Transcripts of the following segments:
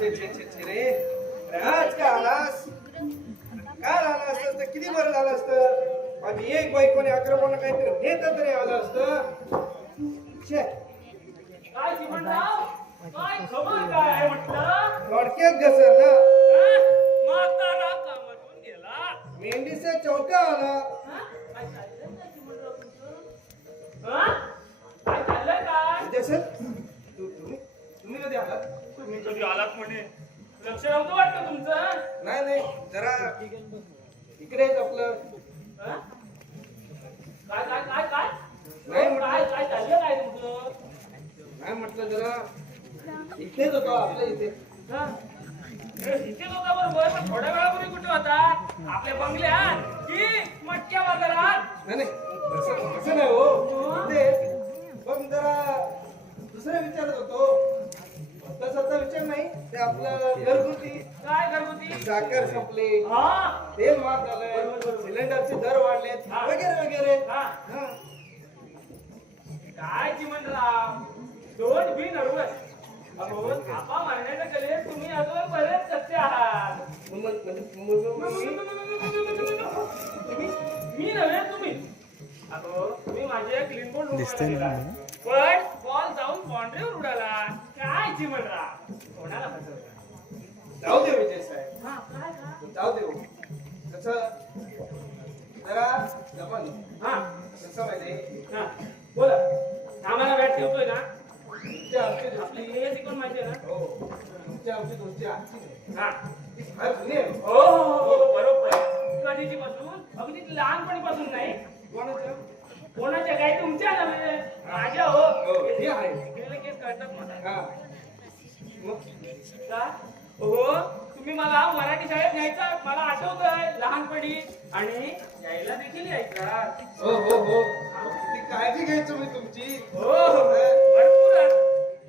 छे छे छे छे रे. अरे आज का आलास? काल आला असतं तर किती बरं झालं असतं. आणि एक बायकोने आक्रमण काहीतरी नेत तरी आलं असतं. छे काय चिमणराव? काय खबर काय आहे म्हटलं? थोडक्यात घसरला. म्हातारा कामातून गेला. मेंढीचा चौका आला. काय चाललंय काय चिमणराव तुमचं? काय चाललंय काय? जसं तुम्ही कधी आलात? तुम्ही कधी आलात म्हणे? लक्ष नव्हतं वाटतं तुमचं? नाही नाही जरा इकडेच आपलं. हं? काय काय काय काय? नाही म्हटलं. काय काय चाललं काय तुमचं? नाही म्हटलं जरा इथेच होतो आपल्या इथे. हं? इथे होता बरोबर, पण थोड्या वेळापूर्वी कुठे होता? आपल्या बंगल्यात की मटक्या बाजारात? नाही नाही असं नाही हो. इथे पण जरा दुसरं विचारत होतो. तसा विचार नाही. ते आपलं घरगुती काय घरगुती? साखर संपली, हा तेल महाग झालंय, सिलेंडरचे दर वाढलेत हा. वगैरे वगैरे. हा हा. काय चिमणराव, डोंट बी नर्वस. अहो थापा मारण्याच्या कलेत तुम्ही अजून बरेच कच्चे आहात. मी नव्हे तुम्ही. अहो तुम्ही माझे क्लीन बोर्ड पण बॉल जाऊन बाउंड्रीवर उडाला. काय चिमणराव, कोणाला फसवता? जाऊ दे विजय साहेब, हा काय काय? जाऊ दे. कसं जरा जपान हा कसं माहिती हा बोला. आम्हाला बॅट ठेवतोय ना? तुमच्या आमची आपली दोस्ती. इंग्रजी कोण माहिती आहे ना? हो तुमच्या आमची दोस्ती आजची हा ती फार जुनी आहे. हो हो बरोबर. कधीची पासून? अगदी लहानपणीपासून नाही. कोणाचं? कोणाच्या काय तुमच्या नव्हे, माझ्या हो. हो, हे आहे. गेले केस कळतात मला. हा मग का? हो तुम्ही मला मराठी शाळेत न्यायचा मला आठवतंय लहानपणी, आणि यायला देखील यायचा. हो हो हो ती काळजी घ्यायचो मी तुमची. हो भरपूर,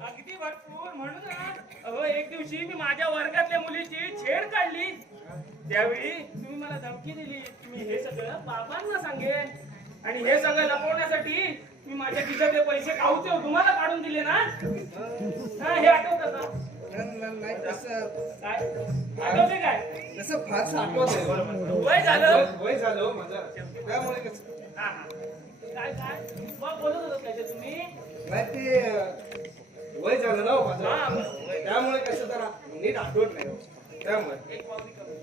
अगदी भरपूर. म्हणून अहो एक दिवशी मी माझ्या वर्गातल्या मुलीची छेड काढली. त्यावेळी तुम्ही मला धमकी दिली, मी हे सगळं बाबांना सांगेन. आणि हे सगळं लपवण्यासाठी मी माझ्या खिशातले पैसे खाऊचे तुम्हाला काढून दिले ना? हा, हे आठवतं का? नाही तसं काय आठवते काय? तसं फारसं आठवत नाही. वय झालं. वय झालं हो माझं, त्यामुळे कसं. हा हा काय काय मग बोलत होतात काय ते तुम्ही? नाही ते वय झालं ना हो हा माझं, बरं, वय. त्यामुळे कसं जरा नीट आठवत नाही हो. त्यामुळे एक पावली कमी.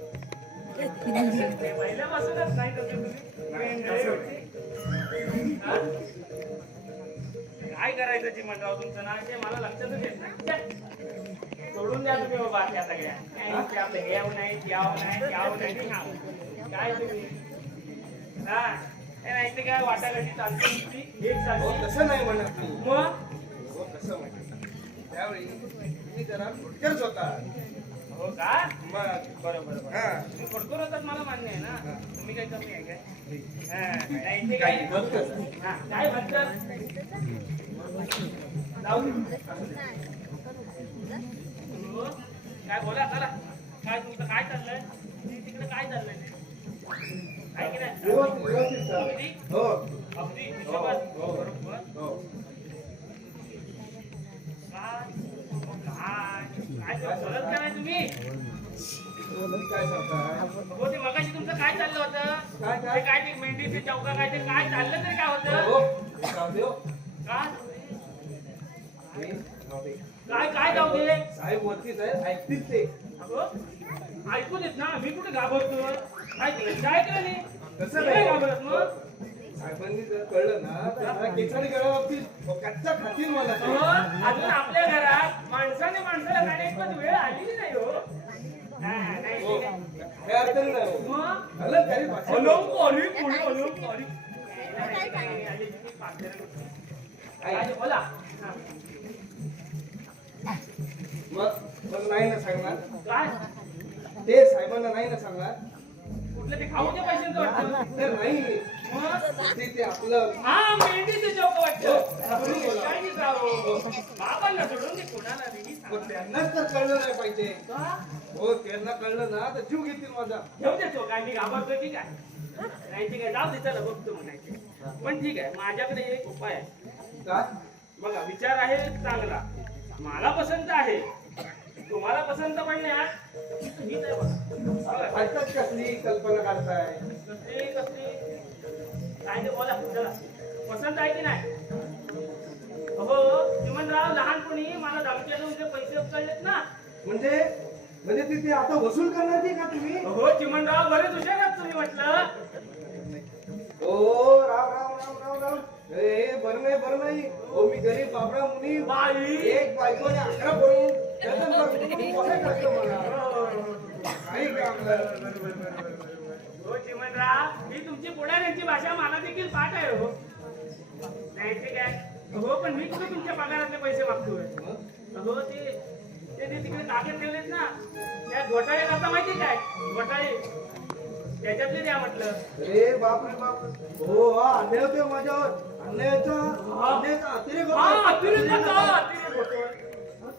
पहिल्यापासूनच नाही तसे तुम्ही. नाही, असं नाही. हा? काय करायचं चिमणराव तुमचं ना, ते मला लक्षातच येत नाही. छे. सोडून द्या तुम्ही बाबा त्या सगळ्या. काय आपले घ्याव नाही, घ्याव नाही, घ्याव नाही, घ्याव. काय तुम्ही हा हे नाही ते काय वाटाघाटी चालते नुसती, एक हो चालते. तसं नाही म्हणत मी. मग हो कसं म्हणत त्यावेळी तुम्ही जरा फुटकरच होता. हो का? मग बरोबर बरोबर. हा तुम्ही फडकून होतात मला मान्य आहे ना. तुम्ही काही कमी आहे काय? हा, नाही ते काही काय बघतच. हा, काय म्हणतात? जाऊ दे. हो, काय बोला चला. काय तुमचं काय चाललंय? तिकडे काय चाललंय ते? काय की नाही? व्यवस्थित चाललंय. अगदी हो अगदी हिशोबात. हो. बरोबर. हो काय बोलत का नाही तुम्ही? तुम्ही काय सांगताय? हो ते मगाशी तुमचं काय चाललं होतं? काय ते काय ते मेंढीचे चौका काय ते काय चाललं तरी काय होतं? हो जाऊ दे हो. का? मी जाऊ दे. काय काय जाऊ दे? साहेब वरतीच आहे, ऐकतील ते. अगं ऐकू देत ना, मी कुठे घाबरतो? ऐकलं ऐकलं नाही. तसं मी नाही. नाही घाबरत मग. साहेबांनी जर कळलं ना तर मला केसाने गळा बाबतीत कच्चा खातील मला ते. हो, अजून आपल्या घरात माणसाने माणसाला खाण्याची वेळ आलेली नाही हो. हा, नाही हो. ठीक आहे. हे अडचण नाही हो. मग आलं तरी भाषा. अलंकारिक पुढे अलंकारिक. काय बोला. हा. मग नाही ना सांगणार काय ते साहेबांना नाही ना सांगणार. कुठलं ते खाऊच्या पैशांचं वाटतं? तर नाही मग ते आपलं. हा मेंढीचे चौक वाटतं. आपण बोला. काय नाही जावं. बाबांना सोडून ते कोणाला नाही मग सांगणार. त्यांनाच तर कळलं नाही पाहिजे. का? हो त्यांना कळलं ना तर जीव घेतील माझा. घेऊ देतो काय मी घाबरतो ठीक आहे. नाही ठीक आहे जाऊ दे चला बघतो म्हणायचे. पण ठीक आहे माझ्याकडे एक उपाय आहे. का? बघा विचार आहे चांगला, मला पसंत आहे. तुम्हाला पसंत पडण्यात हीच आहे बघा. हरकत कसली कल्पना करताय? कसली कसली काय ते बोला चला. पसंत आहे की नाही? हो चिमणराव लहानपणी मला धमक्याने तुमचे पैसे उचललेत ना. म्हणजे म्हणजे ते आता वसूल करणार नाही का तुम्ही? हो चिमणराव बरेच हुशार आहात तुम्ही म्हटलं. ओ राम राम राम राम राम. बरं नाही हो, मी गरीब बाबरा मुनी बाई. एक बायकोने 11 करून त्यातून बघ, कसं टाकलं मला. काही काम नाही. हो चिमणराव ही तुमची पुढाऱ्यांची भाषा मला देखील पाठ आहे हो. नाही ते काय हो पण मी कुठे तुमच्या पगारातले पैसे मागतोय. हो ते तिकडे कागद ठेवलेत ना त्या घोटाळे आता माहिती काय घोटाळे त्याच्यातले द्या म्हटलं. अरे बाप रे बाप. हो हा अन्याय होतोय माझ्यावर. अन्यायाचा अतिरेक होतोय.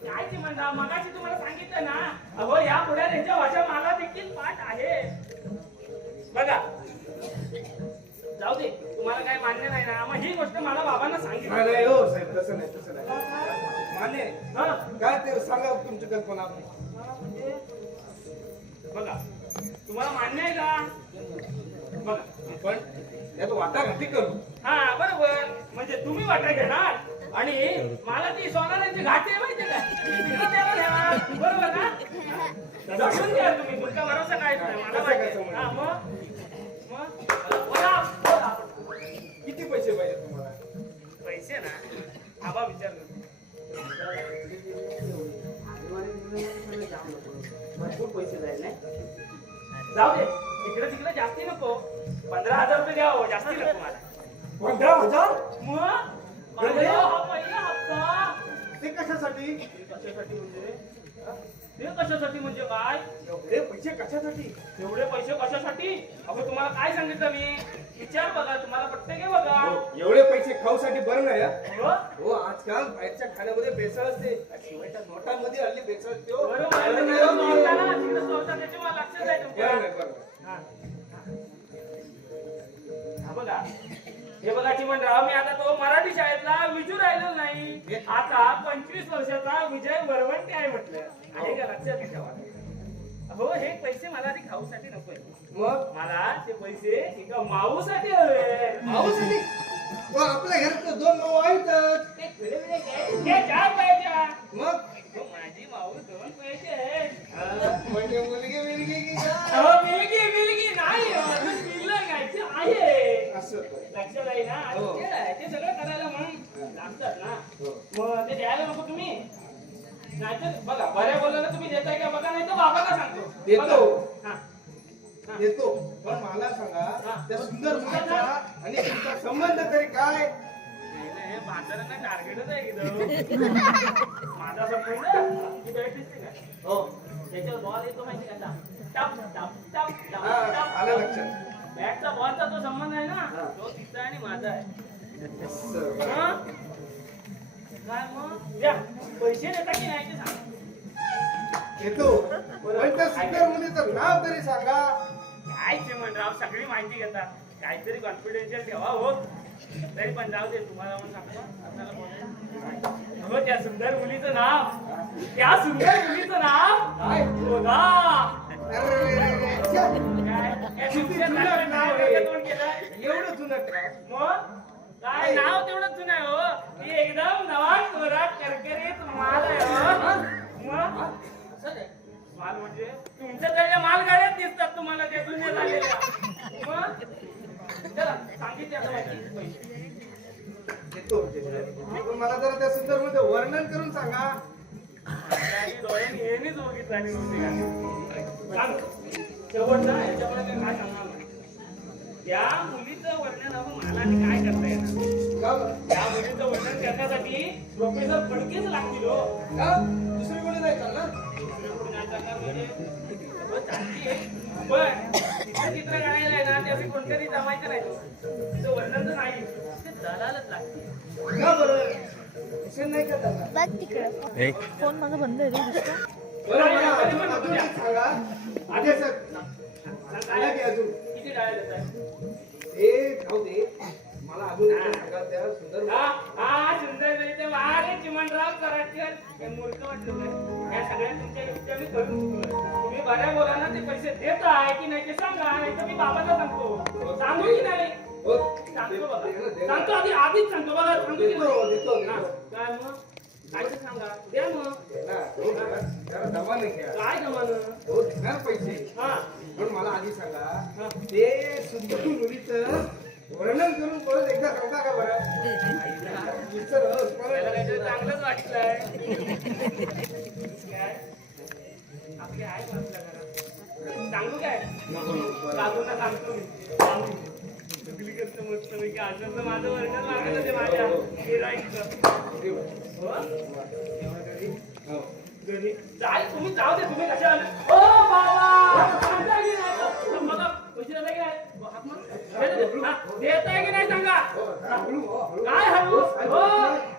काय ते म्हणता मगाशी तुम्हाला सांगितलं ना. अहो या पुढाऱ्यांच्या भाषा मला देखील पाठ आहे बघा. जाऊ दे तुम्हाला काय मान्य नाही ना मग ही गोष्ट मला बाबांना सांगितलं. नाही हो साहेब तसं नाही मान्य आहे. हा काय ते सांगा तुमची कल्पना. बघा तुम्हाला मान्य आहे का? बघा पण यात वाटाघाटी करू. हा बरोबर म्हणजे तुम्ही वाटा घेणार आणि मला ती सोनारांची घाटी आहे माहिती का ती तिकडं द्यायला द्यावा. बरोबर ना जपून घ्या तुम्ही तुमचा भरोसा काय नाही मला माहिती आहे. हा मग बोला किती पैसे पाहिजे तुम्हाला? पैसे ना आबा विचार करतो. भरपूर पैसे जाईल नाही. जाऊ दे इकडे तिकडे जास्ती नको. 15,000 रुपये द्यावं जास्ती नको मला. 15,000? मग माझा हा पहिला हप्ता. ते कशासाठी? कशासाठी म्हणजे ते कशासाठी म्हणजे काय? एवढे पैसे कशासाठी? एवढे पैसे कशासाठी? अगं तुम्हाला काय सांगितलं मी? विचार बघा तुम्हाला पटते का बघा. एवढे पैसे खाऊसाठी बरं नाही हा? हो? हो आजकाल बाहेरच्या खाण्यामध्ये भेसळ असते. शिवायच्या नोटांमध्ये हल्ली भेसळ असते हो. बरोबर आहे. बरं नाही तिकडे हो. सोडता ना, तिकडे सोडता त्याच्यामुळे लक्षात आहे तुमच्या. बरं नाही, बरं नाही. हा. हा बघा हे बघा चिमणराव मी आता तो मराठी शाळेतला विजू राहिलो नाही. आता 25 वर्षाचा विजय वरवंटे आहे म्हटलं. आहे का लक्षात ठेवा. हो हे पैसे मला आधी खाऊसाठी नकोय. मग मला ते पैसे एका माऊसाठी हवे. माऊसाठी? हो, आपल्या घरात तर 2 माऊ आहेतच. ते 4 पाहिजे. मग माझी माऊ 2 पाहिजे. म्हणजे मुलगी की काय? अहो मिलगी नाही अजून पिल्लं घ्यायची आहे. असं लक्षात आहे ना. हो. ते सगळं करायला म्हणून लागतात ना. हो. मग ते द्यायला नको तुम्ही. नाहीतर बघा बऱ्या बोलायला तुम्ही देताय का बघा नाही तर बाबाला सांगतो. देतो. हा. देतो. पण मला सांगा त्या सुंदर मुलाचा आणि तुमचा संबंध तरी काय? म्हाताऱ्यांना टार्गेटच आहे इथं. माझा संबंध ती बॅट दिसते का? हो त्याच्यावर बॉल येतो माहिती का? टप टप टप टप हा, टप. आलं लक्षात. बॅटचा बॉलचा तो संबंध आहे ना हा. तो तिचा आणि माझा आहे. असं. मग? काय मग या पैसे देता की नाही ते सांग. येतो. पण त्या सुंदर मुलीचं नाव तरी सांगा. काय चिमणराव सगळी माहिती घेतात. काहीतरी कॉन्फिडेन्शियल ठेवा हो. तरी पण जाऊ दे तुम्हाला म्हणून सांगतो आपल्याला बोलायचं. हो त्या सुंदर मुलीचं नाव काय? शोधा. अरे, छे. काय या दुसऱ्या नावावर नाव डोक्यात तोंड केलंय. एवढं जुनं काय? मग काय नाव तेवढंच जुनं आहे हो. ती एकदम नवा कोरा करकरीत माल आहे हो. मग माल म्हणजे तुमच्या त्या मालगाड्यात दिसतात तुम्हाला त्या जुन्या झालेल्या. मग चला सांगितले आता माहिती पैसे. येतो. पण मला जरा त्या सुंदर मध्ये वर्णन करून सांगा. आणि डोळ्यांनी हेनीच बघितलं आणि नव्हती का? सांग. शेवटचा ह्याच्यामध्ये मी काय सांगणार नाही. त्या मुलीचं वर्णन अहो मला आणि काय करता येणार. का बरं? त्या मुलीचं वर्णन करण्यासाठी प्रोफेसर फडकेच लागतील हो. का? दुसरी कोणी नाही चालणार? दुसरे कोणी नाही चालणार म्हणजे हो, चालतीये. पण तिचं चित्र काढायला आहे ना त्याची कोणतरी जमायचं नाही. तिचं वर्णन तर नाही ते दलालच लागते. का बरं? शिक्षण नाही का चालणार? बघ तिकडं फोन माझा बंद आहे रे दिसतो. बरं मला अजून एक सांगा. आधी असं सांगा की अजून किती डाळ्या देताय? हे जाऊ दे. मला अजून एकदा सांगा त्या सुंदर हा सुंदर नाही ते वारे चिमणराव कराडकर हे मूर्ख वाटलं काय या सगळ्या तुमच्या युक्त्या मी करून चुकलोय. तुम्ही बऱ्या बोला ना ते पैसे देत आहे की नाही ते सांगा नाही तर मी बाबाला सांगतो. सांगू की नाही हो, सांगतो बाबा दे ना. सांगतो आधीच सांगतो बघा सांगू की देतो, नाही देतो. हा, काय मग काय ते सांगा द्या मग ना, हो, जरा दमा नाही घ्या. काय जमानं हो, देणार पैसे हा पण मला आधी सांगा ते सुंदर मुलीचं वर्णन करून परत एकदा सांगता का बरं तिचं रस त्याला काहीतरी परत चांगलंच वाटलंय काय आपली आहे का आपल्या घरात सांगू काय नको, नको. काकूंना सांगतो मी सांगू. सगळी गोष्ट मस्त पैकी असं तर माझं वर्णन मागत होते माझ्या हिरोईनचं. हो? हो. घरी जाय तुम्ही जाऊ दे तुम्ही कशा आले ओ बाबा सांगता की नाही मला पैसे देता की नाही हात मार. देताय की नाही सांगा हळू, हो, हळू. काय हळू हो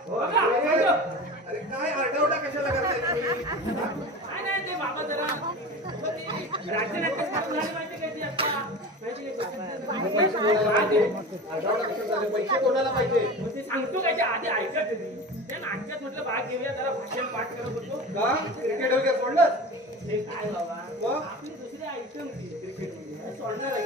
बघा सांगतो. अरे काय आरडाओरडा कशाला करताय तुम्ही? काय नाही ते बाबा जरा राज्यनाट्य स्थापन झाली माहिती काय ती आता माहिती आरडाओरडा कशाला झाले? पैसे कोणाला पाहिजे? मग ते सांगतो काय ते आधी ऐकत होती त्या नाटकात म्हटलं भाग घेऊया जरा भाषण पाठ करत होतो का क्रिकेट वगैरे सोडलं? हे काय बाबा मग? आपली दुसरी आयटम होती क्रिकेट मध्ये सोडणार आहे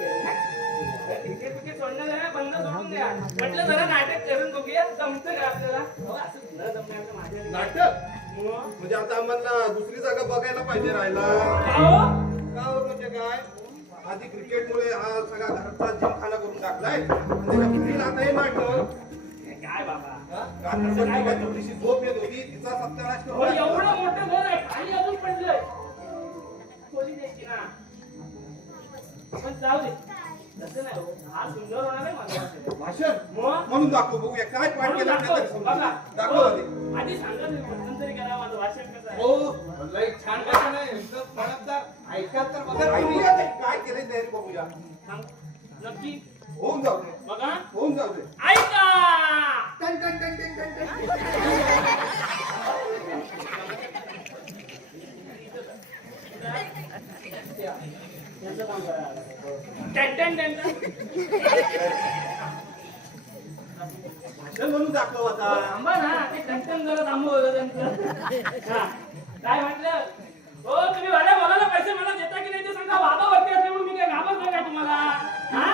क्रिकेट सोडणार आहे बंद सोडून द्या म्हटलं जरा नाटक करून बघूया जमतं का आपल्याला हो असं न जमणार माझ्या नाटक मग म्हणजे आता आम्हाला दुसरी जागा बघायला पाहिजे राहायला. हो का हो म्हणजे काय? आधी क्रिकेटमुळे हा सगळा घरचा जिमखाना करून टाकलाय आणि त्याच्या मुलीला आता हे नाटक. काय बाबा रात्रभर ती बाई थोडीशी झोप येत होती तिचा सत्यानाश हो करून एवढं मोठं घर आहे खाली अजून पडलंय खोली द्यायची ना पण जाऊ दे तसं नाही हो हा सुंदर होणार आहे माझा भाषण मग म्हणून दाखव बघूया काय पाठ म्हणून केलं दाखव. तरी समजून. बघा. दाखव हो. आधी. आधी सांगा तुम्ही पटकन तरी करा माझं भाषण कसं आहे हो लई छान भाषण आहे एकदम फळकदार ऐका तर बघा ऐकूया ते काय केलंय तयारी बघूया. सांग नक्की होऊन जाऊ दे बघा होऊन जाऊ दे. ऐका टन टन टन टन टन टन. यांचं काम करा टन टन टन टन. भाषण म्हणून दाखव आता. थांबा ना ते टन जरा थांबवलं त्यांचं हा काय म्हटलं हो तुम्ही भाड्या बोलायला पैसे मला देता की नाही ते सांगा बाबा वरती असले म्हणून मी काय घाबरतोय का तुम्हाला हा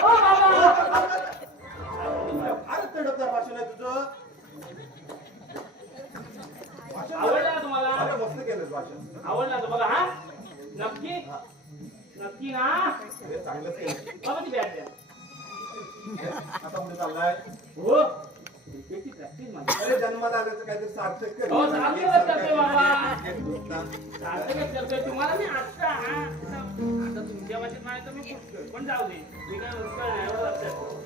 हो बाबा फार तडफदार भाषण आहे तुझं. भाषण आवडलं का तुम्हाला अरे मस्त केलंस भाषण. आवडला तो बघा हा नक्की नक्की ना अरे चांगलंच केलं. बाबा ती बॅट द्या आता पुढे चाललाय. हो क्रिकेटची प्रॅक्टिस माझी अरे जन्माला आल्याचं काहीतरी सार्थक कर. हो, सार्थकच करतोय बाबा. क्रिकेट बोलता. सार्थकच करतोय तुम्हाला मी आता आता तुमच्या वाचीत नाही तर मी पुष्कळ पण जाऊ दे मी काय पुष्कळ नाही एवढं लक्षात ठेवा.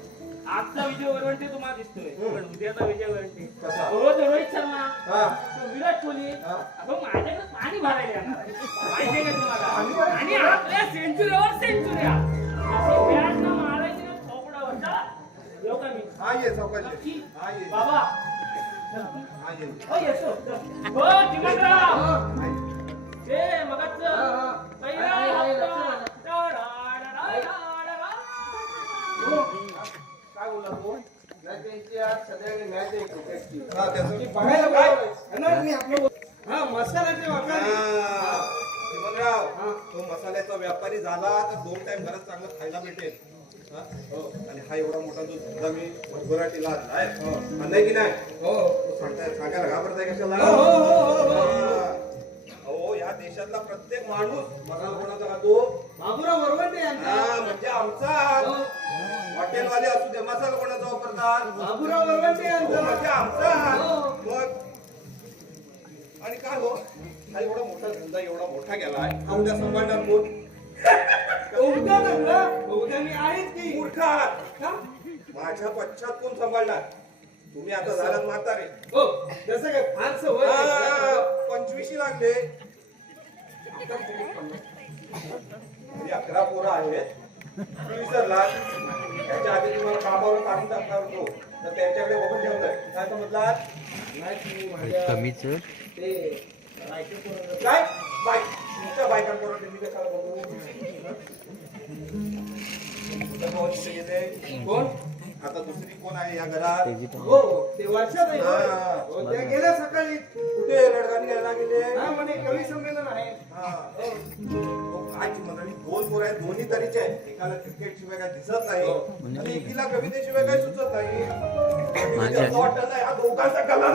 आजचा विजय वरवंटे तुम्हाला दिसतोय पण उद्याचा विजय वरवंटे कसा? हो तो रोहित शर्मा हा. तो विराट कोहली हा. अहो माझ्याकडे पाणी भरायला येणार आहे. माहितीये का तुम्हाला आणि आपल्या सेंचुरीवर सेंचुऱ्या अशी बॅट ना मारायची ना थोपडावर चला येऊ का मी हा ये सावकाश नक्की ये. हा ये. बाबा हा ये. हो येतो हो चिमणराव हा. ए मगाच पहिला हप्ता. काय बोलला तू? त्यांची आज सगळ्यांनी मॅच आहे क्रिकेटची. हा, त्याचं की बघायला पाहिजे. येणार नाही आपलं. हा, मसाल्याचे वाटाणे. हा. चिमणराव, तो मसाल्याचा व्यापारी झाला तर 2 टाइम घरात चांगलं खायला भेटेल. हा? हो. आणि हा एवढा मोठा जो धंदा मी भरभराटीला आणलाय. हा, नाही की नाही? हो. तो सांगायला घाबरताय कशाला? हो, हो, हो, हो, हो. हा. अहो, या देशातला प्रत्येक माणूस बघा कोणाचा का तो बाबूराव वरवंटे यांचा. हा, म्हणजे आमचा हो. हॉटेलवाले असू दे मसाला कोणाचा वापरतात बाबूराव वरवंटे यांचा. म्हणजे आमचा हो. मग आणि काय हो हा एवढा मोठा धंदा एवढा मोठा गेलाय हा उद्या सांभाळणार कोण? उद्या धंदा. उद्या मी आहेच की. मूर्खात का? माझ्या पश्चात कोण सांभाळणार? तुम्ही आता झालात म्हातारे. हो. जसं काय फारसं वय नाही. 25 लागले म्हणजे 11 पोरं आहेत. विसरला त्याच्या आधी तुम्हाला कामावर काढून टाकणार होतो तर त्यांच्याकडे बघून ठेवलंय काय समजलात? नाही की माझ्या कमीच ते बायकोपोराचं. काय बाय तुमच्या बायकांबरोबर तुम्ही कशाला बघू? कुठं भाऊ तिथे गेले? कोण? आता दुसरी कोण आहे या घरात? हो ते वर्षात आहे होय. हा. हो, त्या गेल्या सकाळी कुठे रडगाणी घ्यायला गेले? हा म्हणे कवी संमेलन आहे हा. हो, काय ती मंडळी दोन पोरं आहेत, दोन्ही तरीचे आहेत. एकाला क्रिकेट शिवाय काय दिसत नाही आणि एकीला कवितेशिवाय काय सुचत नाही. असं वाटत नाही हा दोघांचा कला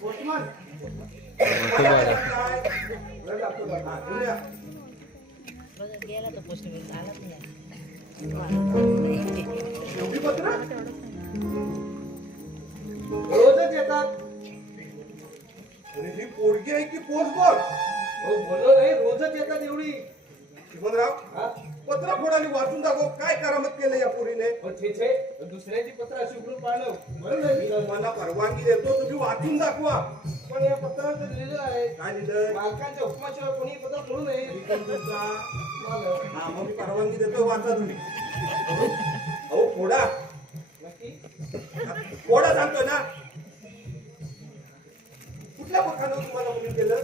पोस्टमन एवढी पत्र रोजच येतात. अरे ही पोरगी आहे की पोस्ट बॉल? हो बोललो नाही रोजच येतात एवढी. चिमनराव हा? पत्र फोडाली वाचून दाखव काय करामत केलं या पोरीने. हो छे छे दुसऱ्याची पत्र अशी उघडून पाहिलं बरं नाही. मला परवानगी देतो तुम्ही वाचून दाखवा. पण या पत्रावर तर लिहिलेलं आहे काय लिहिलंय? मालकांच्या हुकमाशिवाय कोणी पत्र करू नये. तुमचा मालक. हा मग मी परवानगी देतो वाचा तुम्ही. अहो फोडा नक्की फोडा सांगतोय ना. कुठल्या पक्षानं तुम्हाला मुली केलं?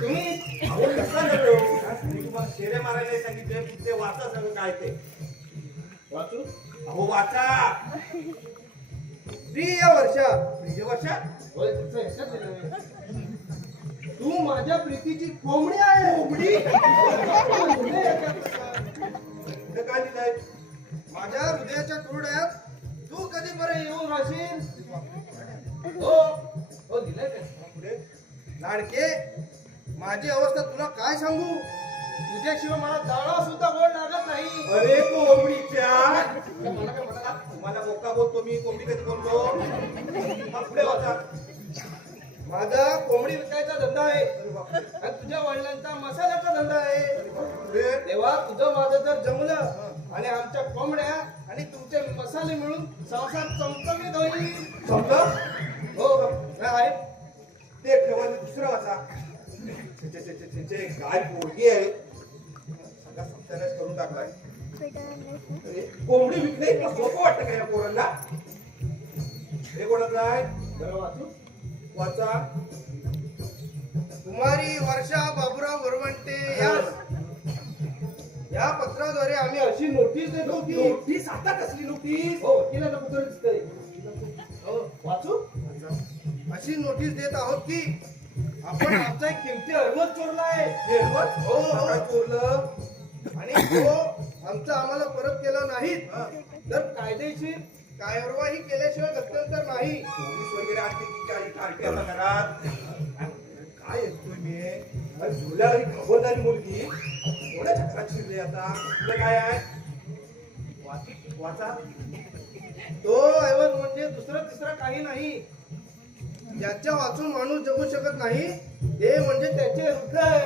तुम्ही अहो कसा नव्हे हो. मी तुम्हाला शेरे मारायला नाही सांगितले ते वाचा सगळं काय ते. वाचू अहो वाचा. प्रिय वर्षा प्रिय वर्षा होय तुमचं ह्याच्यात लिहिलंय. तू माझ्या प्रीतीची कोंबडी आहे. कोंबडी? कोंबडी याच्यात. कुठे काय लिहिलंय? माझ्या हृदयाच्या कुरड्यात तू कधी बरं येऊन राहशील. हो हो दिलंय का पुढे लाडके माझी अवस्था तुला काय सांगू. तुझ्याशिवाय मला दाणा सुद्धा गोड लागत नाही. अरे कोंबडीच्या मला काय म्हणाला? तुम्हाला बोका बोलतो मी कोंबडी कधी बोलतो. हा, पुढे वाचा. माझा कोंबडी विकायचा धंदा आहे अरे बापरे. आणि तुझ्या वडिलांचा मसाल्याचा धंदा आहे. पुढे तेव्हा तुझं माझं जर जमलं आणि आमच्या कोंबड्या आणि तुमचे मसाले मिळून संसार चमचमीत होईल. समजा हो आहे. ते ठेवा आणि दुसरं वाचा. छे, छे, छे, छे, छे, छे, काय पोरगी आहे. सगळा सत्यानाश करून टाकलाय. अरे, कोंबडी विकणे इतकं सोपं वाटतं का या पोरांना. हे कोणाचं आहे? बरं वाचू. वाचा. कुमारी वर्षा बाबूराव वरवंटे या पत्राद्वारे आम्ही अशी नोटीस देतो की नोटीस आता कसली नोटीस? हो वकिलाचं पत्र दिसतंय. हो वाचू. अशी नोटीस देत आहोत की आपण आमचा एक किमती हरवत चोरला आहे. हे बघ, हो, हो. काय चोरलं? आणि तो आमचा आम्हाला परत केला नाहीत तर कायदेशीर कार्यवाही केल्याशिवाय गत्यंतर नाही. पोलीस वगैरे असते की काही पार्टी आता घरात. काय येतोय मी अरे झुल्याला ही खबरदारी मुलगी एवढ्या चक्रात शिरले आता. तुला काय आहे? वाचा. तो ऐवज म्हणजे दुसरं तिसरं काही नाही. ज्याच्या वाचून माणूस जगू शकत नाही ते म्हणजे त्याचे हृदय.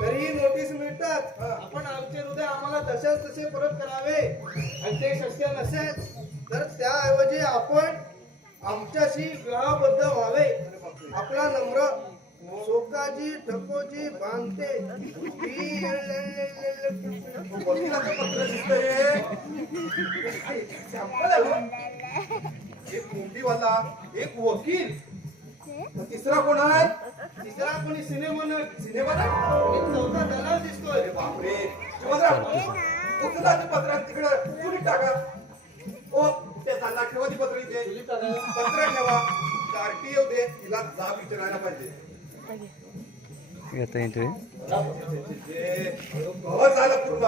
तरीही नोटीस मिळतात. आपण आमचे हृदय आम्हाला तशाच तसे परत करावे आणि ते शक्य नसेल तर त्याऐवजी आपण आमच्याशी विवाहबद्ध व्हावे. आपला नम्र शोकाजी ठकोजी बांधते वकिलाचं पत्र दिसतंय. सॅम्पल आहे बघ. एक कोंबडीवाला, एक वकील, तिसरा कोण आहे? तिसरा कोणी सिनेमा सिनेमा ना? एक चौथा दलाल दिसतोय. अरे बापरे. शिवराम, वकिलाचं पत्र तिकडं चुलीत टाका. ओ ते चालला ठेवा ती पत्र इथे. पत्र ठेवा. कार्टी येऊ दे तिला जाब विचारायला पाहिजे. झालं पूर्ण.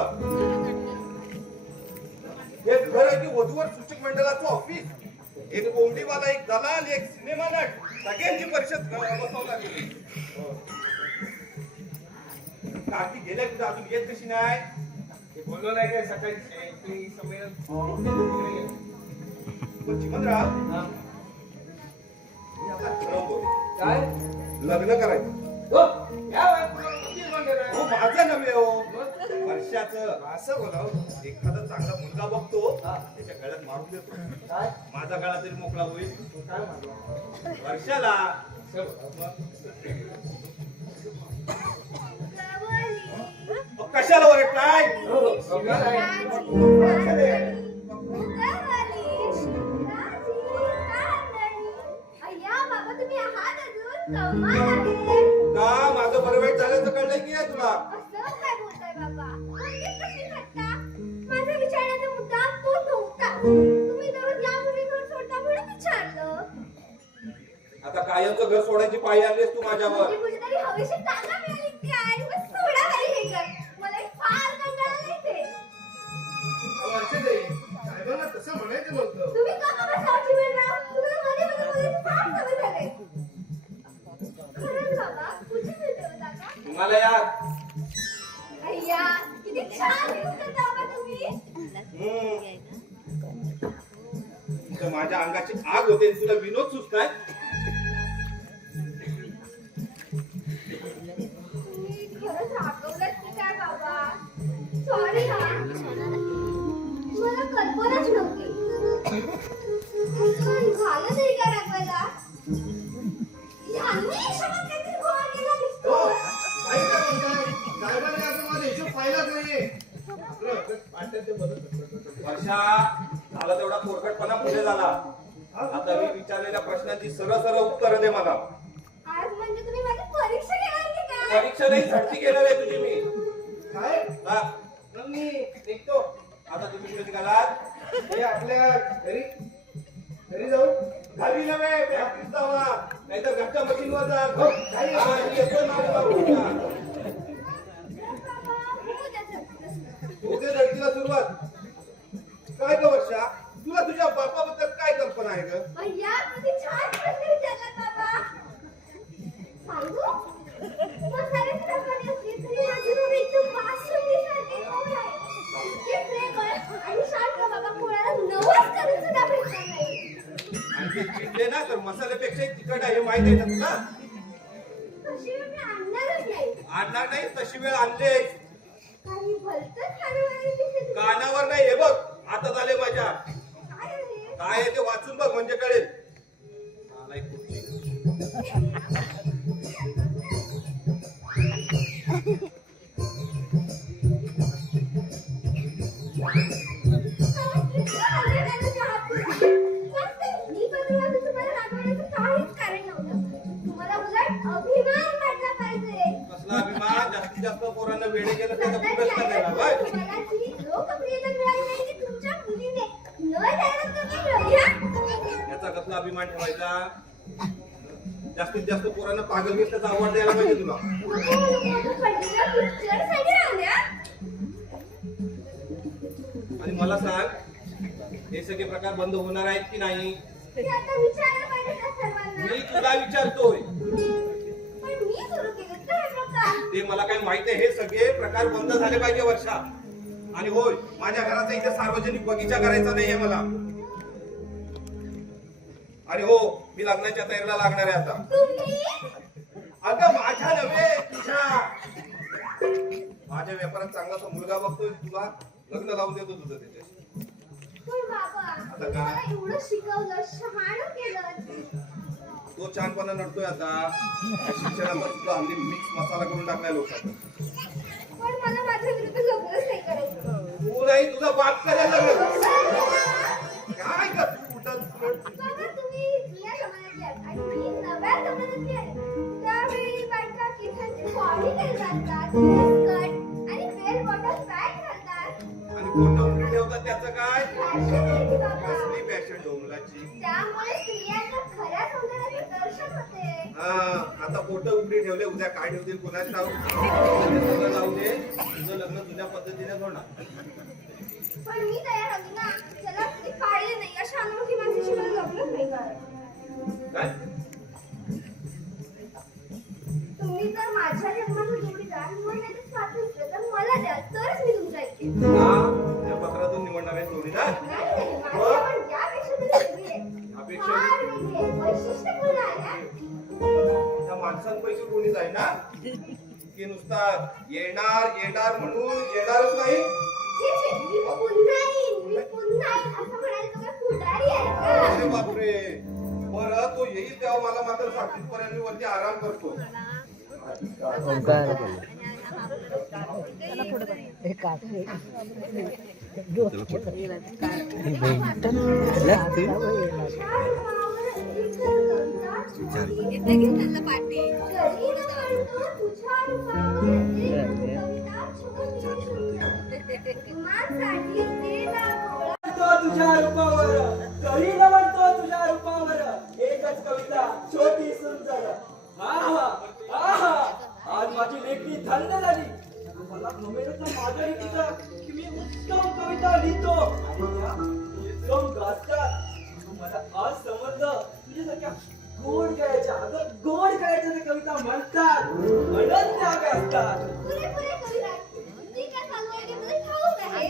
हे घर आहे की वधूवर सूचक मंडळाचं ऑफिस. एक कोंबडीवाला, एक दलाल, एक सिनेमा नट, सगळ्यांची परिषद बसवणार. कार्टी गेल्या कुठे अजून येत कशी नाही? हे बोललो नाही काय सकाळी ते संमेलन पण चिमनराव, हा. मी आता ठरवतो काय लग्न करायचं. हो या वयात तुम्हाला वकील बनलेला आहे. हो माझं नव्हे हो, मग वर्षाचं. असं बोलाव. एखादा चांगला मुलगा बघतो हा. त्याच्या गळ्यात मारून देतो. काय माझा गळा तरी मोकळा होईल. काय म्हणतो वर्षाला असं बोलाव. कशाला ओरडताय? हो हो कमाल आहे. का माझं बरं वाईट झाल्याचं कळलंय की नाही तुला? छानलं. आता कायमचं घर सोडायची पाळी आणलीस तू माझ्यावर. म्हणजे कुठेतरी हवेशीर जागा मिळाली की काय आणि मग सोडा बाई हे घर. मला एक फार कंटाळा आलाय इथे. अहो, अर्चनाताई, साहेबांना तसं म्हणायचं नव्हतं. तुम्ही का बाबा सावची मिळणार? तुम्हाला मध्ये मध्ये बोलायची फार सवय झाली. खरंच बाबा, कुठे मिळते हो जागा? तुम्हाला या अय्या, किती छान use करता बाबा तुम्ही. तर माझ्या अंगाची आग होते आणि तुला विनोद सुचताय. तुम्ही खरंच रागवलात की काय बाबा? सॉरी हा. मला कल्पनाच नव्हती. पण झालं तरी काय रागवायला? यांनी हिशोबात काहीतरी घोळ केला हो, दिसतो. काही काय म्हणताय? साहेबांनी अजून माझा हिशोब पाहिलाच नाहीये. आपलं पाट्यात ते बदल. वर्षा झाला तेवढा कोरकटपणा पुढे झाला. आता मी विचारलेल्या प्रश्नांची सरळ सरळ उत्तर दे मला. आज म्हणजे तुम्ही माझी परीक्षा घेणार की काय? परीक्षा नाही झटकी घेणार आहे तुझी मी. साहेब, हा, मग मी निघतो. आता तुम्ही कुठे निघालात? हे आपल्या घरी जाऊ. घरी नव्हे फॅक्टरीत जावा, नाहीतर घरच्या मशीनवर जा. हो, काही हा, मी येतोय माझ्या बाबूच्या. बाबा, होऊ द्या झटकन. उद्या लढतीला सुरुवात. काय ग वर्षा, तुला तुझ्या बापाबद्दल काय कल्पना आहे ग? भैया, किती छान प्रश्न विचारलात बाबा. सांगू? म्हाताऱ्याप्रमाणे असली तरी माझी मम्मी एकदम बासुंदीसारखी गोड आहे. इतकी प्रेमळ आणि शांत बाबा, कोणाला नवस करून सुद्धा भेटणार नाही. आणि ते चिडले ना तर मसाल्यापेक्षा तिखट आहे हे माहित आहे ना तुला? तशी वेळ मी आणणारच नाही. आणणार नाही तशी वेळ आणले. काही भलतंच खाण्यावर दिसत. कानावर नाही हे बघ, हातात आले माझ्या. काय आहे? काय आहे ते वाचून बघ म्हणजे कळेल. आलाय खुर्ची. कसला अभिमान, जास्तीत जास्त पोरांना वेळे गेलं त्याचा पुरस्कार द्यायला होय? याचा कसला अभिमान ठेवायचा? जास्तीत जास्त पोरांना पागल घेत त्याचा अवॉर्ड द्यायला पाहिजे तुला. आणि मला सांग, हे सगळे प्रकार बंद होणार आहेत की नाही? मी तुला विचारतोय. ते मला काय माहित आहे, हे सगळे प्रकार बंद झाले पाहिजे वर्षा. आणि होय, माझ्या घराचा इथे सार्वजनिक बगीचा करायचा नाहीये मला. आणि हो, मी लग्नाच्या तयारीला लागणार आहे आता. अगं माझ्या नव्हे, तुझ्या. माझ्या व्यापारात चांगलासा मुलगा बघतोय, तुला लग्न लावून देतो तुझं त्याच्याशी. एवढं शिकवलं, शहाण केलं. तो छानपणा नडतोय आता. शिक्षणाचा सुद्धा हल्ली मिक्स मसाला करून टाकलाय लोकांना. पण मला माझ्या विरुद्ध लग्नच नाही करायचं. तू नाही, तुझा बाप करायला लागला. काय कर तू बाबा, तुम्ही जुन्या जमान्यातले आहात आणि मी नव्या जमान्यातली आहे. त्यावेळी बायका केसांची बॉडी केली घालतात, स्कर्ट आणि बेल बॉटम पॅन्ट घालतात. आणि फोटो उघडे ठेवतात त्याचं काय? फॅशन आहे ती बाबा. कसली फॅशन डोंगराची. त्यामुळे स्त्रियांना खऱ्या सौंदर्याचे दर्शन होते. हा, आता फोटो उघडी ठेवले, उद्या काय ठेवतील कोणाच ठाऊक. जाऊ दे, तुझं लग्न तुझ्या पद्धतीने होणार. पण मी तयार होती ना. त्याला किती पाळले नाही अशा अनोळखी माणसाशी मला लग्नच नाही करायचं. काय? तुम्ही जर माझ्या जन्माला जोडीदार निवड नाही तर स्वातंत्र्य तर मला द्या, तरच मी तुमचं ऐकेन. हा, त्या पत्रातून निवडणार आहे जोडीदार. नाही, माझ्यावर यापेक्षा तरी वेगळी आहे. यापेक्षा? फार वेगळी आहे, वैशिष्ट्यपूर्ण आहे. त्या माणसांपैकी कोणी जाय ना की नुसता येणार म्हणून येणारच नाही. छे, छे, मी पुन्हा येईन असं म्हणायला तुम्ही पुढारी आहे का? अरे बापरे, बरं तो येईल तेव्हा मला मात्र साक्षीत पर्यंत मी वरती आराम करतो. तो तुझ्या रूपावर, तरी न म्हणतो तुझ्या रूपावर. एकच कविता छोटी सुंदर. आहा आहा आज माझी लेखणी धन्य झाली. मला कमेंटचा माझ्या रीतीचा की मी उत्तम कविता लिहितो आणि त्या उत्तम गाजतात. मला आज समजलं तुझ्यासारख्या गोड गायच्या अगं गोड गायच्या त्या कविता म्हणतात म्हणत त्या गाजतात. पुरे पुरे कविराज, ती काय सांगू ते मला ठाऊक आहे.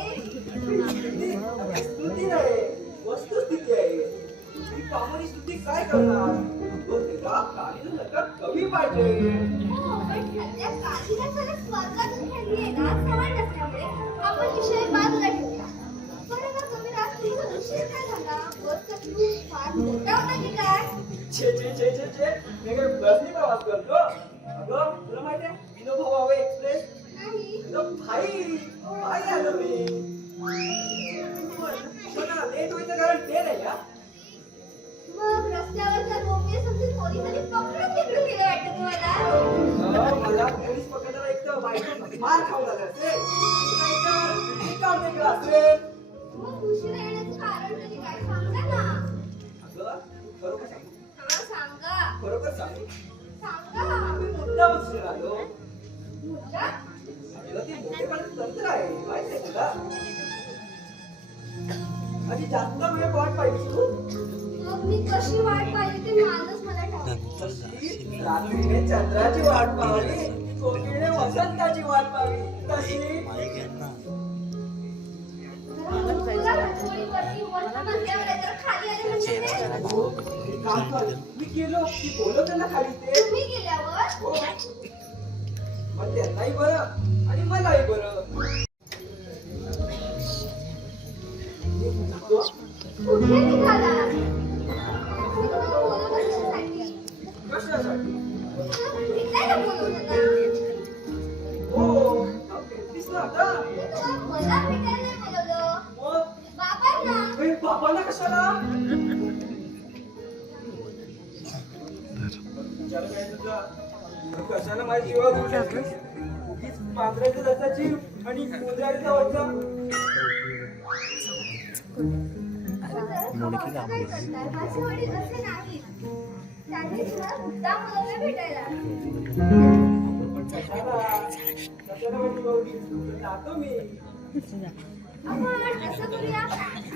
स्तुती नाही वस्तुस्थिती आहे. ही कामणी स्तुती काय करणार तो तिला कालीला नका कवी पाहिजे. हो, पण सध्या कालिदासाला स्वर्गातून खेळली ना सवय नसल्यामुळे आपण विषय बाजूला ठेवूया. बरं मग कविराज, तुझा विषय काय झाला? बसचा तू फार मोठा होता की काय? छे छे छे छे छे मी काय बसनी प्रवास करतो. अगं तुला माहिती आहे विनोबा भावे एक्सप्रेस नाही. भाई आलो मी. मला लेट व्हायचं कारण ते नाही हा. मग रस्त्यावरच्या गोपीय समजून पोलिसांनी पकडून तिकडून गेलं वाटतं तुम्हाला? मला पोलीस पकडताना एक तर बाईक मार खाऊ लागला असेल नाहीतर हे काम वेगळं असेल. मग उशिरा येण्याचं कारण तरी काय सांगा ना. अगं खरोखर सांगू हा सांगा. खरोखर सांगू सांगा. मी मुद्दा उशीर आलो. मुद्दा? अगं ते मोठेपणाचं तंत्र आहे माहिती आहे तुला. आधी जास्त वेळ वाट पाहिजे तू. मग मी कशी वाट पाहिली ते माणूस मला ठाऊक. तशी रात्रीने चंद्राची वाट पाहली कोकिळने वसंताची वाट पाहली तशी तुला रंगोळीवरती मोठं मजल्यावर जरा खाली आले म्हणजे काय? एक काम कर मी गेलो की बोलव त्यांना खाली ते तुम्ही गेल्यावर हो. मग त्यांनाही बरं आणि मलाही बरं. कुठे निघाला? मी तुम्हाला बोलवलं कशासाठी? कशासाठी तुम्हाला भेटायला बोलवलं ना. हो भेटलीस ना आता. मी तुम्हाला मला भेटायला नाही बोलवलं. मग बाबांना. ए, बाबांना कशाला विचार काय तुझा कशाला माझी जीवावर उठली असलीस? उगीच पांढऱ्याच्या रसाची आणि उंदराच्या वरचा काय करताय? माझे वडील असे नाहीत. त्यांनी तुम्हाला मुद्दाम बोलवलं भेटायला. कशाला कशाला माझी जीवावर उठली? जातो मी. आपण असं करूया,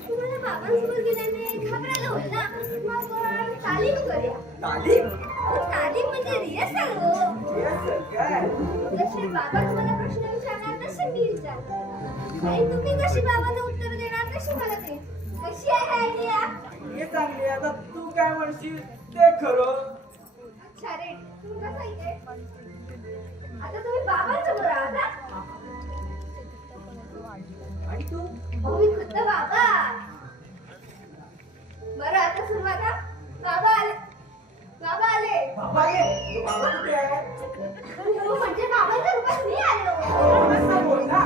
तुम्हाला बाबांसोबत गेल्याने घाबरायला होईल ना, मग आपण तालीम करूया. तालीम अहो, तालीम म्हणजे रिहर्सल हो. हे असं काय जसे बाबा तुम्हाला प्रश्न विचारणार तसे मी विचारणार आणि तुम्ही कशी बाबांना उत्तर देणार तशी मला ते. कशी आहे आयडिया? हे चांगली आहे. आता तू काय म्हणशील ते खरं. अच्छा रे, तुम्ही कसं इथे? आता तुम्ही बाबांसमोर आहात ना? आणि तू अहो, मी खुद्द बाबा. बरं आता सुरुवात हा. बाबा आले. बाबा आले. बाबा ये तो बाबा कुठे आहे हो, म्हणजे बाबांच्या रूपात मी आलो. कसं बोल ना.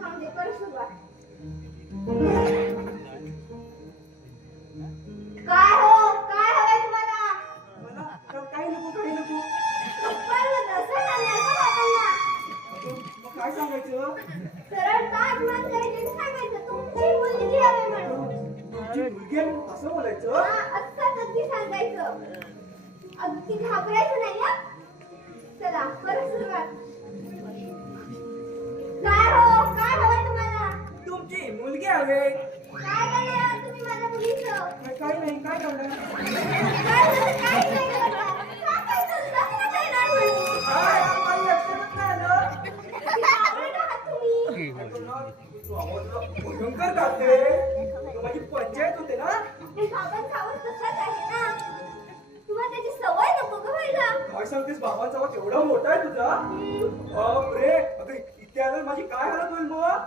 थांब दे, परत सुरुवात. काय हो, काय हवंय तुम्हाला? मला काही नको काही नको. चप्पल असं सांगणार का बाबांना? मग काय सांगायचं सरळ ताज मान करायचे आणि सांगायचं तुमची मुलगी हवी म्हणून. तुझी मुलगी आहे असं बोलायचं. हा, असंच अगदी सांगायचं. अगदी घाबरायचं नाही हा. चला परत सुरुवात. काय हो, काय हवंय तुम्हाला? तुमची मुलगी हवे. काय करणार तुम्ही माझ्या मुलीचं? काही नाही काय करणार. काय झालं, काय नाही करणार? सांगायचं, लग्न करणार म्हणून. काय आपण लक्षातच नाही आलं. किती घाबरट आहात तुम्ही. तू आवाजला भयंकर गाते. तू माझी पंचायत होते ना. हे बाबांचा आवाज तसाच आहे ना. तुम्हाला त्याची सवय नको का व्हायला? काय सांगतेस बाबांचा आवाज एवढा मोठा आहे तुझा. बापरे अगं इथे आलं माझी काय हालत होईल मग.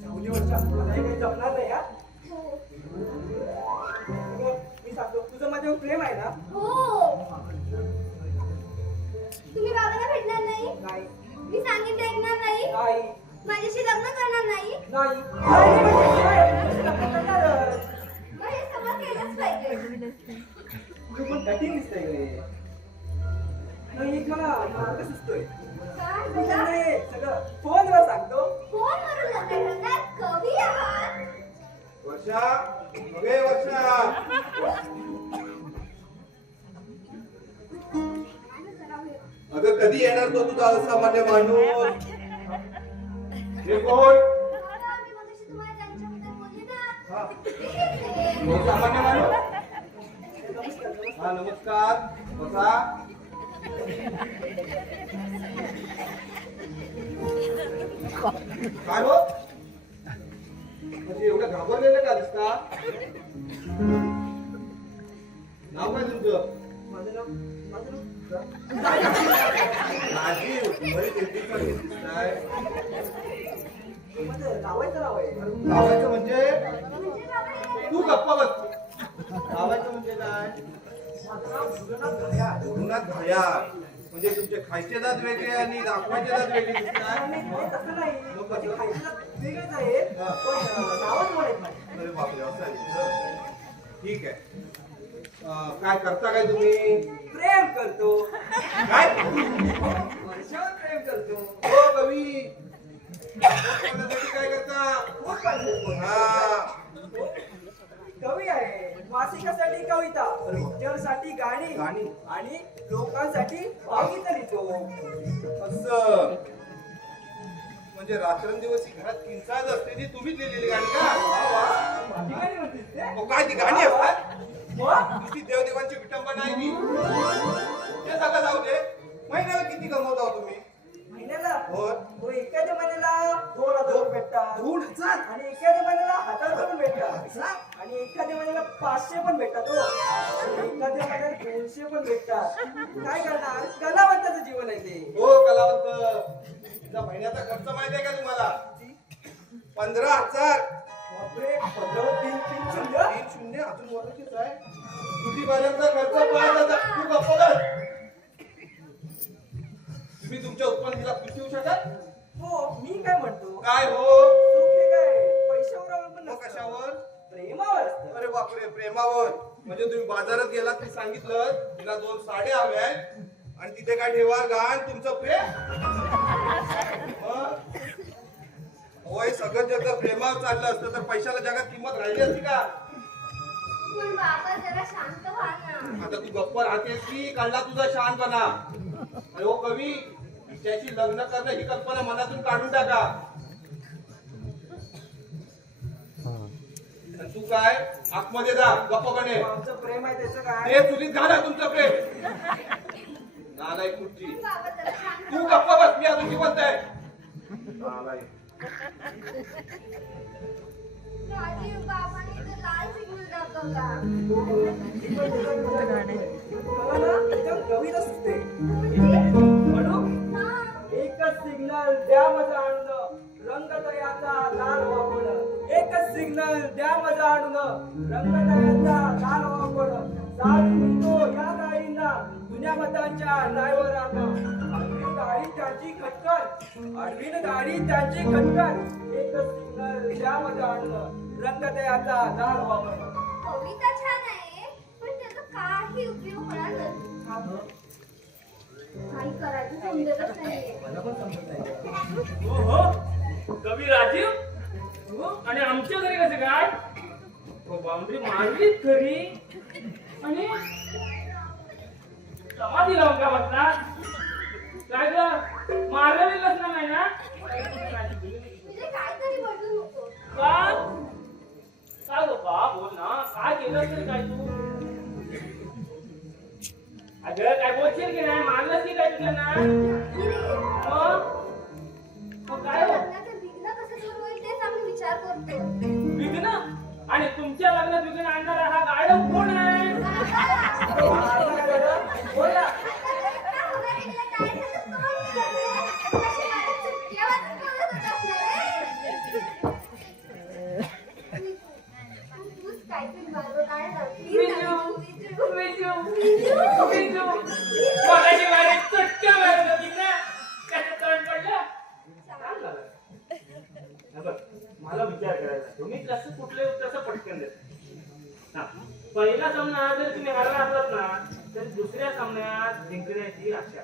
जाऊ दे वरच्या मलाही काही जमणार नाही हा. हो. मी सांगतो तुझं माझ्यावर प्रेम आहे ना. हो. तुम्ही बाबांना भेटणार नाही? नाही मी सांगितलं ऐकणार नाही? नाही माझ्याशी लग्न करणार नाही? नाही नाही म्हणजे काय? कसं लग्न करणारच? मग हे सगळं केलंच पाहिजे. तू पण कठीण दिसतंय रे. नाही एक मला मार्ग सुचतोय. काय तू बोला? त्यांना हे सगळं फोनवर सांगतो. फोनवरून लग्न करणार? कवी आहात? वर्ष वर्षा अगे वर्षा अगं कधी येणार तो तुझा असामान्य माणूस हे कोण दादा, मी मगाशी तुम्हाला त्यांच्याबद्दल बोलले ना. हा. ते तो सामान्य माणूस हा नमस्कार बसा काय हो म्हणजे एवढं घाबरलेलं का दिसता नाव काय तुमचं राजीव बरी चिंतित दिसताय लावायचं म्हणजे तू गप्पा बस लावायचं म्हणजे काय धुनात घाया म्हणजे तुमचे खायचे दात वेगळे आणि दाखवायचे दात वेगळे दिसतात मग कसं? अरे बापरे असं आहे तुझं. ठीक आहे काय करता काय तुम्ही प्रेम करतो काय वर्षावर प्रेम करतो हो कवी कोणासाठी काय करता खूप पाहिजे. हा कवी आहे मासिकासाठी कविता पिक्चरसाठी गाणी गाणी. आणि लोकांसाठी भावगीतं लिहितो असं म्हणजे रात्रंदिवस ही घरात किंचाळत असते ती तुम्हीच लिहिलेली गाणी का माझी गाणी होती ते. अहो, काय ती गाणी असतात मग नुसती देवदेवांची विटंबना आहे ती ते सगळं जाऊ दे महिन्याला किती कमवता हो तुम्ही महिन्याला हो तो एखाद्या महिन्याला 2,000 भेटतात 2,000 आणि एखाद्या महिन्याला 1,000 पण भेटतात आणि एखाद्या महिन्याला 500 पण भेटतात हो आणि एखाद्या महिन्याला 200 पण भेटतात काय करणार कलावंताचं जीवन आहे ते हो कलावंत तुझा महिन्याचा खर्च माहिती आहे का तुम्हाला 15,000 बापरे 15 3 तीन शून्य अजून वरतीच आहे तुझी बाजारचा खर्च 5,000 तू गप्प कर तुम्ही तुमच्या उत्पन्नाला खुश होऊ शकत हो मी काय म्हणतो काय हो सुख हे काय पैशावर अवलंबून मग नसतं. कशावर प्रेमावर असतं अरे बापरे प्रेमावर म्हणजे तुम्ही बाजारात गेलात ते सांगितलं तिला 2 साड्या हव्या आहेत आणि तिथे काय ठेवा गाण तुमचं प्रेम मग? होय सगळं जग जर प्रेमावर चाललं असतं तर पैशाला जगात किंमत राहिली असती का पण बाबा जरा शांत व्हा ना. आता तू गप्प राहतेस की कळला तुझा शहाणपणा अरे हो कवी तिच्याशी लग्न करणं ही कल्पना मनातून काढून टाका आणि तू काय आतमध्ये जा गप्पपणे आमचं प्रेम आहे त्याचं काय ते चुलीत घाला तुमचं प्रेम नालाय खुर्ची पण बाबा जरा शांत तू व्हा. गप्प बस मी अजून जिवंत आहे नालाय. राजीव, बाबाने इथे लाल सिग्नल दाखवला. मला ना एकदम कविता सुचते म्हणजे? म्हणू हा. एकच सिग्नल द्या माझा आणून रंगतयाचा लाल वापण एकच सिग्नल द्या माझा आणून रंगतयाचा लाल वापण साडी म्हणतो या गाडींना जुन्या मतांच्या ड्रायव्हरांना आडवीन गाडी त्यांची खटकन आडवीन गाडी त्यांची खटकन एकच सिग्नल द्या माझा आणून रंगतयाचा लाल वापण कविता छान आहे पण त्याचा काही उपयोग होणार नाही. काही करायचं समजतच नाहीये. मला पण समजत नाही हो हो कवी राजीव हो आणि आमच्या घरी कसं काय हो बाउंड्री मारलीच घरी आणि समाधी लावून का बसला काय ग मारलेलंच नाही ना म्हणजे काहीतरी बदलू नको. का काय गो बा बोल ना काय केलं तर काय तू अगं काय बोलशील की नाही मारलंस की काय तुला ना मग काय हो लग्नाचं विघ्न कसं दूर होईल तेच आम्ही विचार करतो. विघ्न आणि तुमच्या लग्नात विघ्न आणणारा हा गाढव कोण आहे बोला आता होणार एकदा काय झालं तो विचारलं. कशी मला चुटक्यावरच बोलत होतास ना रे? तूच काहीतरी बरोबर काय नक्की विजू विजू विजू मगाशी वारे चटक्या मारत होती ना त्याचं तोंड पडलं छान झालं. हे बघ, मला विचार करायचा तुम्ही कसं कुठले तसं पटकन देत हा पहिला सामना जर तुम्ही हरला असलात ना तर दुसऱ्या सामन्यात जिंकण्याची आशा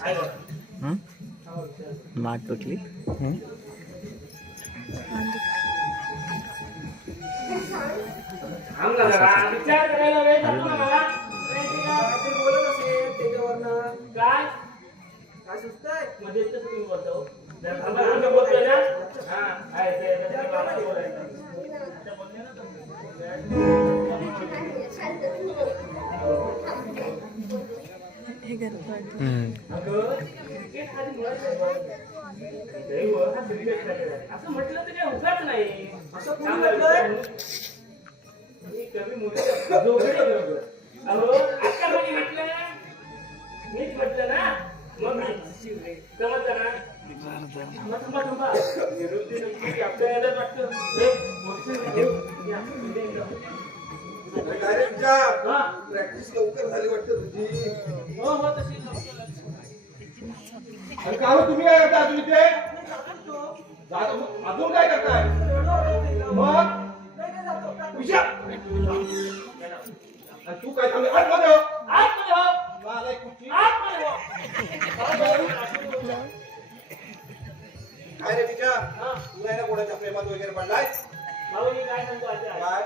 आहे बघ. माठ तुटली विचार करायला वेळ जातो ना मला. काहीतरी बोलत असेल त्याच्यावरनं. काय काय सुचतंय? मध्ये येतच तुम्ही बोलतो. जरा थांबा, आम्ही बोलतोय ना. हा, आहे, ते बाबा बोलायचं. आता बोलले ना हे करतो अगं, क्रिकेट हा मुळात दैव हा क्रिकेट खेळायला आहे. असं म्हटलं तर काही होणार नाही. असं कोणी म्हटलंय? मी कवी मुलीचा जोगडे बरोबर. अहो, आता कोणी म्हटलं? मीच म्हटलं ना. मग मी समजलं ना? मग थांबा. निरुद्धी नक्की आपल्या यायला वाटतं. काय रे तुझ्या हा. प्रॅक्टिस लवकर झाली वाटतं तुझी. हो, तशी लवकर. आणि का हो तुम्ही काय करता अजून इथे? अजून काय करताय? मग तुझ्या आणि तू काय थांबले? आतमध्ये हो. आतमध्ये हो. नालायक कुठची? आतमध्ये हो. काय रे तुझ्या हा. तू नाही ना कोणाच्या प्रेमात वगैरे पडलाय? भाऊ, मी काय सांगतो आता? काय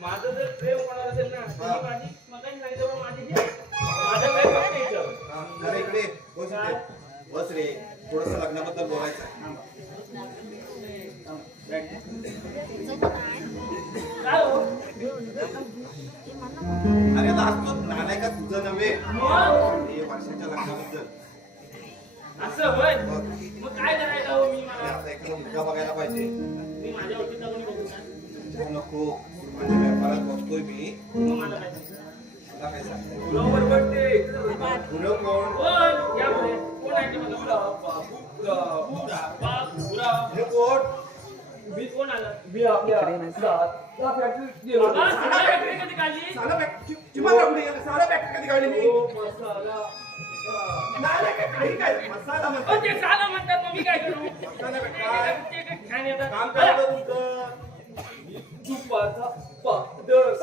माझं जर प्रेम कोणाला असेल ना, तर हा. मी माझी मगाशी सांगितलं माझी माझं काय फक्त इथं. हा, अरे इकडे बस इथे. बस रे थोडस लग्नाबद्दल बोलायचं आहे. काय हो? अरे लाजतो नालायका तुझं नव्हे मग? हे वर्षाच्या लग्नाबद्दल. असं होय? बघ, मग काय करायचं हो मी अरे मला? आता एखादा मुलगा बघायला पाहिजे. मी माझ्या ओळखीचा कोणी बघू का? जाऊ नको माझ्या व्यापारात बघतोय मी. मग मला काय सांगता? तुला काय सांगतो बरोबर ते. तुला कोण? कोण? या पुढे. कोण आहे ते मला? हे कोण? मी कोण आलं? मी आपल्या सातला फॅक्टरीत गेलो बाबा, होतो. सगळ्या बॅटरी कधी काढली? साला चिमाला कुठे गेला? साला बॅग कधी काढली मी? तो मसाला नालायक आहे, काही काय मसाला अहो, म्हणतात. ते साला म्हणतात, मग मी काय करू? मसाला भेटला. ते काय छान येतात. काम करायचं तुमचं. तुपाचा पावडर.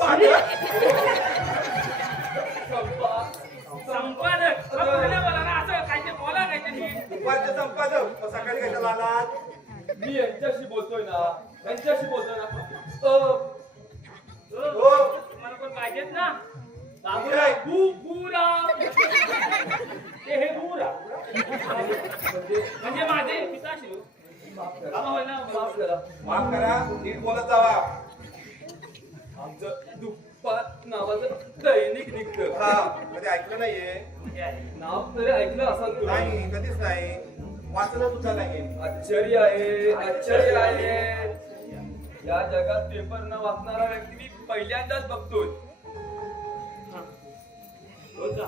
संपादक. अहो, पुढे बोला ना, असं काहीतरी बोला काहीतरी. दुपारचे संपादक मग सकाळी कशाला आलात? मी यांच्याशी बोलतोय ना. हो, तुम्हाला कोण पाहिजेत ना? बाबूराव. बुराव. ते हे बुराव. म्हणजे माझे पिताश्री. बाबा होय ना? माफ करा. माफ करा नीट बोलत जावा. आमचं दुप्पात नावाचं दैनिक निघतं. हा कधी ऐकलं नाहीये? म्हणजे आहे. नाव तरी ऐकलं असाल तुम्ही. नाही कधीच नाही. वाचलं सुद्धा नाही. आश्चर्य आहे. या जगात पेपर न वाचणारा व्यक्ती मी पहिल्यांदाच बघतोय. हो का?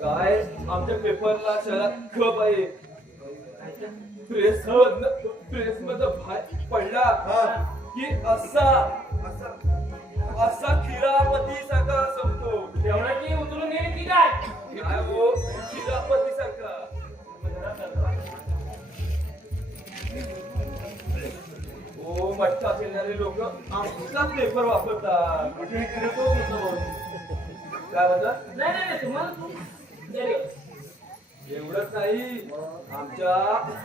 काय आमच्या पेपरला शहरात खप आहे. प्रेस मधनं बाहेर पडला हा. की असा असं खिरापती सारखा संपतो. एवढं की उतरून नेली की काय? काय हो खिरापती सारखा. हो मठ्ठा खेळणारे लोक आमचा पेपर वापरतात. काय म्हणतात? नाही, तुम्हाला तू गेले. एवढंच नाही आमच्या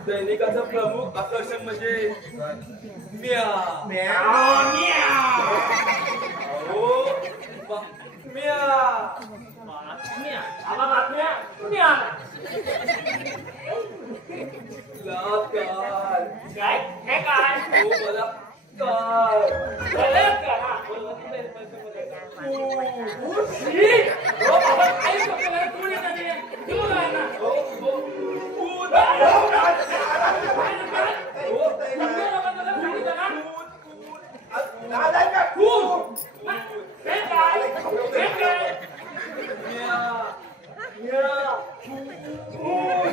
दैनिकाचं प्रमुख आकर्षण म्हणजे म्या. हो म्या. बातम्या. आबा, बातम्या. तुम्ही आला. बलात्कार. काय? हे काय? हो बलात्कार. बलात्कार. हा, बोल, बोल, बोल. शी! हो, बाबा, काही डोक्याला नाही, तू येत नाही. तू नाही ना. हो हो खून. हो, तुमच्या लोकांना जर सांगितलं ना, नालायका खून. हे काय? हे काय? म्या. म्या. खून.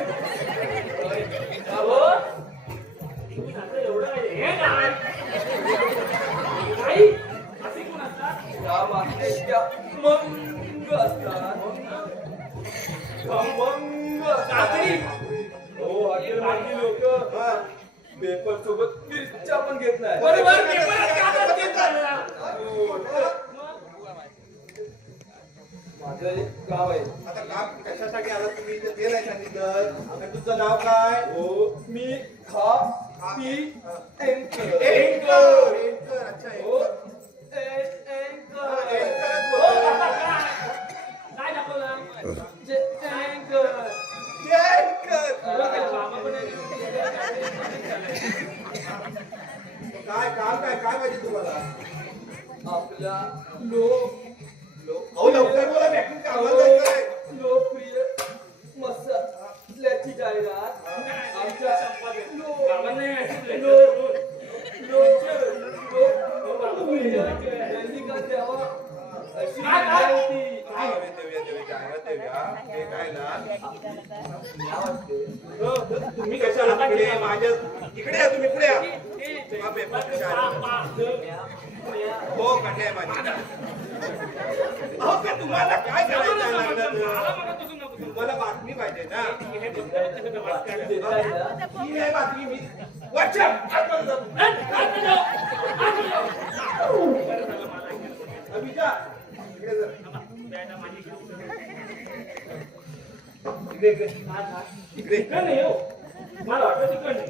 हो? तुम्ही असं एवढं काय? हे काय? नाही. असे कोण असतात? त्या मागच्या इतक्या मंग असतात. खमंग कात्री. असतात. हो हॉटेलमधली लोक पेपर सोबत मिरच्या पण घेत नाही. बरोबर, पेपरात कागद घेतात. माझं एक गाव आहे. आता काम कशासाठी आला तुम्ही ते नाही सांगितलं. आता तुझं नाव काय? हो मी खा पी एंकर. एंकर. एंकर. अच्छा हो एंकर. काय काम काय पाहिजे तुम्हाला? आपला लोक अहो लवकर बोला, बॅकिंग कामाला जायचंय. लोकप्रिय मसाल्याची जाहिरात आमच्या दैनिकात द्यावा अशी विनंती. जाहिरात देऊया. ते काय ना, या वाटते. तुम्ही कशाला तिकडे माझ्या इकडे या, तुम्ही पुढे या. हा पेपरची जाहिरात. हो कन्या आहे माझी. अहो ते तुम्हाला काय करायचं लागलं? तुम्हाला बातमी पाहिजे ना? देता येईल ना? ही नाही बातमी, मी वरच्या आतमध्ये जातो. अभिजा, इकडे जा. इकडे नाही हो मला वाटतं तिकडे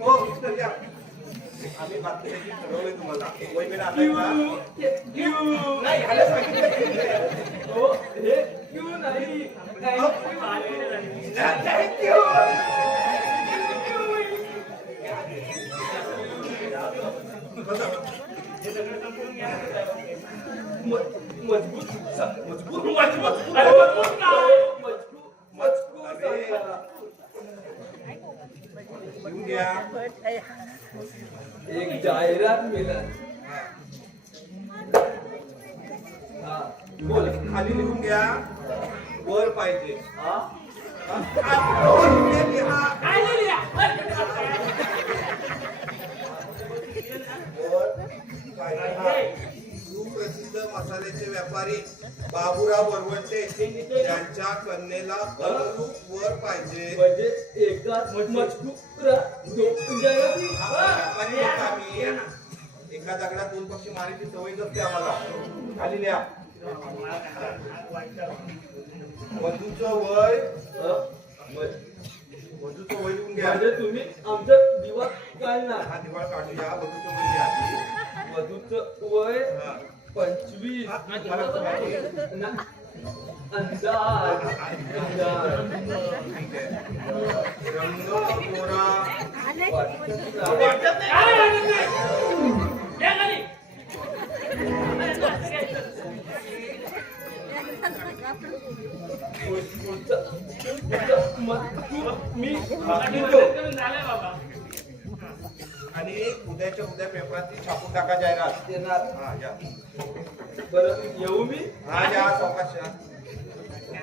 हो मिस्टर या. आम्ही बातमी द्यायची ठरवलंय तुम्हाला. वैभव आलाय का? नाही ह्याला सांगितलं की. हो, हे क्यू नाही. Thank you. मजबूत येऊन घ्या. एक जाहिरात मिळत. हा बोल. खाली लिहून घ्या. वर पाहिजे. हा वर लिहा. काय नाही लिहा. वर पाहिजे. सुप्रसिद्ध मसाल्याचे व्यापारी बाबूराव वरवंटे यांच्या कन्येला अनुरूप वर पाहिजे. म्हणजे एकाच मजकूर दोन जाहिराती. व्यापारी लोक आम्ही. एका दगडात दोन पक्षी मारायची सवय नसते आम्हाला. खाली लिहा. वधूचं वय. वधूचं वय लिहून घ्या. म्हणजे तुम्ही आमचं दिवा काढणार. हा दिवाळ काढूया. वधूचं वय लिहा आधी. वधूचं वय हा. 25. मला तर माहिती आहे. अंदाज ठीक आहे. रंग गोरा. वाटतं काय वाटत नाही. या खाली. मी करून झालंय बाबा. आणि उद्याच्या उद्या पेपरात ती छापून टाका जाहिरात. देणार. हा या. बरं येऊ मी. हा या सावकाश या.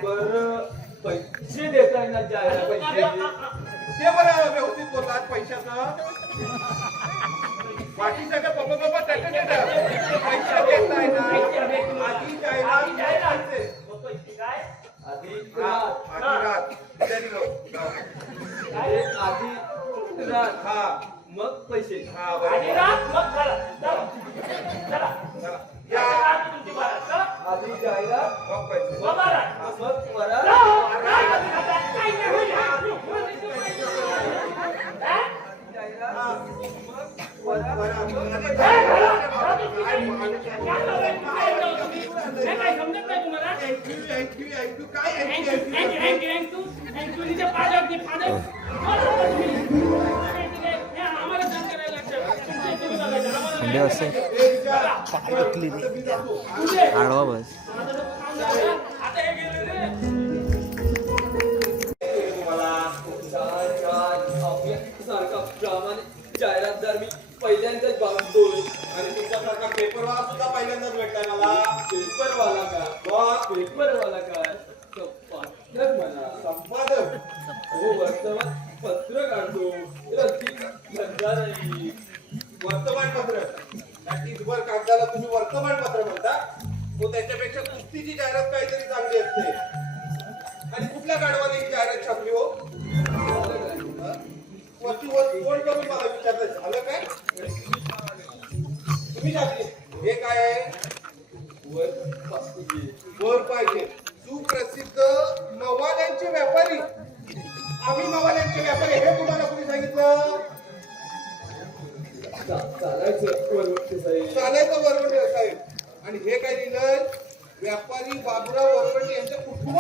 बरं पैसे देता येणार जाहिरात पैसे. ते बरं व्यवस्थित बोलतात पैशाचं. बाकी सगळं पप्पा पैसा देत नाही ना. आधी जाहिरात द्यायचे. काय आधी हा, रात. आधी रात. उद्या दिलं. आधी रात. हा मग पैसे. हा आणि बरोबर. रात मग घरात. चला चला. या. रात तुमची बारा. चला आधी जाहिरात मग पैसे. मग बारा. मग परत जाहिरात मग परत काय समजत नाही तुम्हाला. थँक्यू काय थँक्यूच्या पाजावरती फादर आम्हाला काम करायला म्हणजे असं पाय दुखली ती आडवा बस. आता हे गेले रे. सारखा प्रामाणिक जाहिरातदार मी पहिल्यांदाच बघतोय. आणि तुमच्यासारखा पेपरवाला सुद्धा पहिल्यांदाच भेटलाय मला. पेपरवाला का? पेपरवाला काय? संपादक म्हणा. संपादक. हो वर्तमान पत्र काढतो. रसिक धंदा नाही. वर्तमानपत्र. त्या टिचभर कागदाला तुम्ही वर्तमानपत्र म्हणता. तो त्याच्यापेक्षा कुस्तीची जाहिरात काहीतरी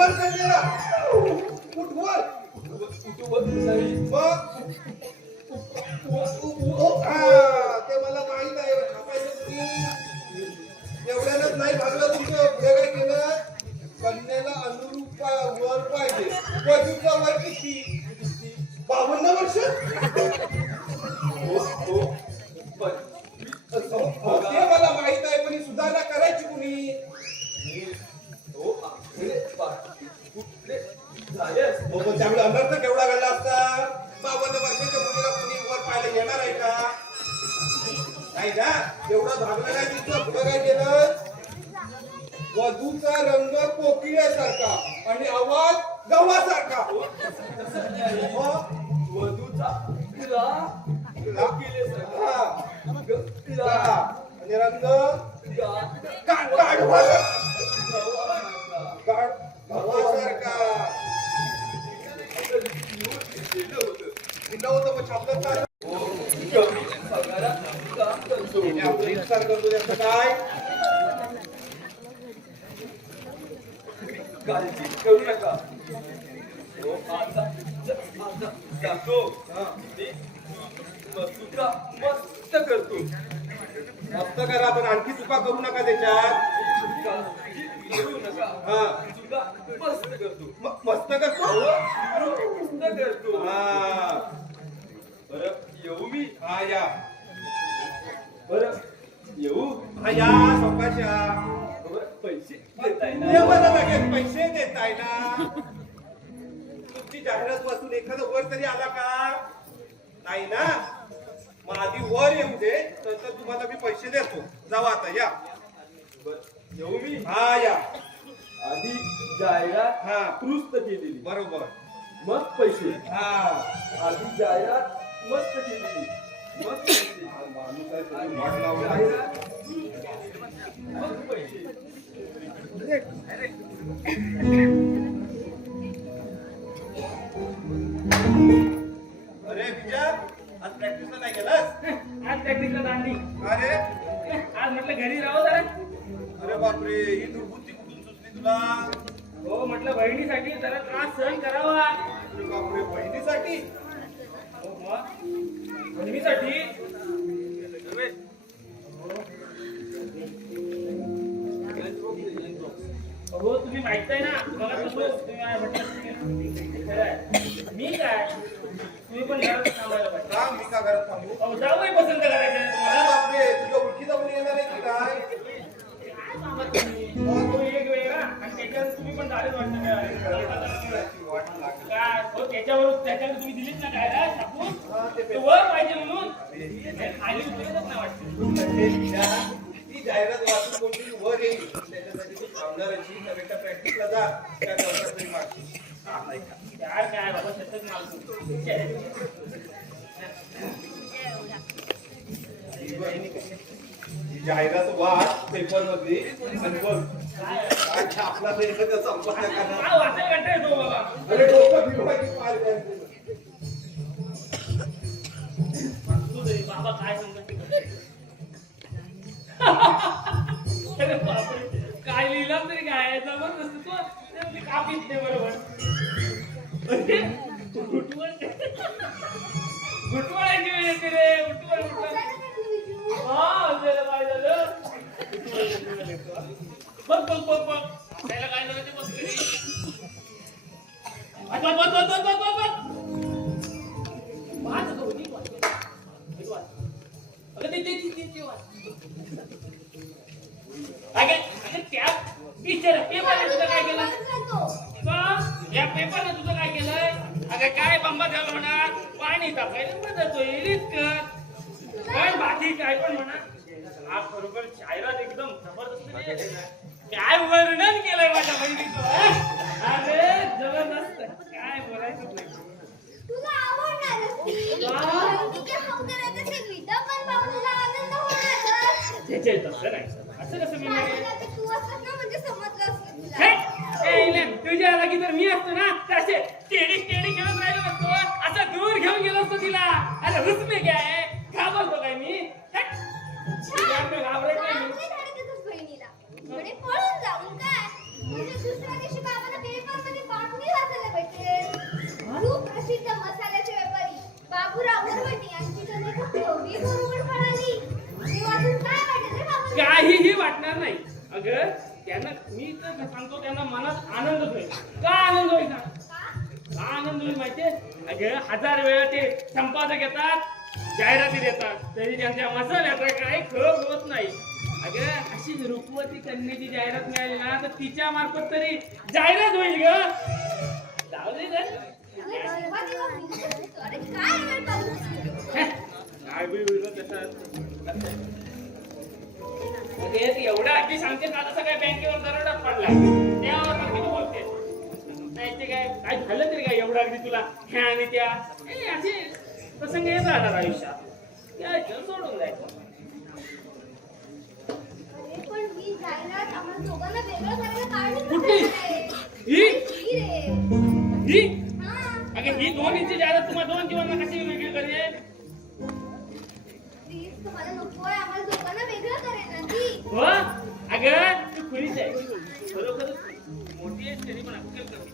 वर चढलेला उठवर ते मला माहित आहे एवढ्यानंच नाही भागलं तुमचं पुढे काय केलं कन्याला अनुरूप वर पाहिजे वधूचा वय किती 52 वर्ष ते मला माहित आहे पण ही सुधारणा करायची कुणी त्यामुळे अनर्थ केवढा घडला असता 52 वर्षाच्या मुलीला कुणी वर पाहायला येणार आहे का नाही ना एवढं भागलं नाही तिथं पुढे काय केलं वधूचा रंग कोकिळ्यासारखा आणि आवाज गव्हासारखा वधूचा आणि रंग गव्हासारखा दिलं होतं मग छापलं काय आपलं विचार करतो त्याचं काय काळजी करू नका जातो तुका मस्त करतो मस्त करा पण आणखी चुका करू नका त्याच्यात करू नका हा तुका मस्त करतो मस्त करतो मस्त करतो हा बरं येऊ मी हा या बरं येऊ हा या सावकाशा बरं पैसे देताय ना हे बघा लगेच पैसे देताय ना तुमची जाहिरात वाचून एखादा वर तरी आला का नाही ना मग आधी वर येऊ दे नंतर तुम्हाला मी पैसे देतो जावा आता या बरं येऊ मी हा या आधी जाहिरात हा दुरुस्त केलेली बरोबर मग पैसे हा आधी जाहिरात मस्त केलेली मग पैसे माणूस आहे तुम्ही वाट लावला जाहिरात मग पैसे अरे विजय आज प्रॅक्टिसला नाही गेलास आज प्रॅक्टिसला दांडी अरे आज म्हटलं घरी राहू जरा अरे बापरे ही दुर्बुद्धी कुठून सुचली तुला हो म्हटलं बहिणीसाठी जरा त्रास सहन करावा अरे बापरे बहिणीसाठी हो मग बहिणीसाठी हो तुम्ही माहित आहे ना मला कसं तुम्ही म्हटलं खरं आहे. मी काय तुम्ही पण घरात थांबायला पाहिजे सांग मी का घरात थांबू अहो जावई पसंत करायचं अरे तुम्हाला बापरे तुझ्या ओळखीचा मुली येणार आहे की काय काय सांगा तुम्ही तो एक वेगळा आणि त्याच्यावर तुम्ही पण झालेच वाटतं काय हो त्याच्यावर तुम्ही दिलीच ना काय टाकून ते वर पाहिजे म्हणून खाली उतरतच नाही वाटतं ती जाहिरात वाचून कोणतरी वर येईल त्याच्यासाठी तू थांबणारची त्यापेक्षा प्रॅक्टिसला जा काय करतात तरी मागची यार काय बाबा सतत मागतो ही जाहिरात वाच पेपर मध्ये आणि बघ काय छापला नाही तर संपर्क करणार काय वाचायला कंटाळा येतो बाबा अरे डोकं फिरवायची पार त्यांची. तू तरी बाबा काय समजत अरे बापरे काय लिहिला तरी काय जबरदस्त तू कापीच नाही बरोबर घुटवळायची वेळ येते रे घुटवळ काय झालं बघ बघ बघ बघ त्याला काय झालं ते बघ तरी त्या टीचर पेपरने तुझं काय केलं या पेपरने तुझं काय केलंय अगं काय बंबा झालं म्हणा पाणी टाकायला मदत होईल पण बाकी काय पण म्हणा हा बरोबर जाहिरात एकदम जबरदस्त रे. काय वर्णन केलंय माझ्या बहिणीचं अरे जबरदस्त काय बोलायचं नाही तुला आवडणारच ती. बहिणीच्या सौंदर्याचं ते विडंबन पाहून तुला आनंद होणारच. त्याचे तसं नाही असं कसं मी नाही माझ्याला ते तू असत ना म्हणजे समजलं असतं तुला. हे, ए, इलेन, तुझ्या जागी तर मी असतो ना तर असे टेडी खेळत राहिलो असतो असं दूर घेऊन गेलो असतो तिला अरे रुसमे काय घाबरतो काय मी घाबरत नाही मी. चांगले झाले त्याच्याच बहिणीला. म्हणे पळून जाऊन काय म्हणजे दुसऱ्या दिवशी बाबाला पेपर आनंद होईल ना? का? का आनंद होईल माहितीये? अगं 1000 वेळा ते संपादक येतात, जाहिराती देतात, तरी त्यांच्या मसाल्याचा काही खप होत नाही. अगं अशी रुपवती कन्याची जाहिरात मिळाली ना तर तिच्या मार्फत तरी जाहिरात होईल ग. जाऊ दे ग. अरे देवा देवा, अरे काय वेळ पाहिजे? काय बी होईल तसं. अगे ती एवढ्या आधी सांगते ना, आता सगळ्या बँकेवर दरोडाच पडला, त्यावर पण किती बोलते. नाही ते काय काय झालं तरी काय एवढं अगदी तुला ह्या आणि त्या असे प्रसंग येत राहणार आयुष्यात. यायचं सोडून जायचं. अरे पण ही जाहिरात आम्हाला दोघांना वेगळं करायला काढून कुठली? आहे. ही ही रे. ही हा. अगं ही 2 इंची जाहिरात तुम्हाला 2 जीवांना कशी वेगळी करेल? प्लीज तुम्हाला नकोय, आम्हाला दोघांना वेगळं करेल ना ती. हो अगं तू खुलीच आहे, खरोखरच मोठी आहे तरी पण अक्कल कमी.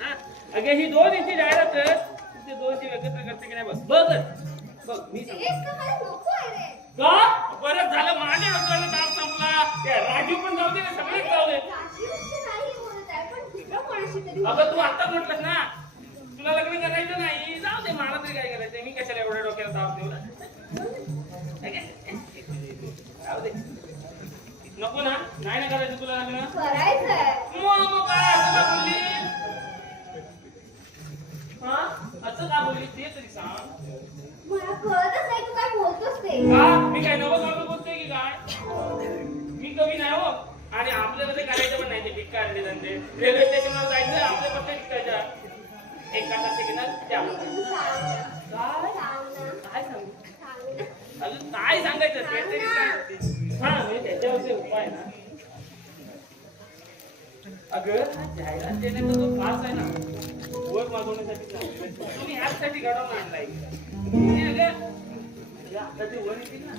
हा अगं ही 2 इंची जाहिरात तुमचे 2 जीव एकत्र करते की नाही बघ बघ मी सांगतो. तेच तर मला नको आहे रे. का बरं झालं माझ्या डोक्याला दाब संपला. त्या राजू पण जाऊ दे, सगळेच जाऊ दे. राजीवचे नाही बोलत आहे, पण दुसरं कोणाशी तरी अगं तू आता म्हटलंस ना तुला लग्न करायचं नाही, जाऊ दे, मला तरी काय करायचं, मी कशाला एवढ्या डोक्याला दाब देऊ ना. जाऊ दे, नको ना, नाही ना करायचं तुला लग्न. करायचंय. मग काय असं का बोलली? हा असं का बोलली ते तरी सांग. मला कळतच नाही तू काय बोलतोस ते. का मी काय नवं गावं बोलतोय की काय? मी कवी नाही हो, आणि आपल्याला ते करायचं पण नाही ते भिक्का आणले धंदे. रेल्वे स्टेशनवर जायचं, आपले पत्ते शिकायच्या. 1 तासाचे घेणार त्या. तू सांग ना. काय सांग ना. काय सांगू? सांग ना. अजून काय सांगायचं ते तरी सांग. हा म्हणजे त्याच्यावरचे उपाय ना. अगं जाहिरात देण्याचा जो पास आहे ना, वर मागवण्यासाठी चाललेला आहे. तुम्ही ह्याचसाठी घडवून आणलाय. आणि अगं तुला आता जे वर येतील ना,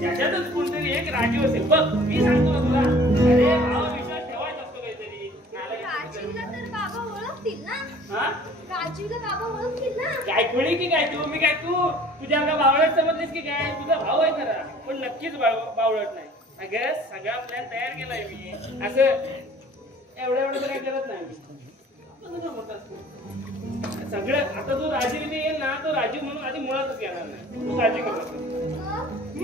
त्याच्यातच कोणतरी एक राजीव असेल बघ. मी सांगतो ना तुला, अरे भावा विश्वास ठेवायचा असतो काहीतरी. राजीवला तर बाबा ओळखतील ना. हा राजीवला बाबा ओळखतील ना. काय कळी की काय तू? मी काय तुझ्या अंगा बावळट समजलीस की काय? तुझा भाऊ आहे खरा, पण नक्कीच बावळट नाही. अगं सगळा प्लॅन तयार केलाय मी. असं एवढं तर काही करत नाही मी. आपण सगळं मोठं असतो. सगळं आता जो राजीव इथे येईल ना, तो राजीव म्हणून आधी मुळातच येणार नाही. तू काळजी करू नको.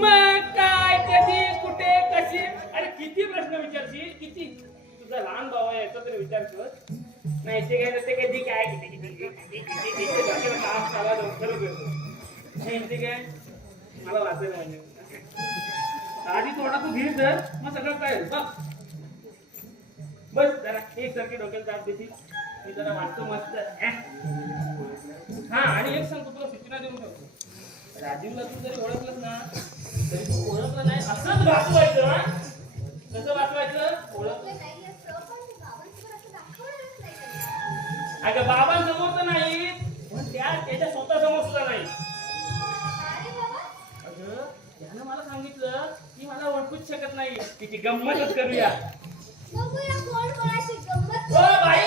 मग काय, कधी, कुठे, कशी, अरे किती प्रश्न विचारशील, किती. तुझा लहान भाऊ आहे याचा तरी विचार कर. नाही ते काय ते कधी काय काम चालवा खरं ते काय मला वाचायला म्हणजे आधी थोडा तू धीर धर, मग सगळं काय बघ. बस जरा एक सारखी डोक्याला ताप देतील. मी जरा वाचतो मस्त. हा आणि एक सांगतो तुला सूचना देऊन ठेवतो. राजीवला तू जरी ओळखलंस ना, तरी तू ओळखलं नाही असंच वाचवायचं. कसं वाचवायचं? ओळखलं नाही असं, पण बाबांसमोर असं दाखवणारच नाही त्यांना. अगं बाबांसमोर तर नाही, पण त्याच्या स्वतः समोर सुद्धा नाही. अरे बाबा, अगं त्यानं मला सांगितलं की मला ओळखूच शकत नाही, तिची गंमतच करूया. बघूया कोण कोणाशी गंमत. ओ बाई,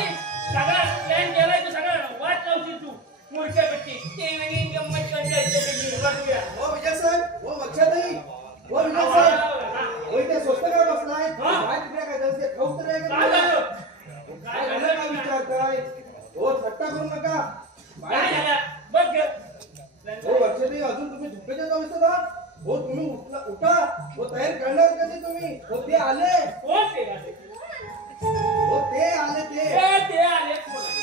सगळा प्लॅन केलाय तू, सगळं वाट लावशील तू मूर्ख्या पेटी. ते नवीन गंमत करूया. हो विजय साहेब, हो वर्षाताई, हो विजय साहेब. होय ते स्वस्त काय बसलाय? हा? काय तिकडे काय झालं? ते खाऊ तर नाही काय का? झालं? काय झालं काय विचारताय? हो थट्टा करू नका. काय झालं? बघ ग. हो वर्षाताई, अजून तुम्ही झोपेच्या अवस्थेत आहात? हो तुम्ही उठा. हो तयार करणार कधी तुम्ही? हो ते आले. कोण ते आले? हो ते आले ते. ते आले. कोण आले?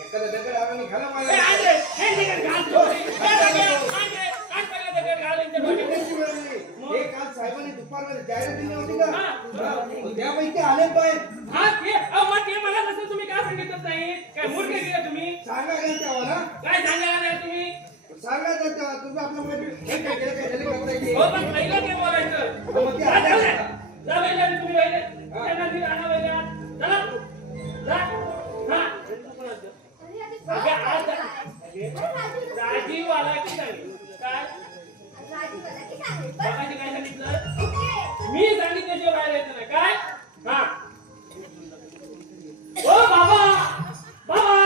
एखादा दगड आणून निघाला ए, मला. आले. हे दगड घाल तू. ए, दगड, आले. काय पहिला दगड घाल यांच्या डोक्यात? भेटण्याची वेळ नाही. हे काल साहेबांनी दुपारमध्ये जाहिरात दिली होती का? हा. हा, त्यापैकी आले पाहिजे. हा ते मग ते मला तसं तुम्ही का सांगितलं नाही? काय मूर्ख केलं तुम्ही? सांगा काय तेव्हा ना? काय सांगायला नाही तुम्ही? सांगायचं तेव्हा तुम्ही आपलं हे काय केलं काय झालं करता येते? हो पण पहिलं ते बोलायचं. मग ते जा, आले. जाऊ दे. जा पहिल्या तुम्ही पहिले. त्यांना ती राहणं पहिल्या. चला. जा. हा. अरे आधी अगं, आज अरे राजीवला राजीव आला की नाही? काय? राजीवला की सांगेल. बस. बाबांनी काय सांगितलं? ओके. मी सांगितल्याशिवाय बाहेर यायचं नाही. काय? हा. ओ बाबा! बाबा!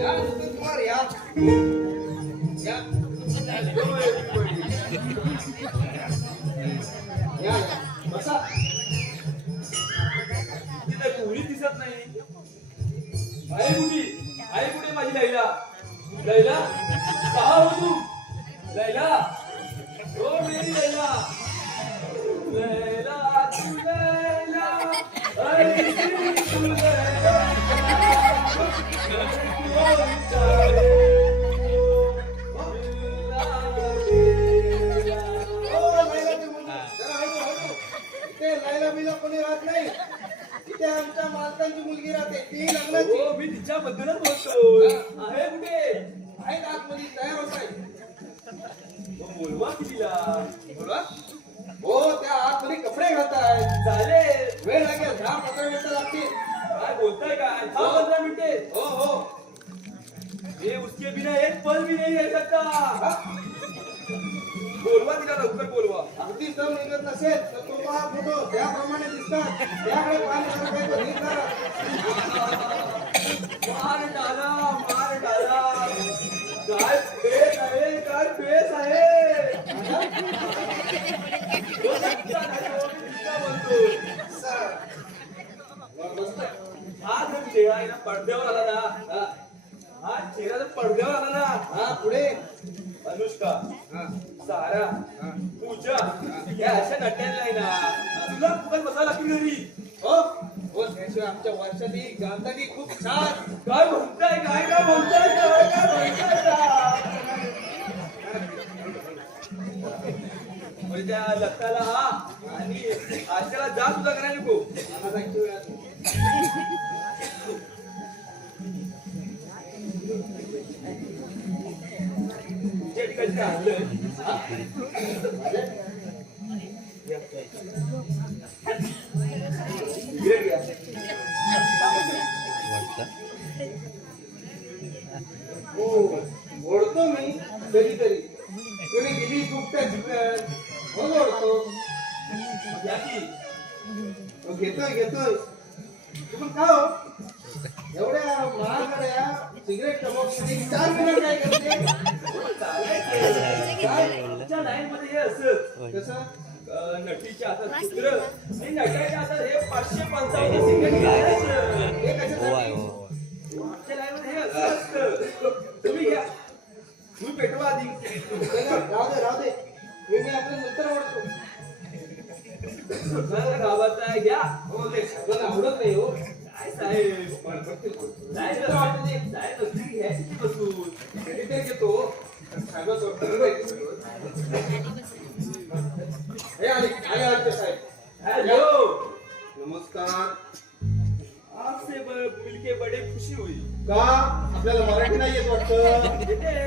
या नुसतं कुमार या. या. या, या. बसा. आई कुठे माझी लैला? लैला कहा हो तू? लैला ओ मेरी लैला, लैला तू लैला, अरे तू लैला, इथे लायला बिला कोणी राहत नाही. इथे आमच्या मालकांची मुलगी राहते, ती लग्नाची. हो मी तिच्याबद्दलच बोलतो. आहे कुठे? आहेत आतमध्ये, तयार होत आहे. बोलवा कितीला? बोला. हो, त्या आतमध्ये कपडे घालतायत. चालेल. वेळ लागेल, 10-15 मिनिटं लागतील. काय बोलताय काय? 15 मिनिटे. हो हो. ये उसके बिना एक पल भी नहीं रह सकता. बोलवा तिला, लवकर बोलवा. अगदी दम निघत नसेल तर तो पहा फोटो, त्याप्रमाणे दिसतात. त्याकडे पाहण्यासारखं आहे तो, नीट करा. मार डाला. काय फेस आहे, काय फेस आहे. तो सच्चा नाही, तो मी तिचा बोलतो. सर. मस्त. हा जो चेहरा आहे ना पडद्यावर आला ना, हा चेहरा जर पडद्यावर आला ना, हा, पुढे. अनुष्का, हा, सारा, हा. पूजा या अशा नट्याला नाही ना, तुला फुकट बसावं लागतील घरी. हो हो, त्याशिवाय आमच्या वर्षातही गांधारी खूप छान. काय म्हणताय म्हणजे त्या लताला हा आणि आशाला जा तुझा करायला नको. मला जायची वेळ आली. तुझ्या ठिकाणी आणलं हो, ओढतो मी कधीतरी. कोणी दिली दुखत्या चिकन मग ओढतो. हो, घेतोय. तू पण का हो? एवढ्या महागड्या सिगरेट टमाकमध्ये 4 मिनिट काय करते? काय? तुमच्या लाईन मध्ये हे असं कसं? नटीच्या हातात सूत्र आणि नटाच्या हातात हे 555 सिगरेट घालायचं. हे कशासाठी? आमच्या लाईन मध्ये हे असं असतं. तुम्ही घ्या, तुम्ही पेटवा आधी. राहू दे. मी आपल्या नंतर ओढतो. गावात आहे घ्या. हो, ते सगळं आवडत नाही हो. काय साहेब, साहेब असली घ्यायची बसून. कधीतरी घेतो. सगळं सोडतो. हे आले आमचे साहेब. हॅलो, नमस्कार. आपसे मिलके बडे खुशी हुई. का आपल्याला मराठी नाही येत वाटतं?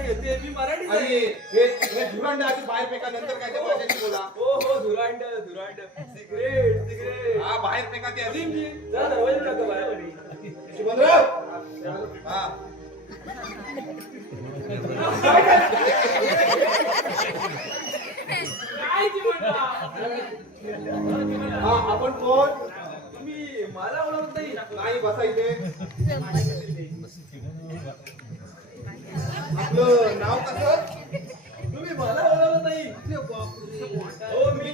येते मी मराठी आणि नाही. हे धुरांड आधी बाहेर फेका, नंतर काय त्या भाषेची बोला. हो धुरांड सिगरेट हा, बाहेर फेका ते आधी. जा दरवाजा टाका बाहेर. शिवनराव. हा. काय ती म्हणता? हा, आपण कोण? तुम्ही मला ओळखत नाही. नाही, बसा इथे. आपलं नाव कसं? तुम्ही मला ओळखत नाही. अरे बापरे. हो मी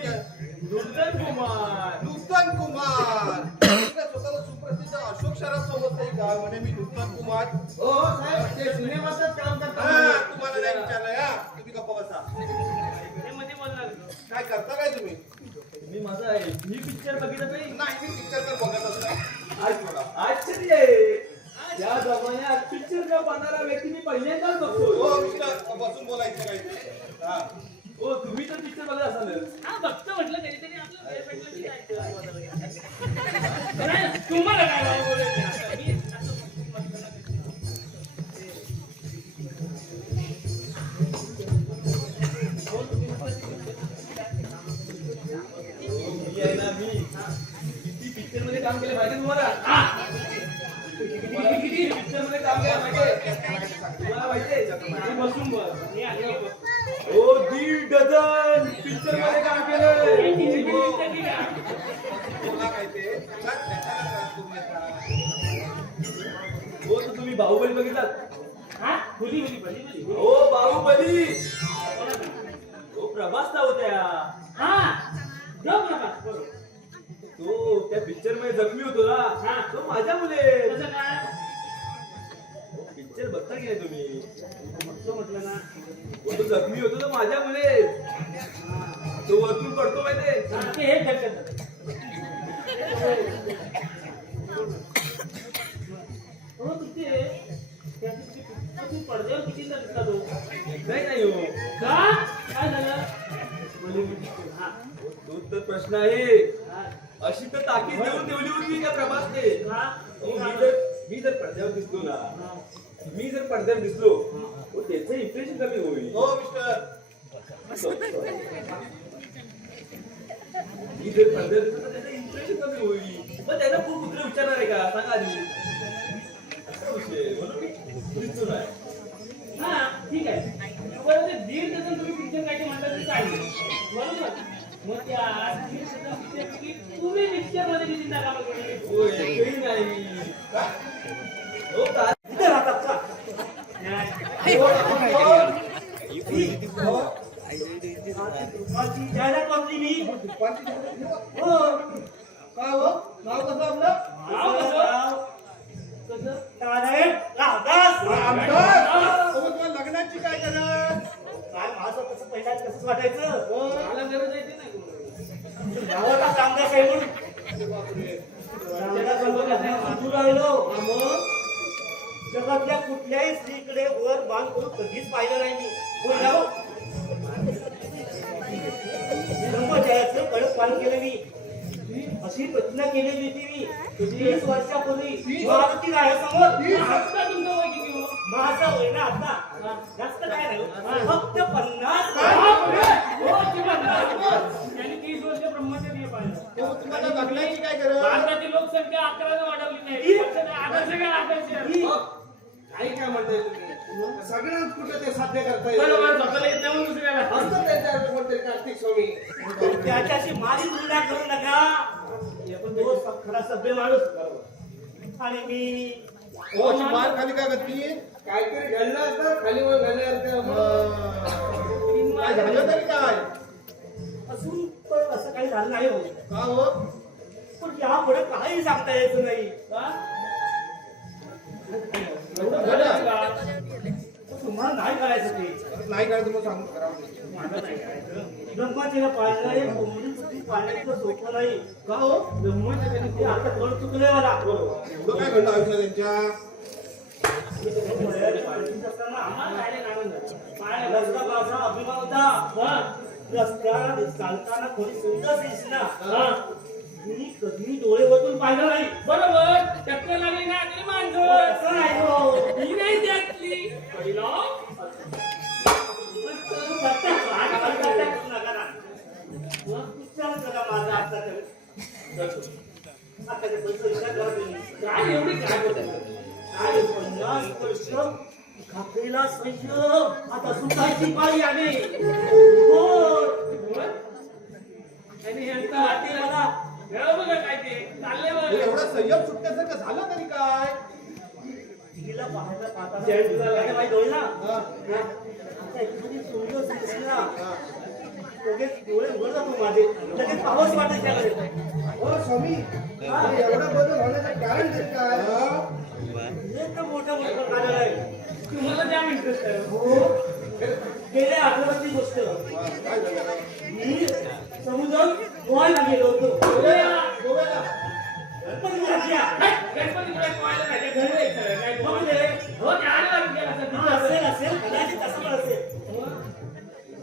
नूतन कुमार. नूतन कुमार. तुम्ही काय स्वतःला सुप्रसिद्ध अशोक शराफ सोबत नाही का? म्हणे मी नूतन कुमार. हो साहेब, ते सिनेमातच काम करतात. तुम्हाला नाही विचारलंय. हा, तुम्ही गप्प बसा. ते मध्ये बोलणार. काय करता काय तुम्ही? मी माझा ही पिक्चर बघितलं नाही. नाही, मी पिक्चर तर बघतच नाही. आश्चर्य आहे. त्या जमान्यात पिक्चर न पाहणारा व्यक्ती मी पहिल्यांदाच बघतो. हो, मिस्टर, बसून बोलायचं काय ते. हा. हो तुम्ही तर पिक्चर बघत असाल. हा, बघतो म्हटलं कधीतरी आपलं वेळ भेटलं की जायचं. नाही, तुम्हाला काय वाव बोलायचं आता? मी असं बघतो ना. मी आहे ना, मी किती पिक्चर मध्ये काम केलं माहिती तुम्हाला? किती पिक्चर मध्ये काम केलं माहिती? तुम्हाला माहिती? मी बसून बघ. मी आधी बघ. हो 1.5 डझन पिक्चर मध्ये काम केलं. किती मिनिटं की काय? बोला काय ते. का कशाला त्रास करून घेता? हो तर तुम्ही बाहुबली बघितलात? हा? भली. हो बाहुबली. हो प्रभासचा होत्या. हा, जाऊ प्रभास, बरोबर. तो त्या पिक्चर मध्ये जखमी होतो ना, तो माझ्या मुले. कसं काय? की नाही तुम्ही? तो म्हटलं ना, तो जखमी होतो तो माझ्यामुळे. तो वरतून पडतो माहितीये. ते हे करतात. हो तिथे त्या पडद्यावर कितींदा दिसला तो? नाही हो. का काय झालं? हा तो तर प्रश्न आहे. हा. अशी तर ताकीद देऊन ठेवली होती त्या प्रभासने. का? मी जर पडद्यावर दिसलो ना, मी जर पडद्यावर दिसलो, त्याचं इम्प्रेशन कमी होईल. हो मिस्टर. मी जर पडद्यावर दिसलो तर त्याचं इम्प्रेशन कमी होईल. मग त्याला खूप कुत्रे विचारणार आहे का? सांगा आधी. असा विषय म्हणून मी दिसतो नाही. हा ठीक आहे. बरं ते 1.5 डझन तुम्ही पिक्चर काय म्हणता तरी चालेल. बरोबर. मग त्या 1.5 डझन पिक्चरपैकी तुम्ही पिक्चर मध्ये किती कामं केली? हो, एकही नाही. हो का? इथे राहतात का? नाही. जाहिरात वाचली मी. हो काय हो नाव कसं आपलं? नाव कसं? कसं? नारायण रामदास. अहो, तुला लग्नाची काय गरज? काय माझं कसं पहिल्या कसं वाटायचं? मला गरज आहे ते नाही. गावाला रामदास आहे म्हणून. जगातल्या कुठल्याही स्त्रीकडे वर मान करून कधीच पाहिलं नाही मी. होय ना हो? ब्रह्मचर्याचं कडक पालन केलं मी. अशी प्रतिज्ञा केलेली होती मी 30 वर्षापूर्वी मारुती रायासमोर. माझं वय ना आता जास्त काय नाही फक्त 50. त्यांनी 30 वर्ष ब्रह्मचर्य पाळलं. हो, तुम्हाला लग्नाची काय गरज? भारताची लोकसंख्या 11 वाढवली नाही. आदर्श काय आदर्श? काही काय म्हणताय तुम्ही? सगळ्यांच कुठे ते साध्य करता येईल. बरोबर स्वतःला येत नाही म्हणून दुसऱ्याला. असतं त्यांच्या कोणतरी कार्तिक स्वामी. त्याच्याशी मारी तुलना करू नका. तो खरा सभ्य माणूस आणि मी हो, अशी मार खाली काय करती? काहीतरी घडलं असतं खाली वर घालण्यासारखं. काय झालं तरी काय? असून पण असं काही झालं नाही हो. का हो? पण यापुढे काही सांगता यायचं नाही. एवढं झालं? तुम्हाला नाही करायचं ते. नाही काय तुम्हाला सांगू करावं. मला नाही करायचं. ब्रह्मचर्य पाळणारे कोंबडी बुद्धी पाळण्याचं सोपं नाही. का हो? ब्रह्मचर्य ते आता कळ चुकलंय मला. एवढं काय घडलं आयुष्यात त्यांच्या? आम्हाला काय नाही आनंद आहे. रस्ता माझा अभिमान होता. रस्त्यात चालताना कोणी सुंदर दिसला मी कधी डोळे वतून पाहिलं नाही. बरोबर टक्कर लागली ना तरी मांजर नाही हो. ही नाही त्यातली पहिला माझा आता काय एवढी काय होत काय 50 वर्ष खाकरीला संशय आता सुटायची पाळी आली. आणि यांचा हाती मला बघा काय ते चाललंय बघ. एवढा संयम सुटण्यासारखं झालं तरी काय? तिला पाहायला पाहताना माहिती होईल ना. आता एखादी सुंदर दिसला लगेच डोळे उघडतात हो माझे. लगेच पाहावंच वाटत त्याकडे. हो स्वामी, एवढा बदल होण्याचं कारण तरी काय? हे तर मोठं मोठं कारण आहे. तुम्हाला द्या इंटरेस्ट आहे. हो गेल्या आठवड्याची गोष्ट. काय झालं? मी समुद्रात पोहायला गेलो होतो. गोव्याला? गणपतीपुळ्यातल्या. गणपतीपुळ्यात पोहायला नाही. घरी जायचं काय पोहले. हो ते आल्यावर गेला तर असेल असेल कदाचित तसं पण असेल.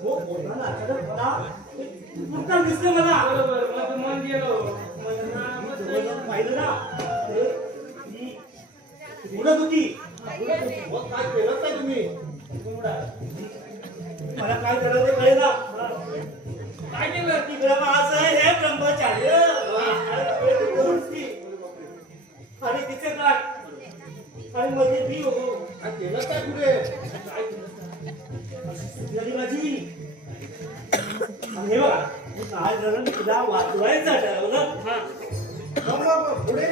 हो बोलताना अचानक मला पुस्तक दिसलं मला. बरोबर मग मन गेलो. पाहिलं ना ती उडत होती. मग काय केलं काय तुम्ही? मला काय करायचं कळेना. काय केलं तिकडे माझं हे ब्रह्मचार्य आणि तिचे काय आणि मध्ये मी होतो. काय केलं काय पुढे? माझी हे बघा मी काय करून तिला वाचवायचं ठरवलं. मग पुढे?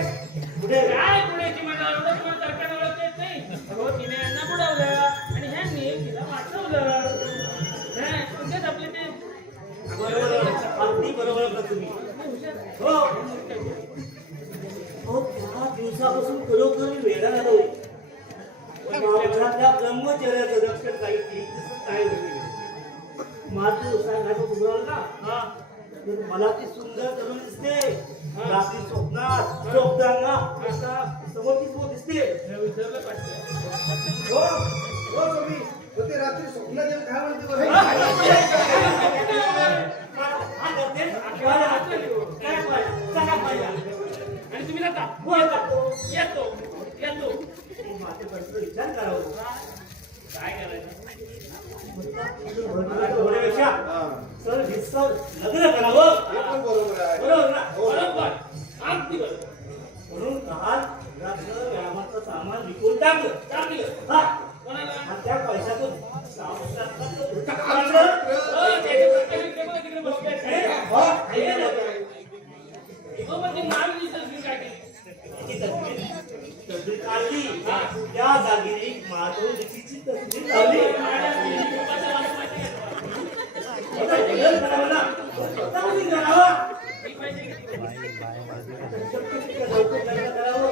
पुढे काय पुढेची मला एवढं तुम्हाला सरकारने ओळखत नाही. हो तिने यांना बुडवलं आणि ह्यांनी तिला वाचवलं. तुमच्याच आपले ते बरोबर अगदी बरोबर तुम्ही. हो हो 10 दिवसापासून खरोखर मी वेडा झालो. माझ्या ब्रह्मचर्याचं रक्षण काही दिसत नाही माझं सांगायचं तुम्हाला ना हा तर मला ती सुंदर तरुण दिसते रात्री स्वप्नात झोपताना असा समोर ती समोर दिसते हे विसरलं वाटतं. हो हो स्वामी हो ते रात्री स्वप्नात येऊन काय म्हणते बरं? हा करते आठवड्याला हात लिहू. काय पाहिजे सांगा पाहिजे आणि तुम्ही जाता हो येतो येतो येतो माझे प्रश्न विचार करावं काय करायचं होण्यापेक्षा सर हिस्सा लग्न करावं हे पण बरोबर आहे बरोबर ना बरोबर अगदी बरोबर म्हणून काल रात्र व्यायामाचं सामान विकून टाकलं टाकलं हा कोणाला आणि त्या पैशातून त्याचे प्रकाश इकडे बघा, तिकडे बघा. हो, म्हणजे नाव विसरली काय केलं? तसबीर काढली त्या जागी माधवजीची तसबीर लावली जगत करावं ना स्वतःहून करावं ही पाहिजे की लवकर लग्न करावं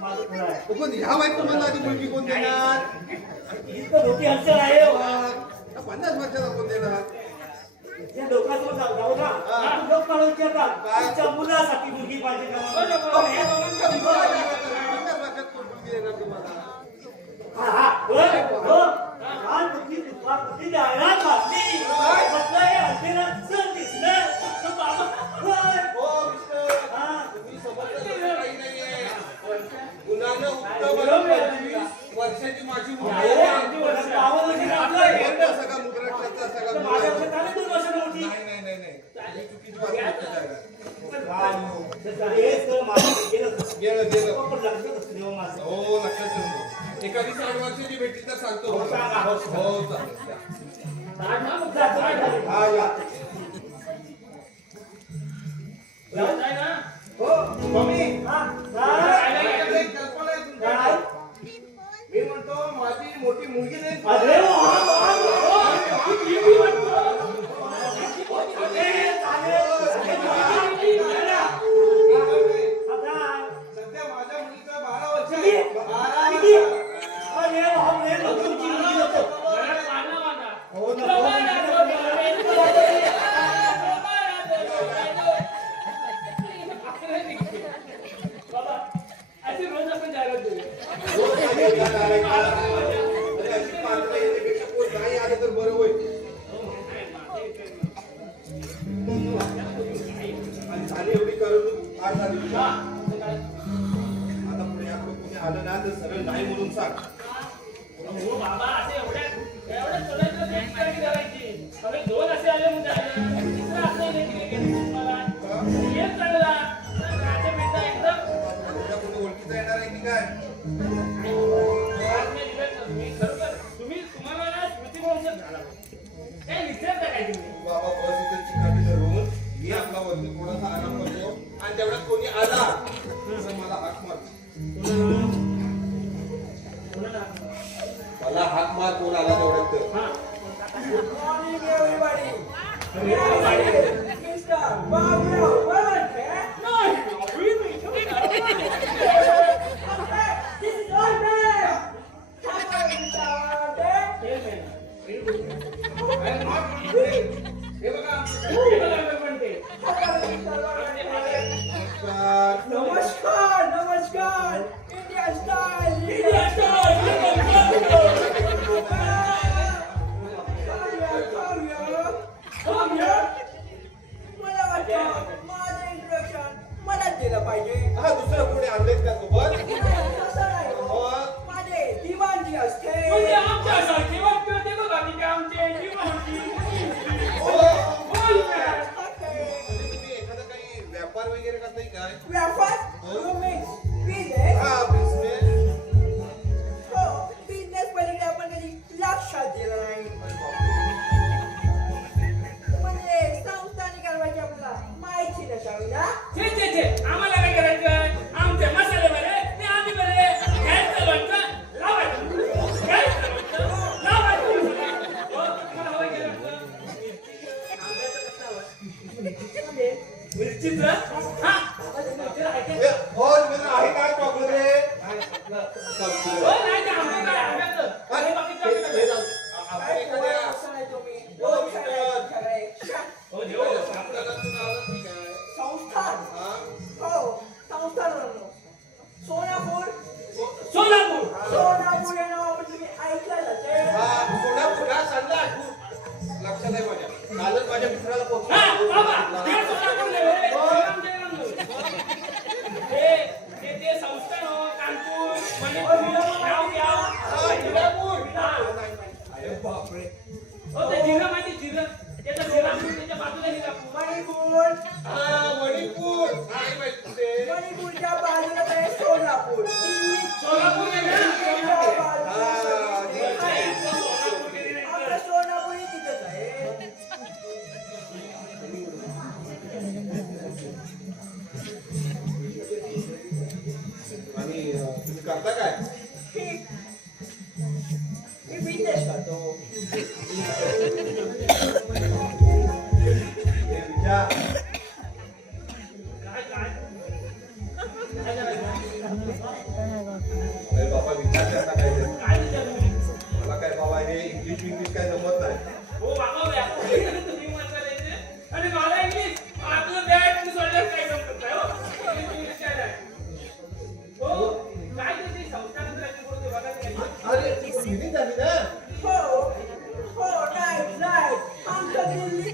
माझं खरं आहे पण ह्या वाईट तुम्हाला आधी मुलगी कोण देणार इतकं मोठी अडचण आहे हो. 50 वर्षाला कोण देणार त्या लोकांसमोर जाऊ ना लोक मला विचारतात तुमच्या मुलासाठी मुलगी पाहिजे का बरोबर, हे दोघांचं 50 वर्षात कोण मुलगी देणार तुम्हाला हा हा होय हो काल तुमची दुपारची जाहिरात वाचली म्हटलं हे अंधेरा सण दिसलं तो बाबा होय हो मिस्टर हा तुम्ही समजलं काही नाहीये मुलानं उत्तम 25 वर्षाची माझी मुलगी आहे. कोणता सगळा मुद्राक्षाचा सगळा माझ्या मुलगा आहे. लक्षात आलं 2 वर्षानं मोठी नाही तुम्ही चुकीची बातमी ऐकत आहे. हेच तर माझं गेलं गेलं पण लक्षात असतं देवा माझं हो लक्षात ठेवतो एखादी 60 वर्षाची भेटली तर सांगतो हो, सांगा, हो, सांगा. हो चालेल जातो. हा या जाताय ना? हो स्वामी हा, काय? माझ्याकडे एक कल्पना आहे काय? तुमच्याकडे. मी म्हणतो माझी मोठी मुलगी नाही अरे वा, वा, वा. आता सध्या माझ्या मुलीचं 12 वर्ष आहे किती? 12 किती? वर्ष. अरे बापरे, तुमची मुलगी नको. घरात पाळणा बांधा. हो नको. बाबा, अशी रोज आपण जाहिरात देऊया. अरे अशी पात्र येण्यापेक्षा कोण नाही आलं तर बरं होईल आणि झाली एवढी करून फार झाली आता पुढे याकडे कोणी आलं ना तर सरळ नाही म्हणून सांग हो बाबा, असे एवढ्या सोडायचं नाही करायची करायची. अरे 2 असे आले म्हणजे आले. तिसरं असं नाही केलं तुम्हाला. एक चांगला. राजा बेटा एकदम तुझ्या कुठे ओळखीचा येणार आहे की काय तुम्हाला ना स्मृतिभ्रंश झाला. काय विसरता काय तुम्ही? बाबा बस इथं चिकाटी धरून मी आपला वरती थोडासा आराम करतो आणि तेवढ्यात कोणी आला तर मला हाक मार मला हाक मार कोण आला तेवढ्यात तर हा. Good morning, everybody. Mr. Babra Walker. This is our man. How are you, Mr. Walker? हे बघा नमस्कार नमस्कार इंडिया स्टाईल इंडिया स्टाईल मला वाटतं माझं इंट्रोडक्शन मलाच दिलं पाहिजे हा दुसरं कोणी आणलेत का सोबत तसं नाही हो. माझे दिवाणजी असते म्हणजे आमच्यासारखी वाटतं ते बघा की आमचे जीवाची तुम्ही एखादा काही व्यापार वगैरे करताय काय व्यापार बिझनेस हा बिझनेस हो बिझनेस पलीकडे आपण कधी लक्षात दिलं नाही म्हणजे संस्थाने करायची आपल्याला माहिती नसावी ना छे आम्हाला काय करायचं आमचे मसाले बरे ते आम्ही बरे घ्यायचं लोणचं लावायचं घ्यायचं लोणचं लावायचं हो, तुम्हाला हवं की लोणचं? आंब्याचं कसं हवं? मिरचीचं? हा? मिरचीचं आहे ते? हो मित्र आहे काय प्रॉब्लेम रे कुठे मणिपूरच्या बाजूला आहे सोलापूर. सोलापूर आहे ना? दिल्लीच्या बाजूला सोलापूर गेली नाही तर. आपलं सोलापूर तिथेच आहे. आणि तुम्ही करता काय ठीक. मी बिझनेस करतो. हे विचार काय काय काय करायचं? अरे बाबा विचार करता काय ते? काय विचारू मी? मला काय बाबा हे इंग्लिश काय जमत नाही हो बाबा व्यापारी तुम्ही म्हणता यायचे. आणि मला इंग्लिश आपलं बॅट मी सोडल्यास काय जमत नाही हो. इंग्लिश काय नाही. हो काय ते संस्थानात बोलतो बघा ते काय. अरे मीटिंग झाली ना हो हो राईट आमचं दिल्ली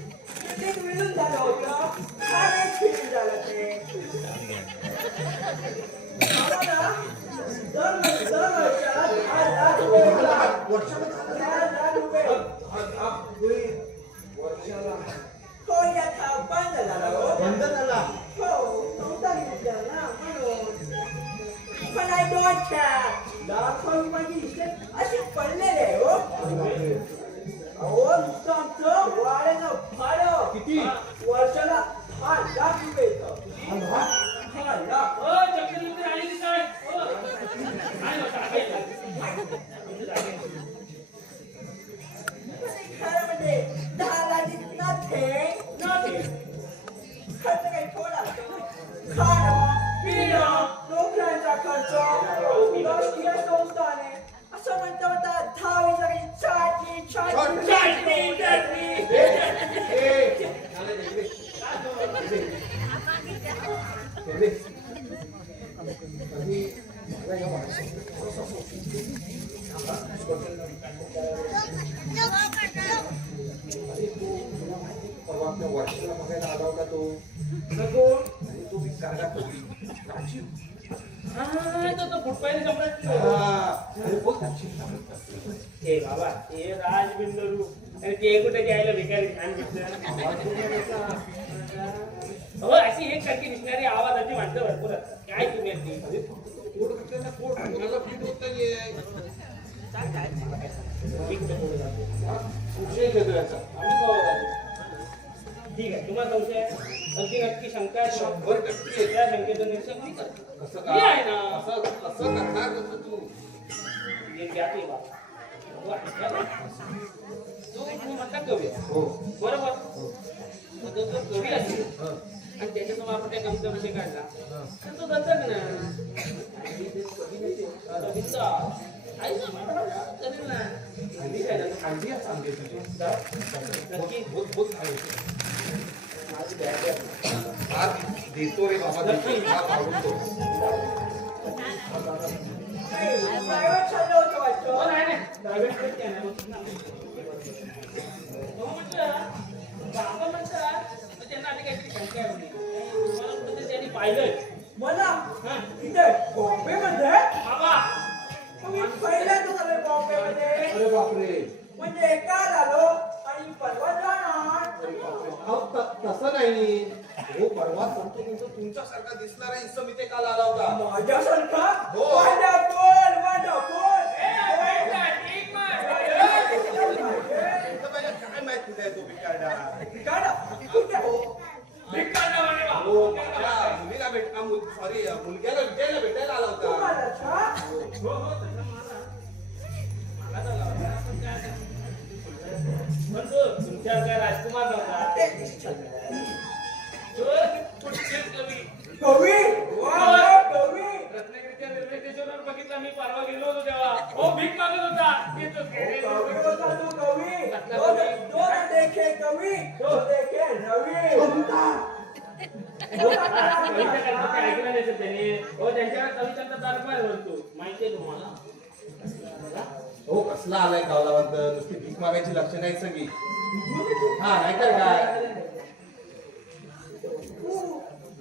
मिळून झालं होतं. अरे फिरून झालं ते. आम्हाला दर वर्षात 10,00,000 रुपये मिळतात. वर्षाला 10,000 रुपये. वर्षाला तो याचा बंद झाला हो. बंद झाला हो नव्हता घेतला ना म्हणून. पण I don't care. लाखो रुपयाची इस्टेट अशी पडलेली आहे हो. अहो नुसतं आमचं वाड्याचं भाडं किती वर्षाला 10,00,000 रुपये येतं. 10,00,000. हो चक्कर आली की काय हो काय होतं काय खरं म्हणजे 10,00,000 nothing. खर्च काही थोडा असतो. खाणं, पिणं, नोकऱ्यांचा खर्च, राष्ट्रीय संस्थाने असं म्हणता म्हणता 10,000 काही चटणी परवा वर्षाला बघायला आला होता तो नको आणि तो विचारला राजीव तो फुटपायला सम्राट अरे बघ राजीव हे बाबा हे राज बिंदरू आणि ते कुठे घ्यायला भिकारी छान दिसतं हो अशी एक सारखी दिसणारी आवाजाची माणसं भरपूर असतात काय तुम्ही अगदी पोट घातलं ना पोट मला फीट होत नाहीये मी कुठे बोलत आहे? संशय घेतो याचा आम्ही पाहू आता. ठीक आहे तुम्हाला संशय आहे? अगदी नक्की शंका आहे का? 100% त्या शंकेचं निरसन मी करतो. कसं मी आहे ना. कसं करणार कसं तू हे ज्ञाती आहे बाबा. हो, ऐका ना. तो तुम्ही म्हणता कवी आहे. हो बरोबर मग तो कवी असेल आणि त्याच्यातून आपण त्या कविता विषय काढला तर तो दत्तक ना कविता आई ना मला करेल ना हल्ली काय ना आयडिया सांगे तुझी नक्की बहुत बहुत आहे माझी बॅग आहे. आज देतो रे बाबा देतो आज आवडतो प्रायव्हेट चाललं होतं हो वाटतं. नाही नाही प्रायव्हेट व्यक्ती आहे ना. हो म्हटलं बाबा म्हणतात तर त्यांना आधी काहीतरी शंका आहे म्हणे. तुम्हाला कुठेतरी त्यांनी पाहिलंय मला हा इथे बॉम्बेमध्ये बाबा मी पहिल्यांदा आलोय बॉम्बेमध्ये. अरे बापरे म्हणजे काल आलो आणि परवा जाणार. अहो, तसं नाही हो परवा सांगतो तुमचं तुमच्यासारखा दिसणारा इसम इथे काल आला होता माझ्यासारखा हो. Wonderful wonderful. ठीक मग इथं पाहिजे काय माहित कुठे आहे तो बिचारडा कुठे हो? भिक्कांना म्हणे बा. हो माझ्या मुलीला सॉरी मुलग्याला विजयला भेटायला आला होता तुम्हाला छा? हो हो तसं मला तर लावला. पण काय आता? पण तो तुमच्या काय राजकुमार नव्हता ते निश्चित. तो पुढचे कवी कवी वा कवी. रत्नागिरीच्या रेल्वे स्टेशनवर बघितला मी परवा गेलो होतो तेव्हा हो भीक मागत होता येतो कवी होता तू कवी. दो न देखे कवी तो देखे रवी. कविता करतात ते ऐकलं नसेल त्याने हो त्यांच्याकडे कवितांचा दरबार भरतो माहिती आहे तुम्हाला हो कसला आलाय गावाला नुसती भीक मागायची लक्षणं आहेत सगळी हा नाहीतर काय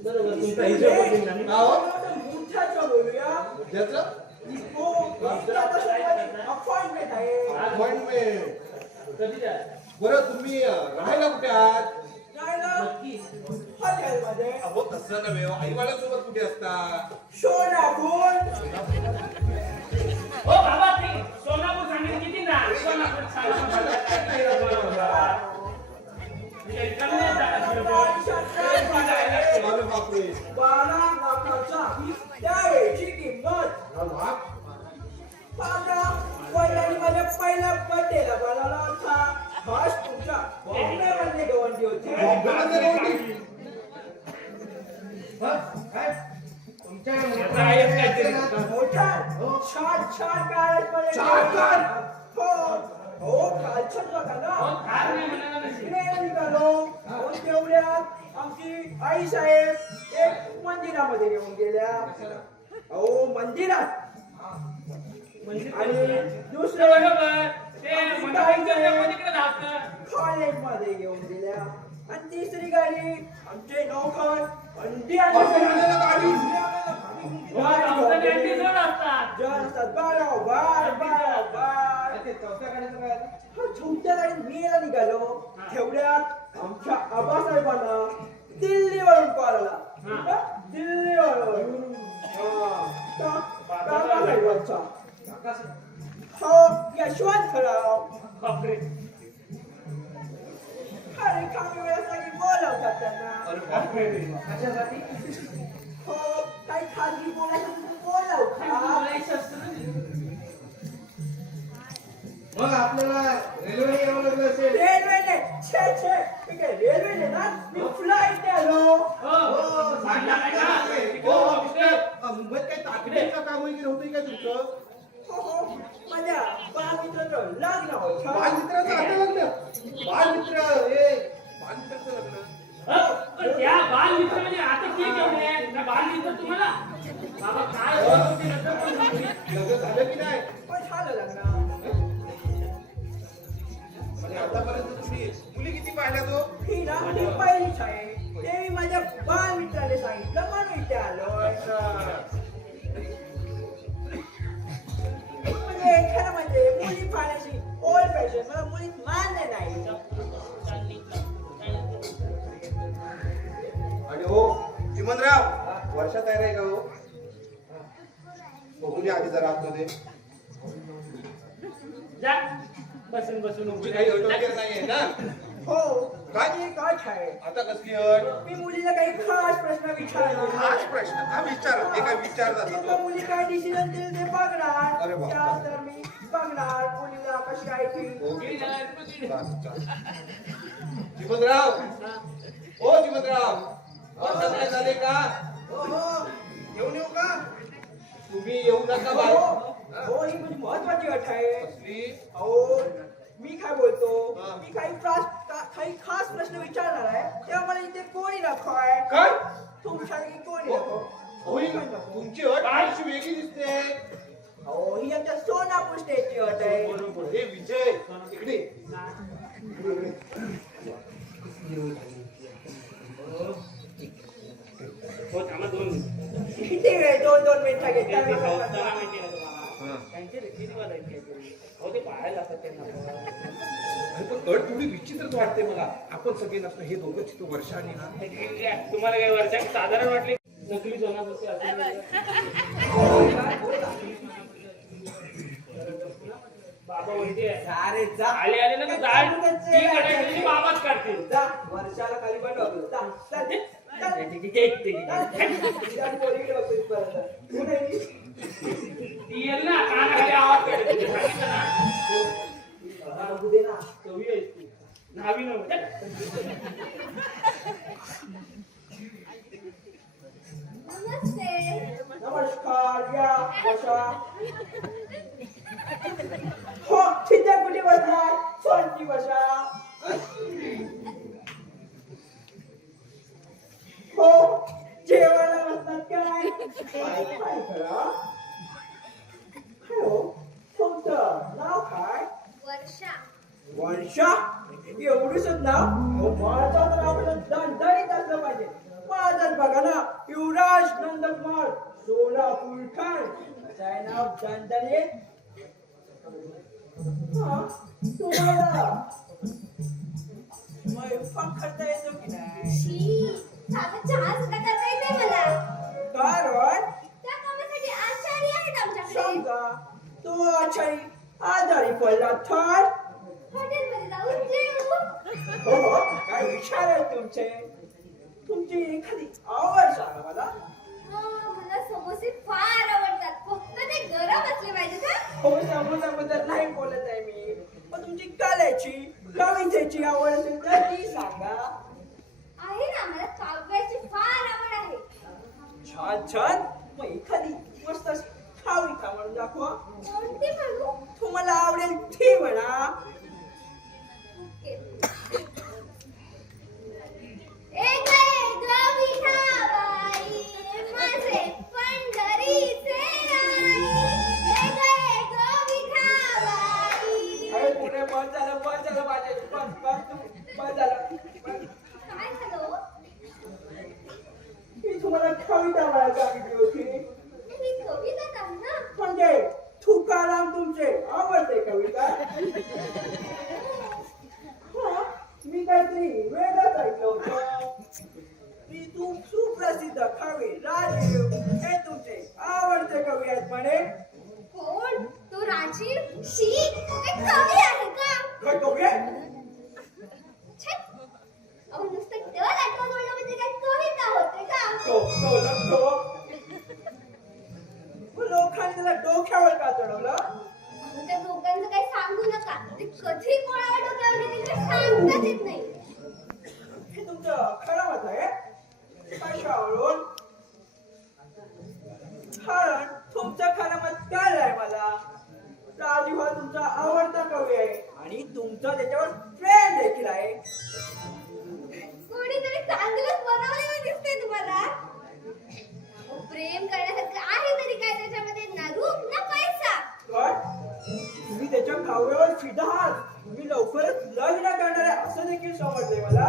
बरोबर तुमचा हिशोब बघून ना मी. का हो मुठाचं बोलूया. त्याचं हो अपॉइंटमेंट आहे. अपॉइंटमेंट कधी द्या बरं तुम्ही राहायला कुठे आहात नाही ना नक्की हॉटेल मध्ये अहो तसं नव्हे हो. आई सोबत कुठे असता सोलापूर हो बाबा ते सोलापूर सांगेल किती ना सोलापूर अरे बापरे 12 लाखाचा त्यावेळची किंमत माझ्या वडिलांनी माझ्या पहिल्या बर्थडेला बनवला होता खास तुमच्या बॉम्बेमध्ये गवंडी होती तुमच्या याचा आहेच काहीतरी. मोठा छान छान पॅलेस हो कालच्याच बघा ना हो, ठार नाही म्हणाला नसेल. इकडे निघालो हो तेवढ्यात आमची आई साहेब एक मंदिरामध्ये घेऊन गेल्या हो मंदिरात आणि दुसऱ्या बरोबर ते मंडळींचं तिकडे राहतं. कॉलेजमध्ये घेऊन गेल्या आणि तिसरी गाडी आमचे नौकर अंडी हो, आमचं कॅन्टीन जवळ असतात. छोट्या गाडीत मी यायला निघालो तेवढ्यात आमच्या आबासाहेबांना दिल्लीवरून कॉल आला दिल्लीवरून काकासाहेबांचा हो यशवंतराव बापरे. अरे कमी वेळासाठी बोलवतात त्यांना हो काही खाजगी बोलायचं बोलवतात मग आपल्याला रेल्वे यावं लागलं असेल. रेल्वेने छे छे मी काय रेल्वेने ना मी फ्लाईट आलो हो, सांगा काय का? हो मिस्टर मुंबईत काही तातडीचं काम वगैरे होतंय का तुमचं हो माझ्या बालमित्राचं लग्न होतं बालमित्राचं आता लग्न बालमित्र हे बालमित्राचं लग्न पण त्या बालमित्र म्हणजे आता ठीक आहे त्या बालमित्र तुम्हाला बाबा काय बोलत होते नंतर पण सांगते. लग्न झालं की नाही पण झालं लग्न म्हणजे आतापर्यंत तुम्ही मुली किती पाहिल्या तो ही ना ती पहिलीच आहे ते मी माझ्या बालमित्राने सांगितलं म्हणून इथे आलोय म्हणजे खरं म्हणजे मुली पाहण्याची ओल्ड फॅशन मला मुलीत मान्य नाही आणि हो चिमनराव वर्षा तयार आहे का हो बघू द्या आधी जरा आतमध्ये जा बसून बसून तुमची उभी काही अट राहा. वगैरे नाही आहे ना हो काय? काय काय आहे आता कसली अट मी मुलीला काही खास प्रश्न विचारला हाच प्रश्न हा विचार ते काय विचारतात तेव्हा मुली काय डिसिजन देईल ते बघणार अरे बाप. त्यानंतर मी बघणार मुलीला कशी आहे ती चिमनराव ओ चिमनराव वर्षा काय झाले का हो हो येऊन येऊ का तुम्ही येऊ नका हो बाहेर हो, ही म्हणजे महत्वाची अट आहे कसली अहो मी काय बोलतो हा. मी काही खास प्रश्न विचारणार आहे तेव्हा मला इथे कोणी नको आहे काय तुमच्यासाठी कोणी नको होई तुमची अट अशी वेगळी दिसते अहो ही आमच्या सोनापूर स्टेटची अट आहे बरोबर हे विजय इकडे हो थांबा 2 मिनिट. किती वेळ 2-2 मिनिटं ते घेतला भावताना माहिती आहे ना तुम्हाला त्यांचे रीतिरिवाज आहेत काहीतरी. हो ते पाहायला लागतात त्यांना अरे पण अट थोडी विचित्रच वाटते मला आपण सगळे नसतो हे दोघं चित्र वर्षा आणि हा तुम्हाला काही वर्षात साधारण वाटले नकली सोनापूरचे असेल. बाबा म्हणते अरे जा आले आले ना जाळ ती कडाई बाबाच काढतील. जा वर्षाला खाली बनवलं जा चल, चल. ठीक आहे. जा, पोरीकडे बघतो इथपर्यंत. कुठे आहे ती? ती येईल ना कानाखाली आवाज काढते सांगितलं ना हा, बघू दे ना. कवी आहेस तू नावी नव्हतं. नमस्ते नमस्कार या बसा हो तिथे कुठे बसणार कोणती बसा हो जेवायला बसतात काय काय करा हॅलो तुमचं नाव काय वर्षा वर्षा एवढीच नाव हो माझं तर आपलं दणदणीत असलं पाहिजे माझं बघा ना युवराज नंदकुमार सोलापूर खान असं आहे नाव दणदणीत हा तुम्हाला स्वयंपाक करता येतो की नाही शी चहा सुद्धा करता येते मला. कारण त्या कामासाठी आचारी आहेत आमच्याकडे. समजा तो आचारी आजारी पडला तर हॉटेलमध्ये जाऊन जेवू. हो काय विचार आहे तुमचे तुमची एखादी आवड सांगा मला मला समोसे फार आवडतात. फक्त ते गरम असले पाहिजेत हा. हो समोसाबद्दल नाही बोलत आहे मी पण तुमची कलेची कवितेची आवड असेल तर ती सांगा आहे ना, मला काव्याची फार आवड आहे. छान छान मग एखादी मस्त कविता म्हणून दाखवा कोणती म्हणू? तुम्हाला आवडेल ती म्हणा एक विठाबाई माझे पंढरीचे आई. एक विठाबाई. अरे पुढे बंद झालं माझे बंद झालं काय झालं? मी तुम्हाला कविता मला सांगितली होती ही कविता आहे ना? म्हणजे तुकाराम तुमचे आवडते कविता हा, मी काहीतरी वेगळंच ऐकलं होतं की तू सुप्रसिद्ध कवी राजीव हे तुमचे आवडते कवी आहेत म्हणे कोण? तो राजीव? शी, ते कवी आहे का? काय कवी आहे? छे! अहो नुसतं डल आठवण बोलणं म्हणजे काय कविता होते का? लोकांनी त्याला डोक्यावर का चढवलं अहो, त्या लोकांचं काही सांगू नका. ते कधी कोणाला डोक्यावर गेले ते सांगताच येत नाही. हे तुमचं खरं मत आहे कशावरून कारण तुमचं खरं मत काय आहे मला राजीव हा तुमचा आवडता कवी आहे आणि तुमचं त्याच्यावर प्रेम देखील आहे कोणीतरी चांगलंच बनवलेलं दिसतंय तुम्हाला. अहो, प्रेम करण्यासारखं आहे तरी काय त्याच्यामध्ये? ना रूप ना पैसा. पण तुम्ही त्याच्या काव्यावर फिदा आहात तुम्ही लवकरच लग्न करणार आहे असं देखील समजलंय मला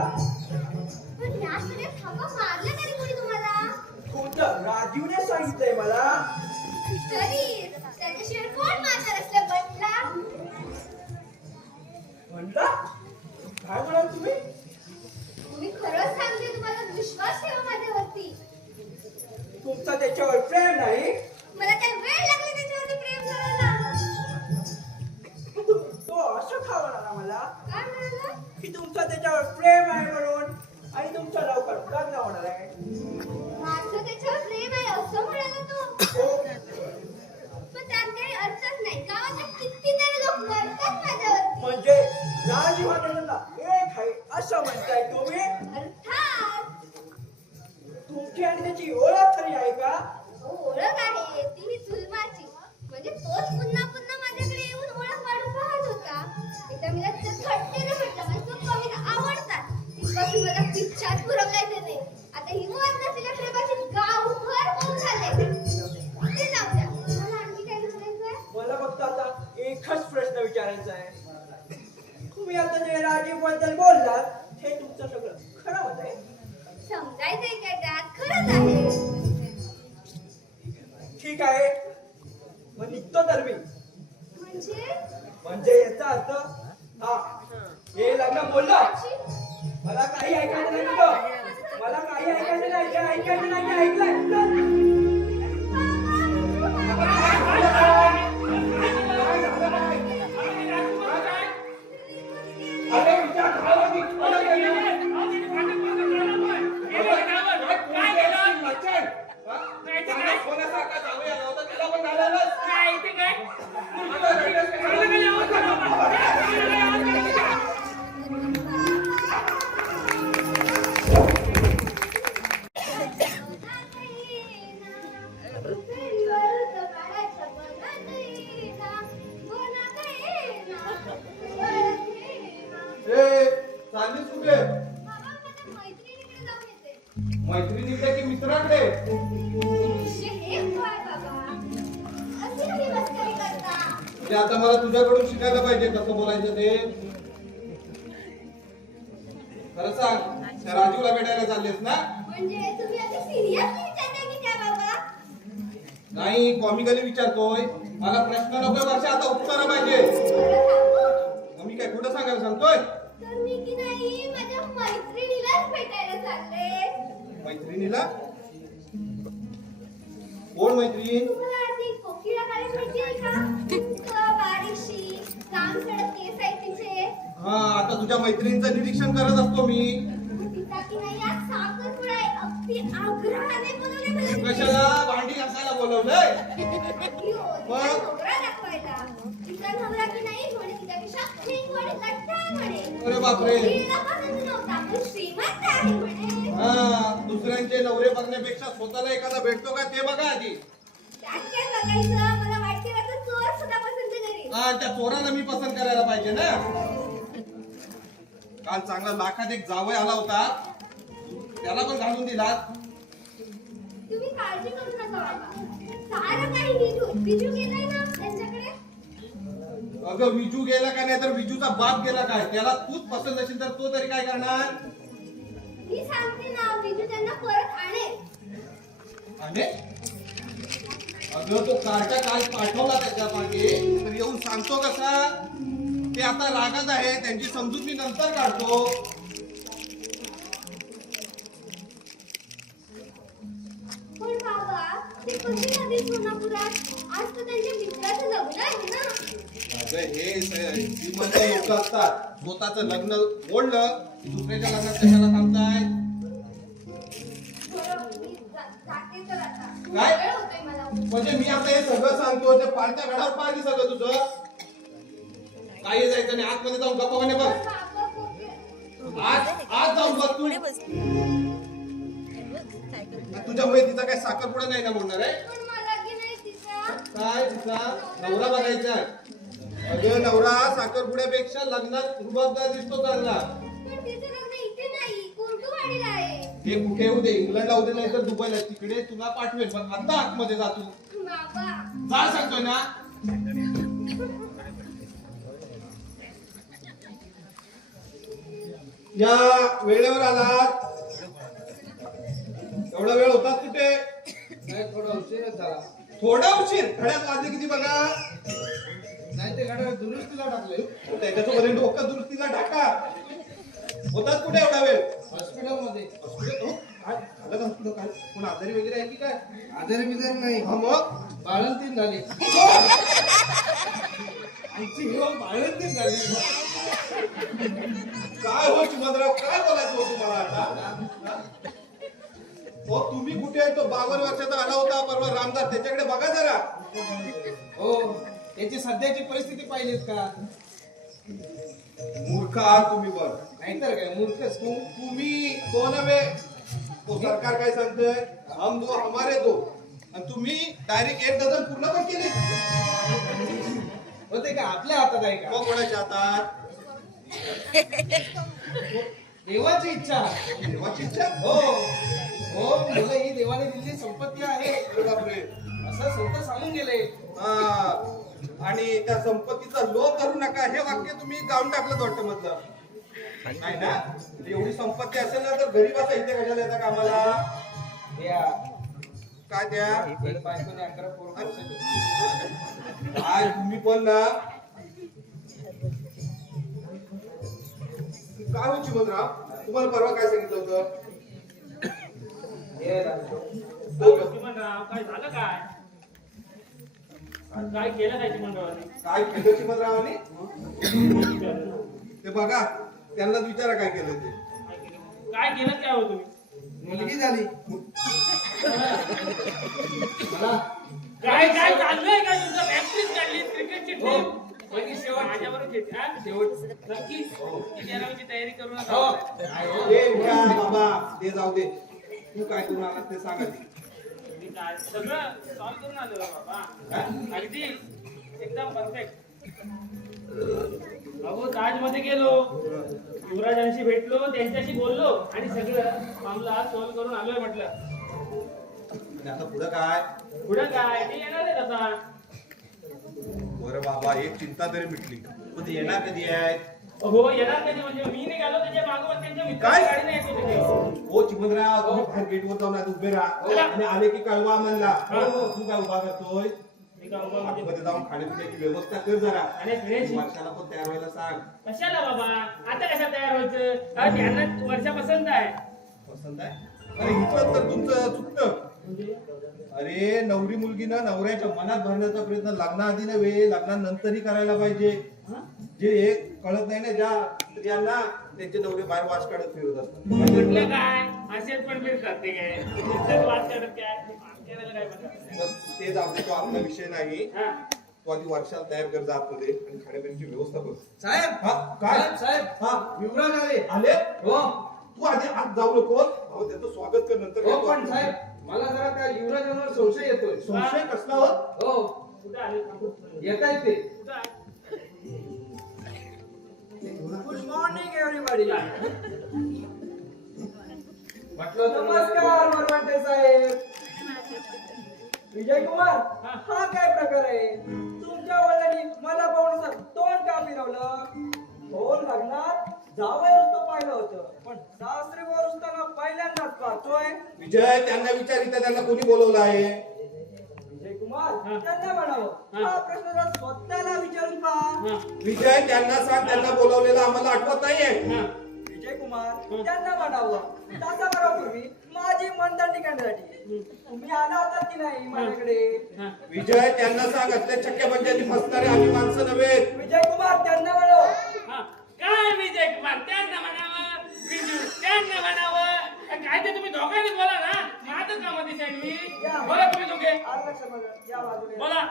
पण या सगळ्या थापा मारल्या तरी कोणी तुम्हाला? तुमचं राजीवने सांगितलंय मला तरी त्याच्याशिवाय कोण मारणार असलं बटला? म्हणला काय म्हणाल तुम्ही मी खरंच सांगते, तुम्हाला विश्वास ठेवा माझ्यावरती. तुमचं त्याच्यावर प्रेम नाही मला काय वेळ लागला त्याच्यावरती प्रेम करायला? तो असं का म्हणाला मला काय म्हणाला? की तुमचं त्याच्यावर प्रेम आहे म्हणून आणि तुमचं लवकर लग्न होणार आहे माझं त्याच्यावर प्रेम आहे असं म्हणाला तो. पण त्यात काही अर्थच नाही. गावात कितीतरी लोक मरतात माझ्यावरती. म्हणजे राजीव हा त्याच्यातला एक आहे असं म्हणताय तुम्ही अर्थात तुमची आणि त्याची ओळख तरी आहे का ओळख आहे, ती ही जुलमाची. म्हणजे तोच पुन्हा पुन्हा माझ्याकडे येऊन ओळख वाढून पाहत होता. एकदा मी त्याच्या थट्टेनं म्हटलं मला खूप कविता आवडतात. तिथपासून मला पिच्छात पुरवलायचे नाही. आता ही मोहन नसलेल्या प्रेमाची गावभर बोल झाले. ते जाऊ द्या. मला आणखी काय विचारायचंय? मला फक्त आता एकच प्रश्न विचारायचा आहे तुम्ही आता जे राजीव बद्दल बोललात हे तुमचं सगळं खरं होत आहे समजायचंय काय त्यात? खरंच आहे. ठीक आहे मग निघतो तर मी म्हणजे याचा अर्थ हा हे लग्न बोललं मला काही ऐकायचं नाही तुझं मला काही ऐकायचं नाही जे ऐकायचं नाही ते ऐकलंय अरे विचार झाला की कोणा गेलं? मच्छर, हा? चांगला सोन्यासारखा जावई आला होता, तिला पण घालायलाच. आता रडतेस का? ए, चाललीस कुठे? मैत्रिणीकडे की मित्रांकडे? म्हणजे आता मला तुझ्याकडून शिकायला पाहिजे कसं बोलायचं ते. खरं सांग, त्या राजूला भेटायला चाललेस ना? म्हणजे तुम्ही आता सिरियसली विचारताय की काय बाबा? नाही, कॉमिकली विचारतोय. मला प्रश्न नको वर्षा, आता उत्तर पाहिजे. खरं सांगू? मी काय खोटं सांगायला सांगतोय? तर मी की नाही माझ्या मैत्रिणीलाच भेटायला चालले. मैत्रिणीला कोण मैत्रीण? तुम्हाला ती कोकिळा काळे माहिती आहे का? बारीकशी लांबसडक केस आहेत तिचे. हा, आता तुझ्या मैत्रिणीचं निरीक्षण करत असतो मी. तिचा की नाही आज साखरपुडा आहे. अगदी आग्रहाने बोलवले मला. कशाला भांडी घासायला बोलवलंय? अय्यो, तिचा नवरा दाखवायला. तिचा नवरा की नाही म्हणे तिच्यापेक्षा खिंग आणि लठ्ठ आहे म्हणे. अरे बापरे. तिला पसंत नव्हता, पण श्रीमंत आहे म्हणे. हा, दुसऱ्यांचे नवरे बघण्यापेक्षा स्वतःला एखादा भेटतो का ते बघा आधी. त्यात काय बघायचं? मला वाटते आता चोर सुद्धा पसंत करेल. हा, त्या चोराला मी पसंत करायला पाहिजे ना. काल चांगला लाखात एक जावई आला होता, त्याला पण घालून दिला. तुम्ही काळजी करू नका बाबा. सारं काही बिजू गेलाय ना त्यांच्याकडे. अगं विजू गेला का नाही तर विजूचा बाप गेला काय? त्याला तूच पसंत असेल तर तो तरी काय करणार? मी सांगते ना बिजू त्यांना परत आणेल. आणि अगं तो कार्टा काल पाठवला त्याच्या मागे, तर येऊन सांगतो कसा? ते आता रागात आहे, त्यांची समजूत मी नंतर काढतो. पण बाबा ते कसे आले सोनापुरात? आज तर त्यांच्या मित्राचं लग्न आहे ना. अगं हे श्रीमंत लोक असतात, स्वतःचं लग्न मोडलं की दुसऱ्याच्या लग्नात कशाला थांबताय? बरं, मी जाते तर आता. काय? वेळ होतोय मला. म्हणजे मी आता हे सगळं सांगतो ते पालत्या घडावर पाहिजे सगळं तुझं. काही जायचं नाही, आतमध्ये जाऊन गप्पाने बघ. पण बाबा कोकिळ आज जाऊन बघ तू. तुझ्या मुळे तिचा काय साखरपुडा नाही ना म्हणणार आहे? पण मला की नाही तिचा. काय तिचा नवरा बघायचा? अगं नवरा साखरपुड्यापेक्षा लग्नात रुबाबदार दिसतो चांगला. पण तिचं लग्न इथे नाही, कुर्डुवाडीला आहे. हे कुठे येऊ दे, इंग्लंडला होऊ दे नाही तर दुबईला, तिकडे तुला पाठवेल. पण आता आतमध्ये जा तू. बाबा जा सांगतोय ना. या वेळेवर आलात. एवढा वेळ होता कुठे? नाही थोडा उशीरच झाला. थोडा उशीर. घड्यात वाजले किती बघा. नाही ते गाड्या दुरुस्तीला टाकले. त्याच्यासोबत डोकं दुरुस्तीला टाका. होतात कुठे एवढा वेळ? हॉस्पिटल मध्ये. हॉस्पिटल? काय झालं का हॉस्पिटल? काय कोण आजारी वगैरे आहे की काय? आजारी बिजारी नाही. हा मग बाळंतीन झाली. आमची ही बाळंतीन झाली. काय हो चिमणराव, काय बोलायचं हो तुम्हाला आता? हो तुम्ही कुठे आहे? तो 52 वर्षाचा आला होता परवा रामदास, त्याच्याकडे बघा जरा. हो त्याची सध्याची परिस्थिती पाहिलीत का? मूर्ख आहात तुम्ही बघ. नाहीतर काय मूर्खच तू. तुम्ही तो नव्हे, तो सरकार काय सांगतंय? हम दो हमारे दो. आणि तुम्ही डायरेक्ट 1 डझन पूर्ण पण केली. होते का आपल्या हातात आहे का? मग कोणाच्या हातात? देवाची इच्छा. देवाची इच्छा. हो हो मला ही देवाने दिलेली संपत्ती आहे अरे बापरे. असं संत सांगून गेले. हा. आणि त्या संपत्तीचा लोभ करू नका हे वाक्य तुम्ही गाऊन टाकलं वाटतं मधलं. नाही ना? एवढी संपत्ती असेल ना तर गरीब असं इथे कशाला येतात कामाला? द्या. काय द्या? एक बायकोने 11 पोरं करू शकत. काय तुम्ही पण ना काय हो चिमणराव, तुम्हाला परवा काय सांगितलं होतं? हे राजू. चिमणराव काय झालं काय? काय केलं काय चिमणरावाने? काय केलं चिमणरावांनी? ते बघा, त्यांनाच विचारा काय केलं ते. काय केलं काय हो तुम्ही? मुलगी झाली. मला काय काय चाललंय काय तुमचं? प्रॅक्टिस काढली क्रिकेटची टीम. आणि शेवट माझ्याबरोबर घेते हा? शेवट नक्की 11वीची तयारी करू नका. ते उठा बाबा, ते जाऊ दे. तू काय करून आलास ते सांग आधी. मी काय सगळं सॉल्व करून आलो रे बाबा. अगदी एकदम परफेक्ट. अहो ताज मध्ये गेलो, युवराजांशी भेटलो, त्यांच्याशी बोललो आणि सगळं मामला सॉल्व करून आलोय म्हटलं. आणि आता पुढं काय? पुढं काय ते येणार आहे आता. बरं बाबा, एक चिंता तरी मिटली. पण ते येणार कधी आहेत? हो येणार कधी म्हणजे मी निघालो त्याच्या मागोमाग त्यांच्या काय? मित्राची गाडी नाही येत होती. हो चिमणराव, तुम्ही बाहेर गेटवर जाऊन आत उभे राहा आणि आले की कळवा म्हणला. तू काय उभा करतोय? मी का उभा म्हणजे आतमध्ये जाऊन खाण्यापिण्याची व्यवस्था कर जरा. आणि फिरायची वर्षाला पण तयार व्हायला सांग. कशाला बाबा आता कशा तयार व्हायचं? अहो, त्यांना वर्षा पसंत आहे. पसंत आहे? अरे इथं तर तुमचं चुकतं. अरे नवरी मुलगीनं नवऱ्याच्या मनात भरण्याचा प्रयत्न लग्नाआधी नव्हे लग्नानंतरही करायला पाहिजे. जे हे कळत नाही ना ज्या स्त्रियांना त्यांचे नवरे बाहेर वास काढत फिरत असतात. म्हटलं काय असेच पण मी करते काय इज्जत वाद करत काय आपल्याला काय म्हणतात? तर ते जाऊ दे, तो आपला विषय नाही. हा. तू आधी वर्षाला तयार कर जा आतमध्ये आणि खाण्यापिण्याची व्यवस्था कर. साहेब हा काय साहेब हा युवराज आले आले हो तू आधी आत जाऊ नकोस. अहो त्याचं स्वागत कर नंतर हो येतो पण आपण. साहेब मला जरा त्या युवराजांवर संशय येतोय. संशय कसला हो? हो कुठं आले? येत आहेत ते. कुठं आले? Good morning everybody. म्हटलं होतं नमस्कार वरवंटे साहेब. विजय कुमार हा काय प्रकार आहे? तुमच्या वडिलांनी मला पाहून असं तोंड का फिरवलं? हो लग्नात जावई रुसतो पाहिलं होतं पण सासरे रुसताना पहिल्यांदाच पाहतोय. विजय त्यांना विचारित त्यांना कोणी बोलवलं आहे? विजय कुमार त्यांना म्हणावं हा प्रश्न जरा स्वतःला विचारून पहा. विजय त्यांना सांग त्यांना बोलवलेलं आम्हाला आठवत नाहीये. विजय कुमार त्यांना म्हणावं तासाभरापूर्वी माझी मनधरणी करण्यासाठी तुम्ही आला होता की नाही माझ्याकडे? विजय त्यांना सांग असल्या चक्क्या पंचायती फसणारे आम्ही माणसं नव्हे. विजय कुमार त्यांना म्हणावं हा. काय विजय कुमार त्यांना म्हणावं विजू त्यांना म्हणावं काय ते तुम्ही दोघांनी बोला ना माझं काम दिसेल मी बोला तुम्ही दोघे आलं लक्षात माझं. या बाजूने बोला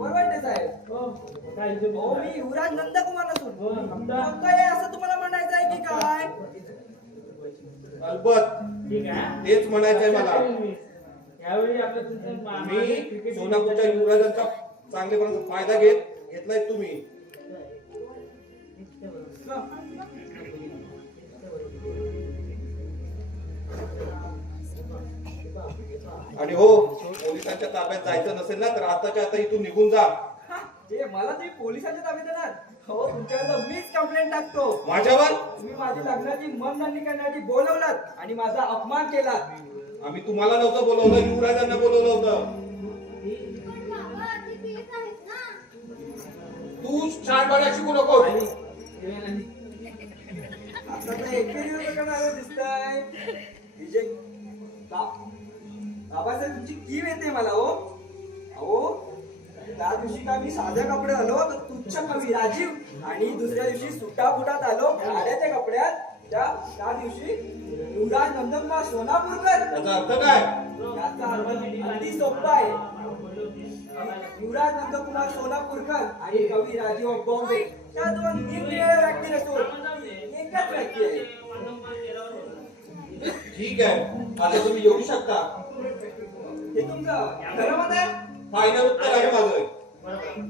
वरवंटे साहेब. हो मी युवराज नंदकुमार नसून काय असं तुम्हाला म्हणायचं आहे की काय? अलबत ठीक आहे तेच म्हणायचंय मला. यावेळी आपलं तुमचं मी सोलापूरच्या युवराजांचा चांगलेपणाचा फायदा घेतलाय तुम्ही. आणि हो पोलिसांच्या ताब्यात जायचं नसेल ना तर आताच्या आता इथून निघून जा. ते मला तुम्ही पोलिसांच्या ताब्यात देणार? हो तुमच्यावर मीच कंप्लेंट टाकतो. माझ्यावर तुम्ही माझी लग्नाची मनधरणी करण्यासाठी बोलवलात आणि माझा अपमान केलात. आम्ही तुम्हाला नव्हतं बोलवलं युवराजांना बोलवलं होतं. पण बाबा ते तेच आहेत ना. तू शहाणपणा शिकू नको. आता तर एकटे दिवस करणार दिसतंय. विजय बाबासाहेब तुमची कीव येते मला हो. अहो त्या दिवशी का मी साध्या कपडे आलो तर तुच्छ कवी राजीव आणि दुसऱ्या दिवशी सुटा बुटात आलो भाड्याच्या कपड्यात त्या दिवशी युवराज नंदकुमार सोनापूरकर. त्याचा अर्थ काय? याचा अर्थ अगदी सोपा आहे. युवराज नंदकुमार सोनापूरकर आणि कवी राजीव बॉम्बे त्या दोन निरनिराळ्या व्यक्ती नसून एकच व्यक्ती आहे. ठीक आहे आता तुम्ही येऊ शकता. हे तुमचं घरामध्ये आहे? फायनल उत्तर आहे माझं.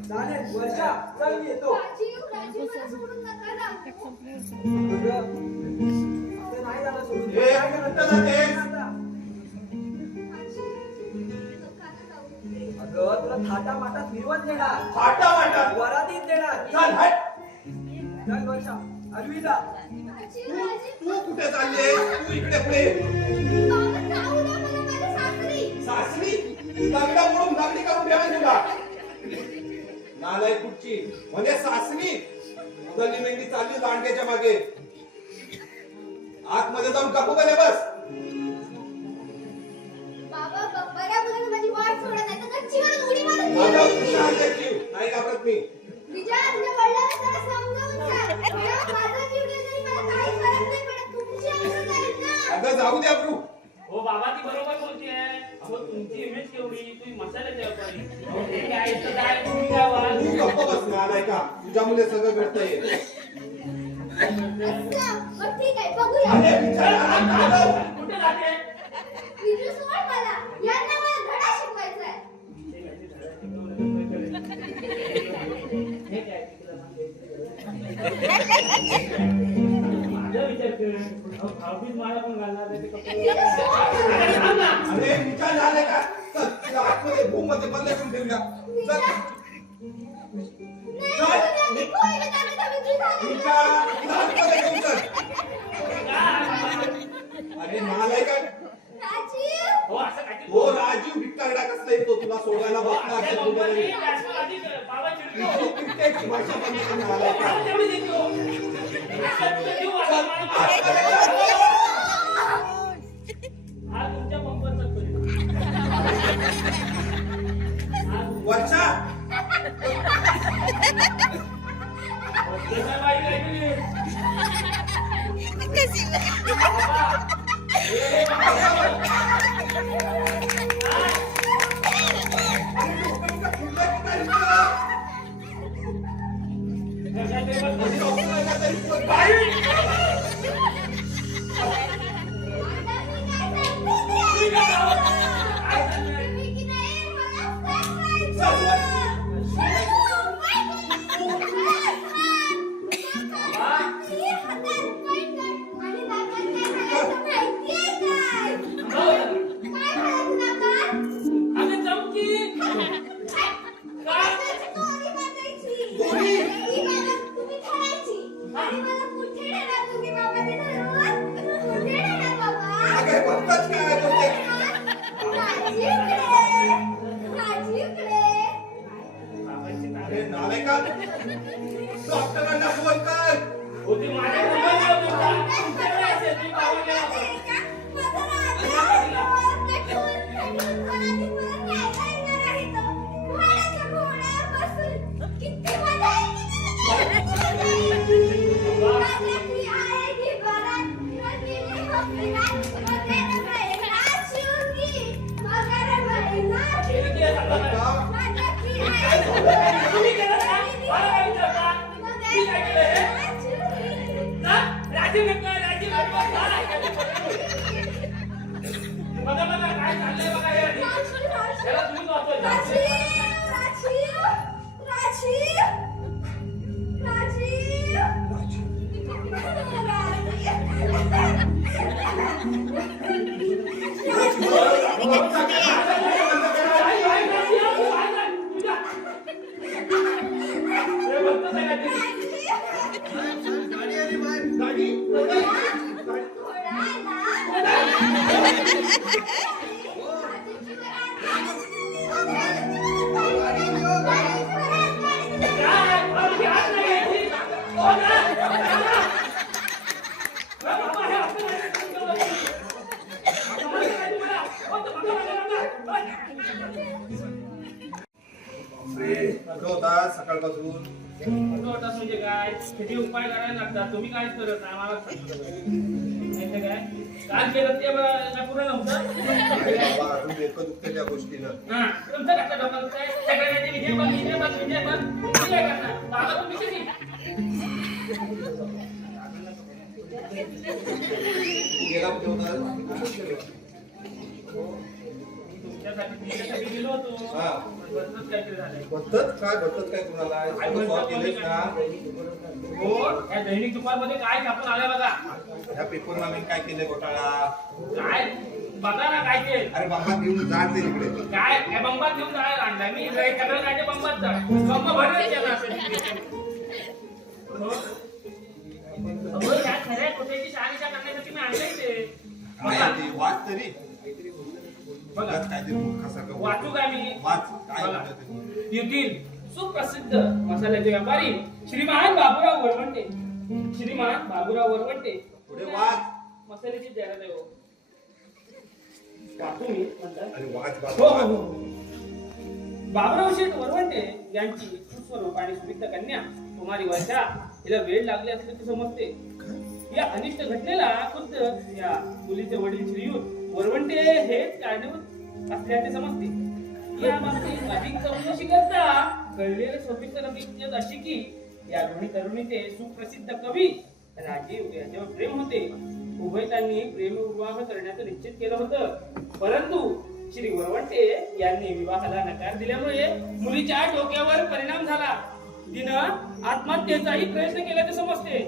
चालेल वर्षा चल मी येतो. राजीव राजीव मला सोडून नका जाऊ. अगं, ते नाही झालं सोडून. हे काय करत कुठं जातेस? आता? नका जाऊ. अगं तुला थाटा माटात निर्वत देणार फाटा वाटा. वरातीत देणार. चल हट. चल वर्षा अद्विता. राजीव तू राजीव तू कुठे चालले? तू इकडे पुढे. बाबा जाऊ द्या मला माझ्या सासरी. सासरी दगडा म्हणून दगडी करून ठेवायची तुला. नालाय कुठची म्हणजे सासरी उदरली मेंढी चालली लांडग्याच्या मागे. आतमध्ये जाऊन कापू का बस. बाबा बऱ्या मुलाने माझी वाट सोडा नाही तर गच्चीवर उडी मारून माझा देईन. हुशार देखील नाही घाबरत मी. विजया तुझ्या वडिलांना जरा समजावून सांग. वेळा माझा जीव गेला तरी मला काही फरक नाही पडत. तुमची औषध आहेत ना. अगं जाऊ दे अब्रू. हो बाबा ती बरोबर बोलतेय अहो तुमची इमेज केवढी तुम्ही मसाल्याच्या व्यापारी हे काय इथं काय तुम्ही काय वा तू गप्प बस नालाय का तुझ्यामुळे सगळं घडतंय. अच्छा मग ठीक आहे बघूया. अरे विचार झालं. कुठे जाते विजू सोड मला. यांना मला धडा शिकवायचा आहे. हे काय माझा विचार कर अहो भाऊबीज मला पण घालणार आहे ते कपडे अरे थांब ना. अरे विचार झाले का? चल तिला आतमध्ये भूम मध्ये बंद करून ठेवूया. चल नाही तुम्ही आधी कोणी त्याला विजू झाला. विचार तिला आतमध्ये घेऊन चल. अरे नालाय का? राजीव हो असं काय हो राजीव भिक्कारडा कसला येतो तुला सोडायला बसला असेल तुझ्या घरी. बाबा विजू चिडतो पिट्ट्याची भाषा बंद करून नालाय का? तेवढी देतो. असं तुझं जीव वाचला मला. अगं चमकी अगं हे बघताच काय बोलते? अरे नालाय का डॉक्टरांना फोन कर. होती माझ्या मुलाला बोलता. तुमच्याकडे असेल, तुम्ही बाबाला बोलता. केली आहे सांगा मला. तुम्ही केलं का? मला काय विचारता? मी काय केलं हे? ना? राजीव नका, राजीव नका. काय केलं? बघा बघा काय चाललंय बघा हे आधी. त्याला तुम्ही वाचवायचं. काय काय राजीव? काय काय? तुझ्या. हे बघतोच आहे काहीतरी. गाडी आली बाहेर. गाडी काय? अरे हात नाही घ्यायची. हो ना? बाबा हे असं नाही. कुठं होता सकाळपासून? होतात म्हणजे काय किती उपाय करायला लागतात तुम्ही काय करत आम्हाला सांगतो काय काल केलं ते काय पुरं नव्हतं अरे बाबा अजून डोकं दुखतं त्या गोष्टीनं. हा तुमचं कसं डोकं काय सगळ्यांचे विजय पण तुम्ही काय करणार बाबा तुम्ही कशी तू गेला कुठे होता? तुमच्यासाठी गेलो होतो हा. बसच काहीतरी झालंय बत्तच काय कुणाला काय सॉल्व केलेस ना? हो या दैनिक दुपारमध्ये काय छापून आलंय बघा ह्या पेपर मागे काय केलंय घोटाळा? काय बघा ना काय ते अरे बाबा घेऊन जात ते तिकडे. काय बंबात घेऊन जायला आणलाय मी सगळं काय बंबात जा बंब भरले त्याला ह्या खऱ्या कुठेची शहानिशा करण्यासाठी मी आणलंय ते काय ते वाच तरी बघा बघाच काय ते मूर्खासारखं वाचू काय मी वाच काय बघा. होतं ते. येथील सुप्रसिद्ध मसाल्याचे व्यापारी श्रीमान बाबूराव वरवंटे श्रीमान बाबूराव वरवंटे पुढे वाच. मसाल्याची जाहिरात आहे हो. वाचू मी म्हणता अरे वाच हो बाबा हो वाच. हो बाबूराव शेठ वरवंटे यांची सुस्वरूप आणि सुविध कन्या कुमारी वर्षा हिला वेळ लागले असल्याचे समजते. या अनिष्ट घटनेला खुद्द या मुलीचे वडील श्रीयुत वरवंटे हेच कारणीभूत असल्याचे समजते. या बाबतीत अधिक चौकशी करता कळलेले सविस्तर अभिज्ञात अशी की या दोन्ही तरुणीचे सुप्रसिद्ध कवी राजीव यांच्यावर प्रेम होते. उभयतांनी प्रेमविवाह करण्याचं निश्चित केलं होतं, परंतु श्री वरवंटे यांनी विवाहाला नकार दिल्यामुळे मुलीच्या डोक्यावर परिणाम झाला. तिनं आत्महत्येचाही प्रयत्न केल्याचे समजते.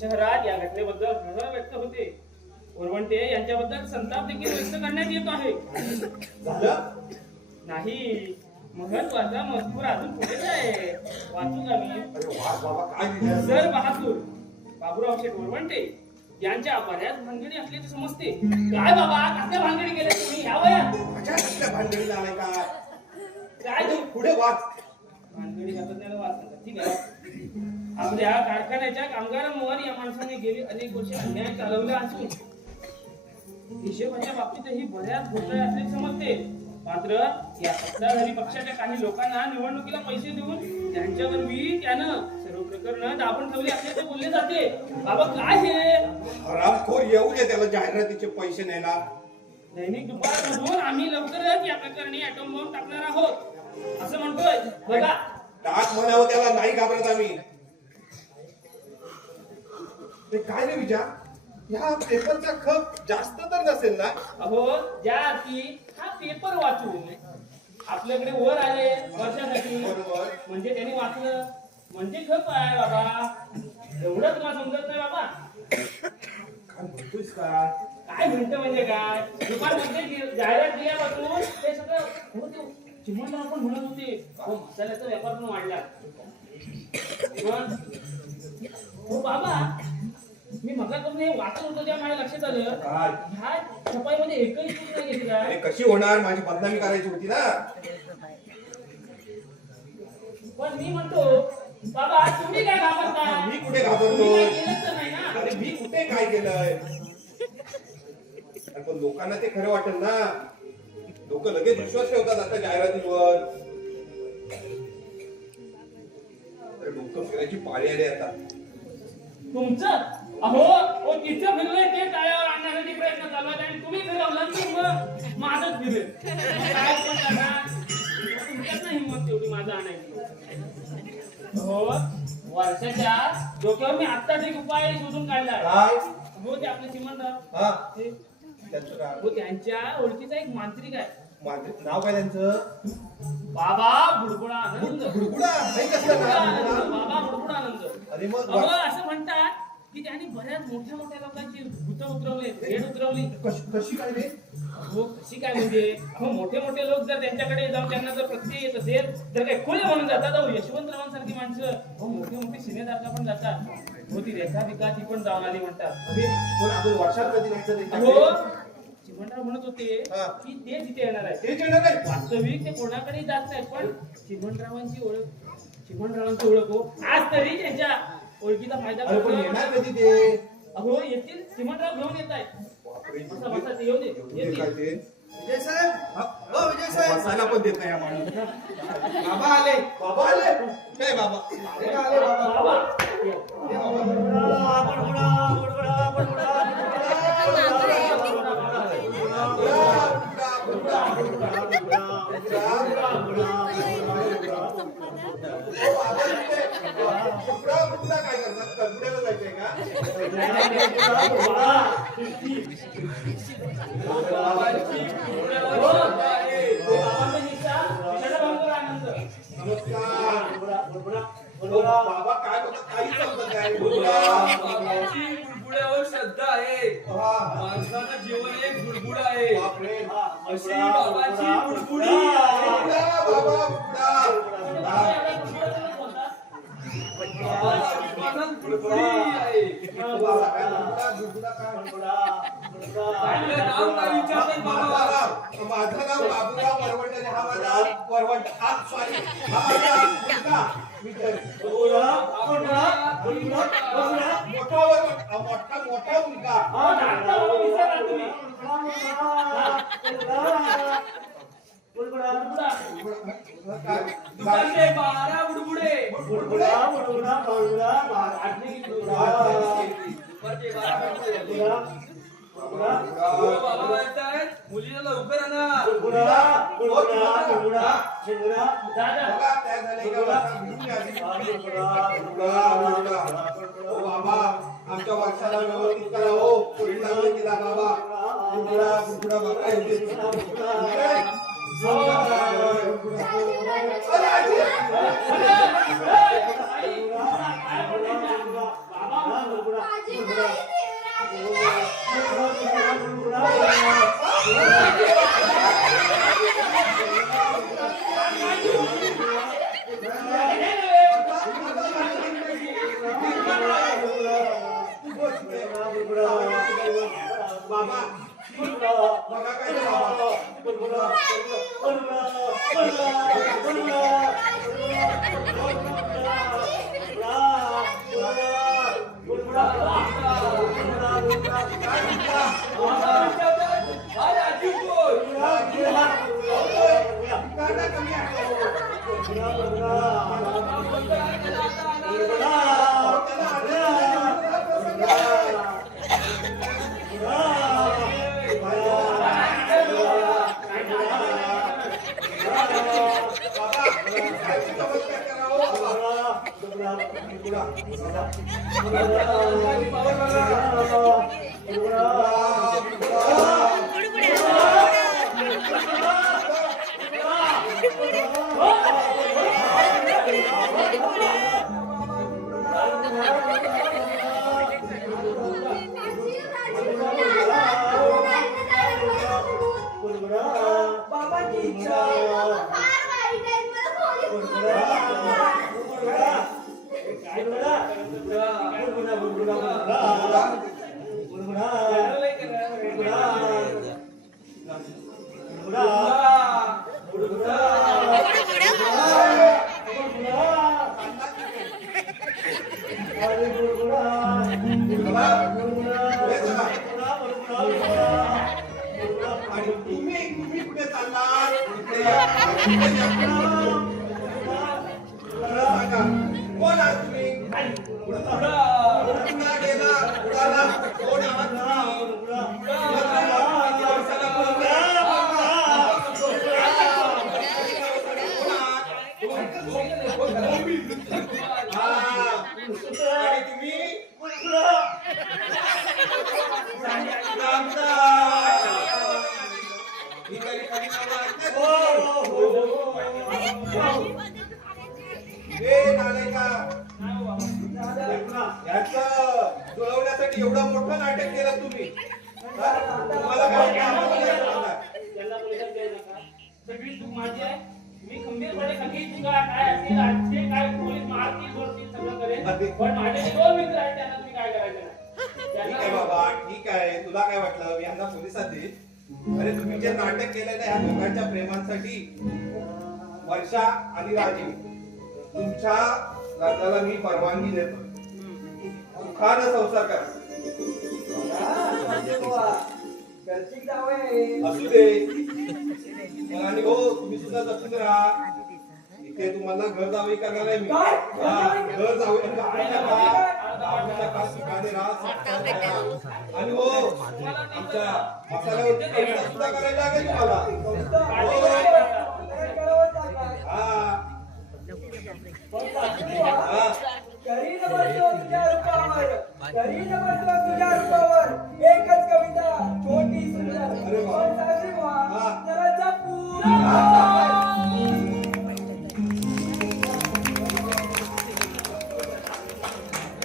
शहरात या घटनेबद्दल हळहळ व्यक्त होते. वरवंटे यांच्याबद्दल संताप देखील व्यक्त करण्यात येत आहे. झालं? नाही, महत्वाचा मजकूर अजून पुढेच आहे. वाचू का मी? अरे वाच बाबा काय लिहिलंय? सर बहादूर बाबूराव शेठ वरवंटे यांच्या बऱ्याच भानगडी असल्याचे समजते. काय बाबा कसल्या भानगडी केल्या तुम्ही ह्या वयात? माझ्या कसल्या भांडणीला आलाय का? काय तू पुढे वाच. भानगडी तंत्रज्ञान वाचतात ठीक आहे. आपल्या कारखान्याच्या कामगारांवर या माणसाने गेली अनेक वर्षे अन्याय चालवला असून हिशेबाच्या बाबतीतही बऱ्याच घोटाळे असल्याचे समजते. मात्र या सत्ताधारी पक्षाच्या काही लोकांना निवडणुकीला पैसे देऊन त्यांच्यावर त्यानं सर्व प्रकरण दाबून ठेवले असल्याचे बोलले जाते. बाबा काय हे हरामखोर येऊ दे त्याला जाहिरातीचे पैसे न्यायला. दैनिक दुपारमधून आम्ही लवकरच या प्रकरणी ॲटॉम बॉम्ब टाकणार आहोत असं म्हणतोय. बघा टाक म्हणावं त्याला, नाही घाबरत आम्ही. ते काय रे विचार, ह्या पेपरचा खप जास्त तर नसेल ना? अहो ज्या की हा पेपर वाचून आपल्याकडे वर आले वर्षासाठी बरोबर. म्हणजे त्यांनी वाचलं म्हणजे खप आहे बाबा. एवढं तुम्हाला समजत नाही बाबा. काय म्हणतोयस का? काय म्हणतं म्हणजे काय दुकानमध्ये जाहिरात दिल्यापासून ते सगळं हो ते चिमणला आपण म्हणत होते अहो मसाल्याचा व्यापार पण वाढला. पण हो बाबा मी मगापासून हे वाचत होतो तेव्हा माझ्या लक्षात आलं काय? ह्या छपाईमध्ये एकही चूक नाही घेतली काय. अरे कशी होणार, माझी बदनामी करायची होती ना. पण मी म्हणतो बाबा तुम्ही काय घाबरता. मी कुठे तुम्ही काय घाबरतो? केलंच तर नाही ना. अरे मी कुठे काय केलंय? अरे पण लोकांना ते खरं वाटेल ना. लोक लगेच विश्वास ठेवतात आता जाहिरातीवर. डोकं फिरायची पाळी आली आता. तुमचं अहो ओ तिथं फिरलंय ते टाळ्यावर आणण्यासाठी प्रयत्न चालू आहेत आणि तुम्ही फिरवलं की मग माझंच फिरेल. काय पण करणार? तुमच्यात नाही हिंमत तेवढी माझं आणायची. हो वर्षाच्या डोक्यावर मी आत्ताच एक उपाय शोधून काढलाय. काय? हो ते आपले चिमणराव हा ते त्यांचं काय? हो त्यांच्या ओळखीचा एक मांत्रिक आहे माझं नाव काय त्यांचं? बाबा बुडबुडा आनंद. बुडबुडा नाही कसलं बुडबुडा नाव? आनंद, बाबा बुडबुडा आनंद. अरे मग अहो असं म्हणतात की त्यांनी बऱ्याच मोठ्या मोठ्या लोकांची भूत उतरवली भेड उतरवली. कशी काय रे? अहो कशी काय म्हणजे अहो मोठे मोठे लोक जर त्यांच्याकडे जाऊन त्यांना जर प्रत्यय येत असेल तर काय खुले म्हणून जातात. अहो यशवंतरावांसारखी माणसं अहो मोठे मोठे सिनेदारला पण जातात. हो ती रेखा बिका ती पण जाऊन आली म्हणतात. अरे पण आपण वर्षात कधी नाही अहो चिमणराव म्हणत होते हा. की ते तिथे येणार आहे. ते येणार नाही. वास्तविक ते कोणाकडे जात नाही पण चिमणरावांची ओळख हो आज तरी त्यांच्या ओळखीचा फायदा अरे पण करतोय. येणार कधी ते? अहो येतील चिमणराव घेऊन येत आहेत. बापरे, बसा बसा ते येऊ दे हे काय येतील. ते? विजय साहेब हो विजय साहेब बसायला पण देत नाही आम्हाला. बाबा आले. बाबा आले? काय बाबा? अरे का आले बाबा. बाबा हे बाबा. कुठला काय करतात? कल्पनेला जायचंय का? नमस्कार. बाबा काय बोलतात? काही समजत नाही. बाबाची बुडबुड्यावर श्रद्धा आहे. हा. माणसाचं जीवन एक बुडबुड आहे. बापरे. अशी बाबाची बुडबुडी आहे. बुडबुडा, बाबा बुडबुडा. बाबाची विश्वासात बुडबुडी आहे. बाबा काय बुडबुडा, बुडबुडा काय? आपलं नाव काय विचारतात बाबा? माझं नाव बाबूराव वरवंट आणि हा माझा वरवंट. सॉरी, हा माझा मुलगा. मोठा वरवंट, मोठा मुलगा. अहो, नाश्ता म्हणून विसरला तुम्ही. काय? दुकानचे 12 बुडबुडे. बुडबुडा. दुपारचे 12 बुडबुडे. हो, बाबा म्हणतायत, मुलीला लवकर आणा. दादा बघा, त्या झाल्या एका वर्षात घेऊन या आधी. बुडबुडा. हो बाबा, आमच्या वर्षाला व्यवस्थित करा हो. पुढे चांगलं दिला बाबा. बुडबुडा, बुडबुडा बाबा येते. अरे, आजी. माझी बाबा बघा काय ते बाबा विचारतात, "आज आजी कोण?" बाबा बाबांची इच्छा फार वाईट आहे मला पोलीस आणि तुम्ही कुठे चाललात? सांगा, कोण आहात तुम्ही? कुणाला गेला? कुणाला? कोण आहात जुळवण्यासाठी एवढं मोठं नाटक केलं तुम्ही. तुम्हाला काय त्यांना पोलिसात द्यायचं का? सगळी चूक माझी आहे. मी खंबीरपणे सगळी चुका काय असतील आजचे काय पोलीस मारतील बोलतील सगळं करेल. पण माझे जे दोन मित्र आहेत त्यांना तुम्ही काय करायचं नाही. ठीक आहे बाबा, ठीक आहे. तुला काय वाटलं मी यांना पोलिसात देईल? अरे तुम्ही जे नाटक केलंय ना ह्या दोघांच्या प्रेमांसाठी, वर्षा आणि राजीव, तुमच्या लग्नाला मी परवानगी देतो. सुखानं संसार करा. असू दे. आणि हो, तुम्ही सुद्धा जपून राहा. इथे तुम्हाला घर जावई करणार आहे मी. घर जावई सुखाने राहा. आणि हो, आमच्या मसाल्यावरती कविता सुद्धा करायला लागेल तुम्हाला. करीन बसतो तुझ्या रूपावर एकच कविता छोटी सुंदर. पण सासरी बुवा, जरा जपून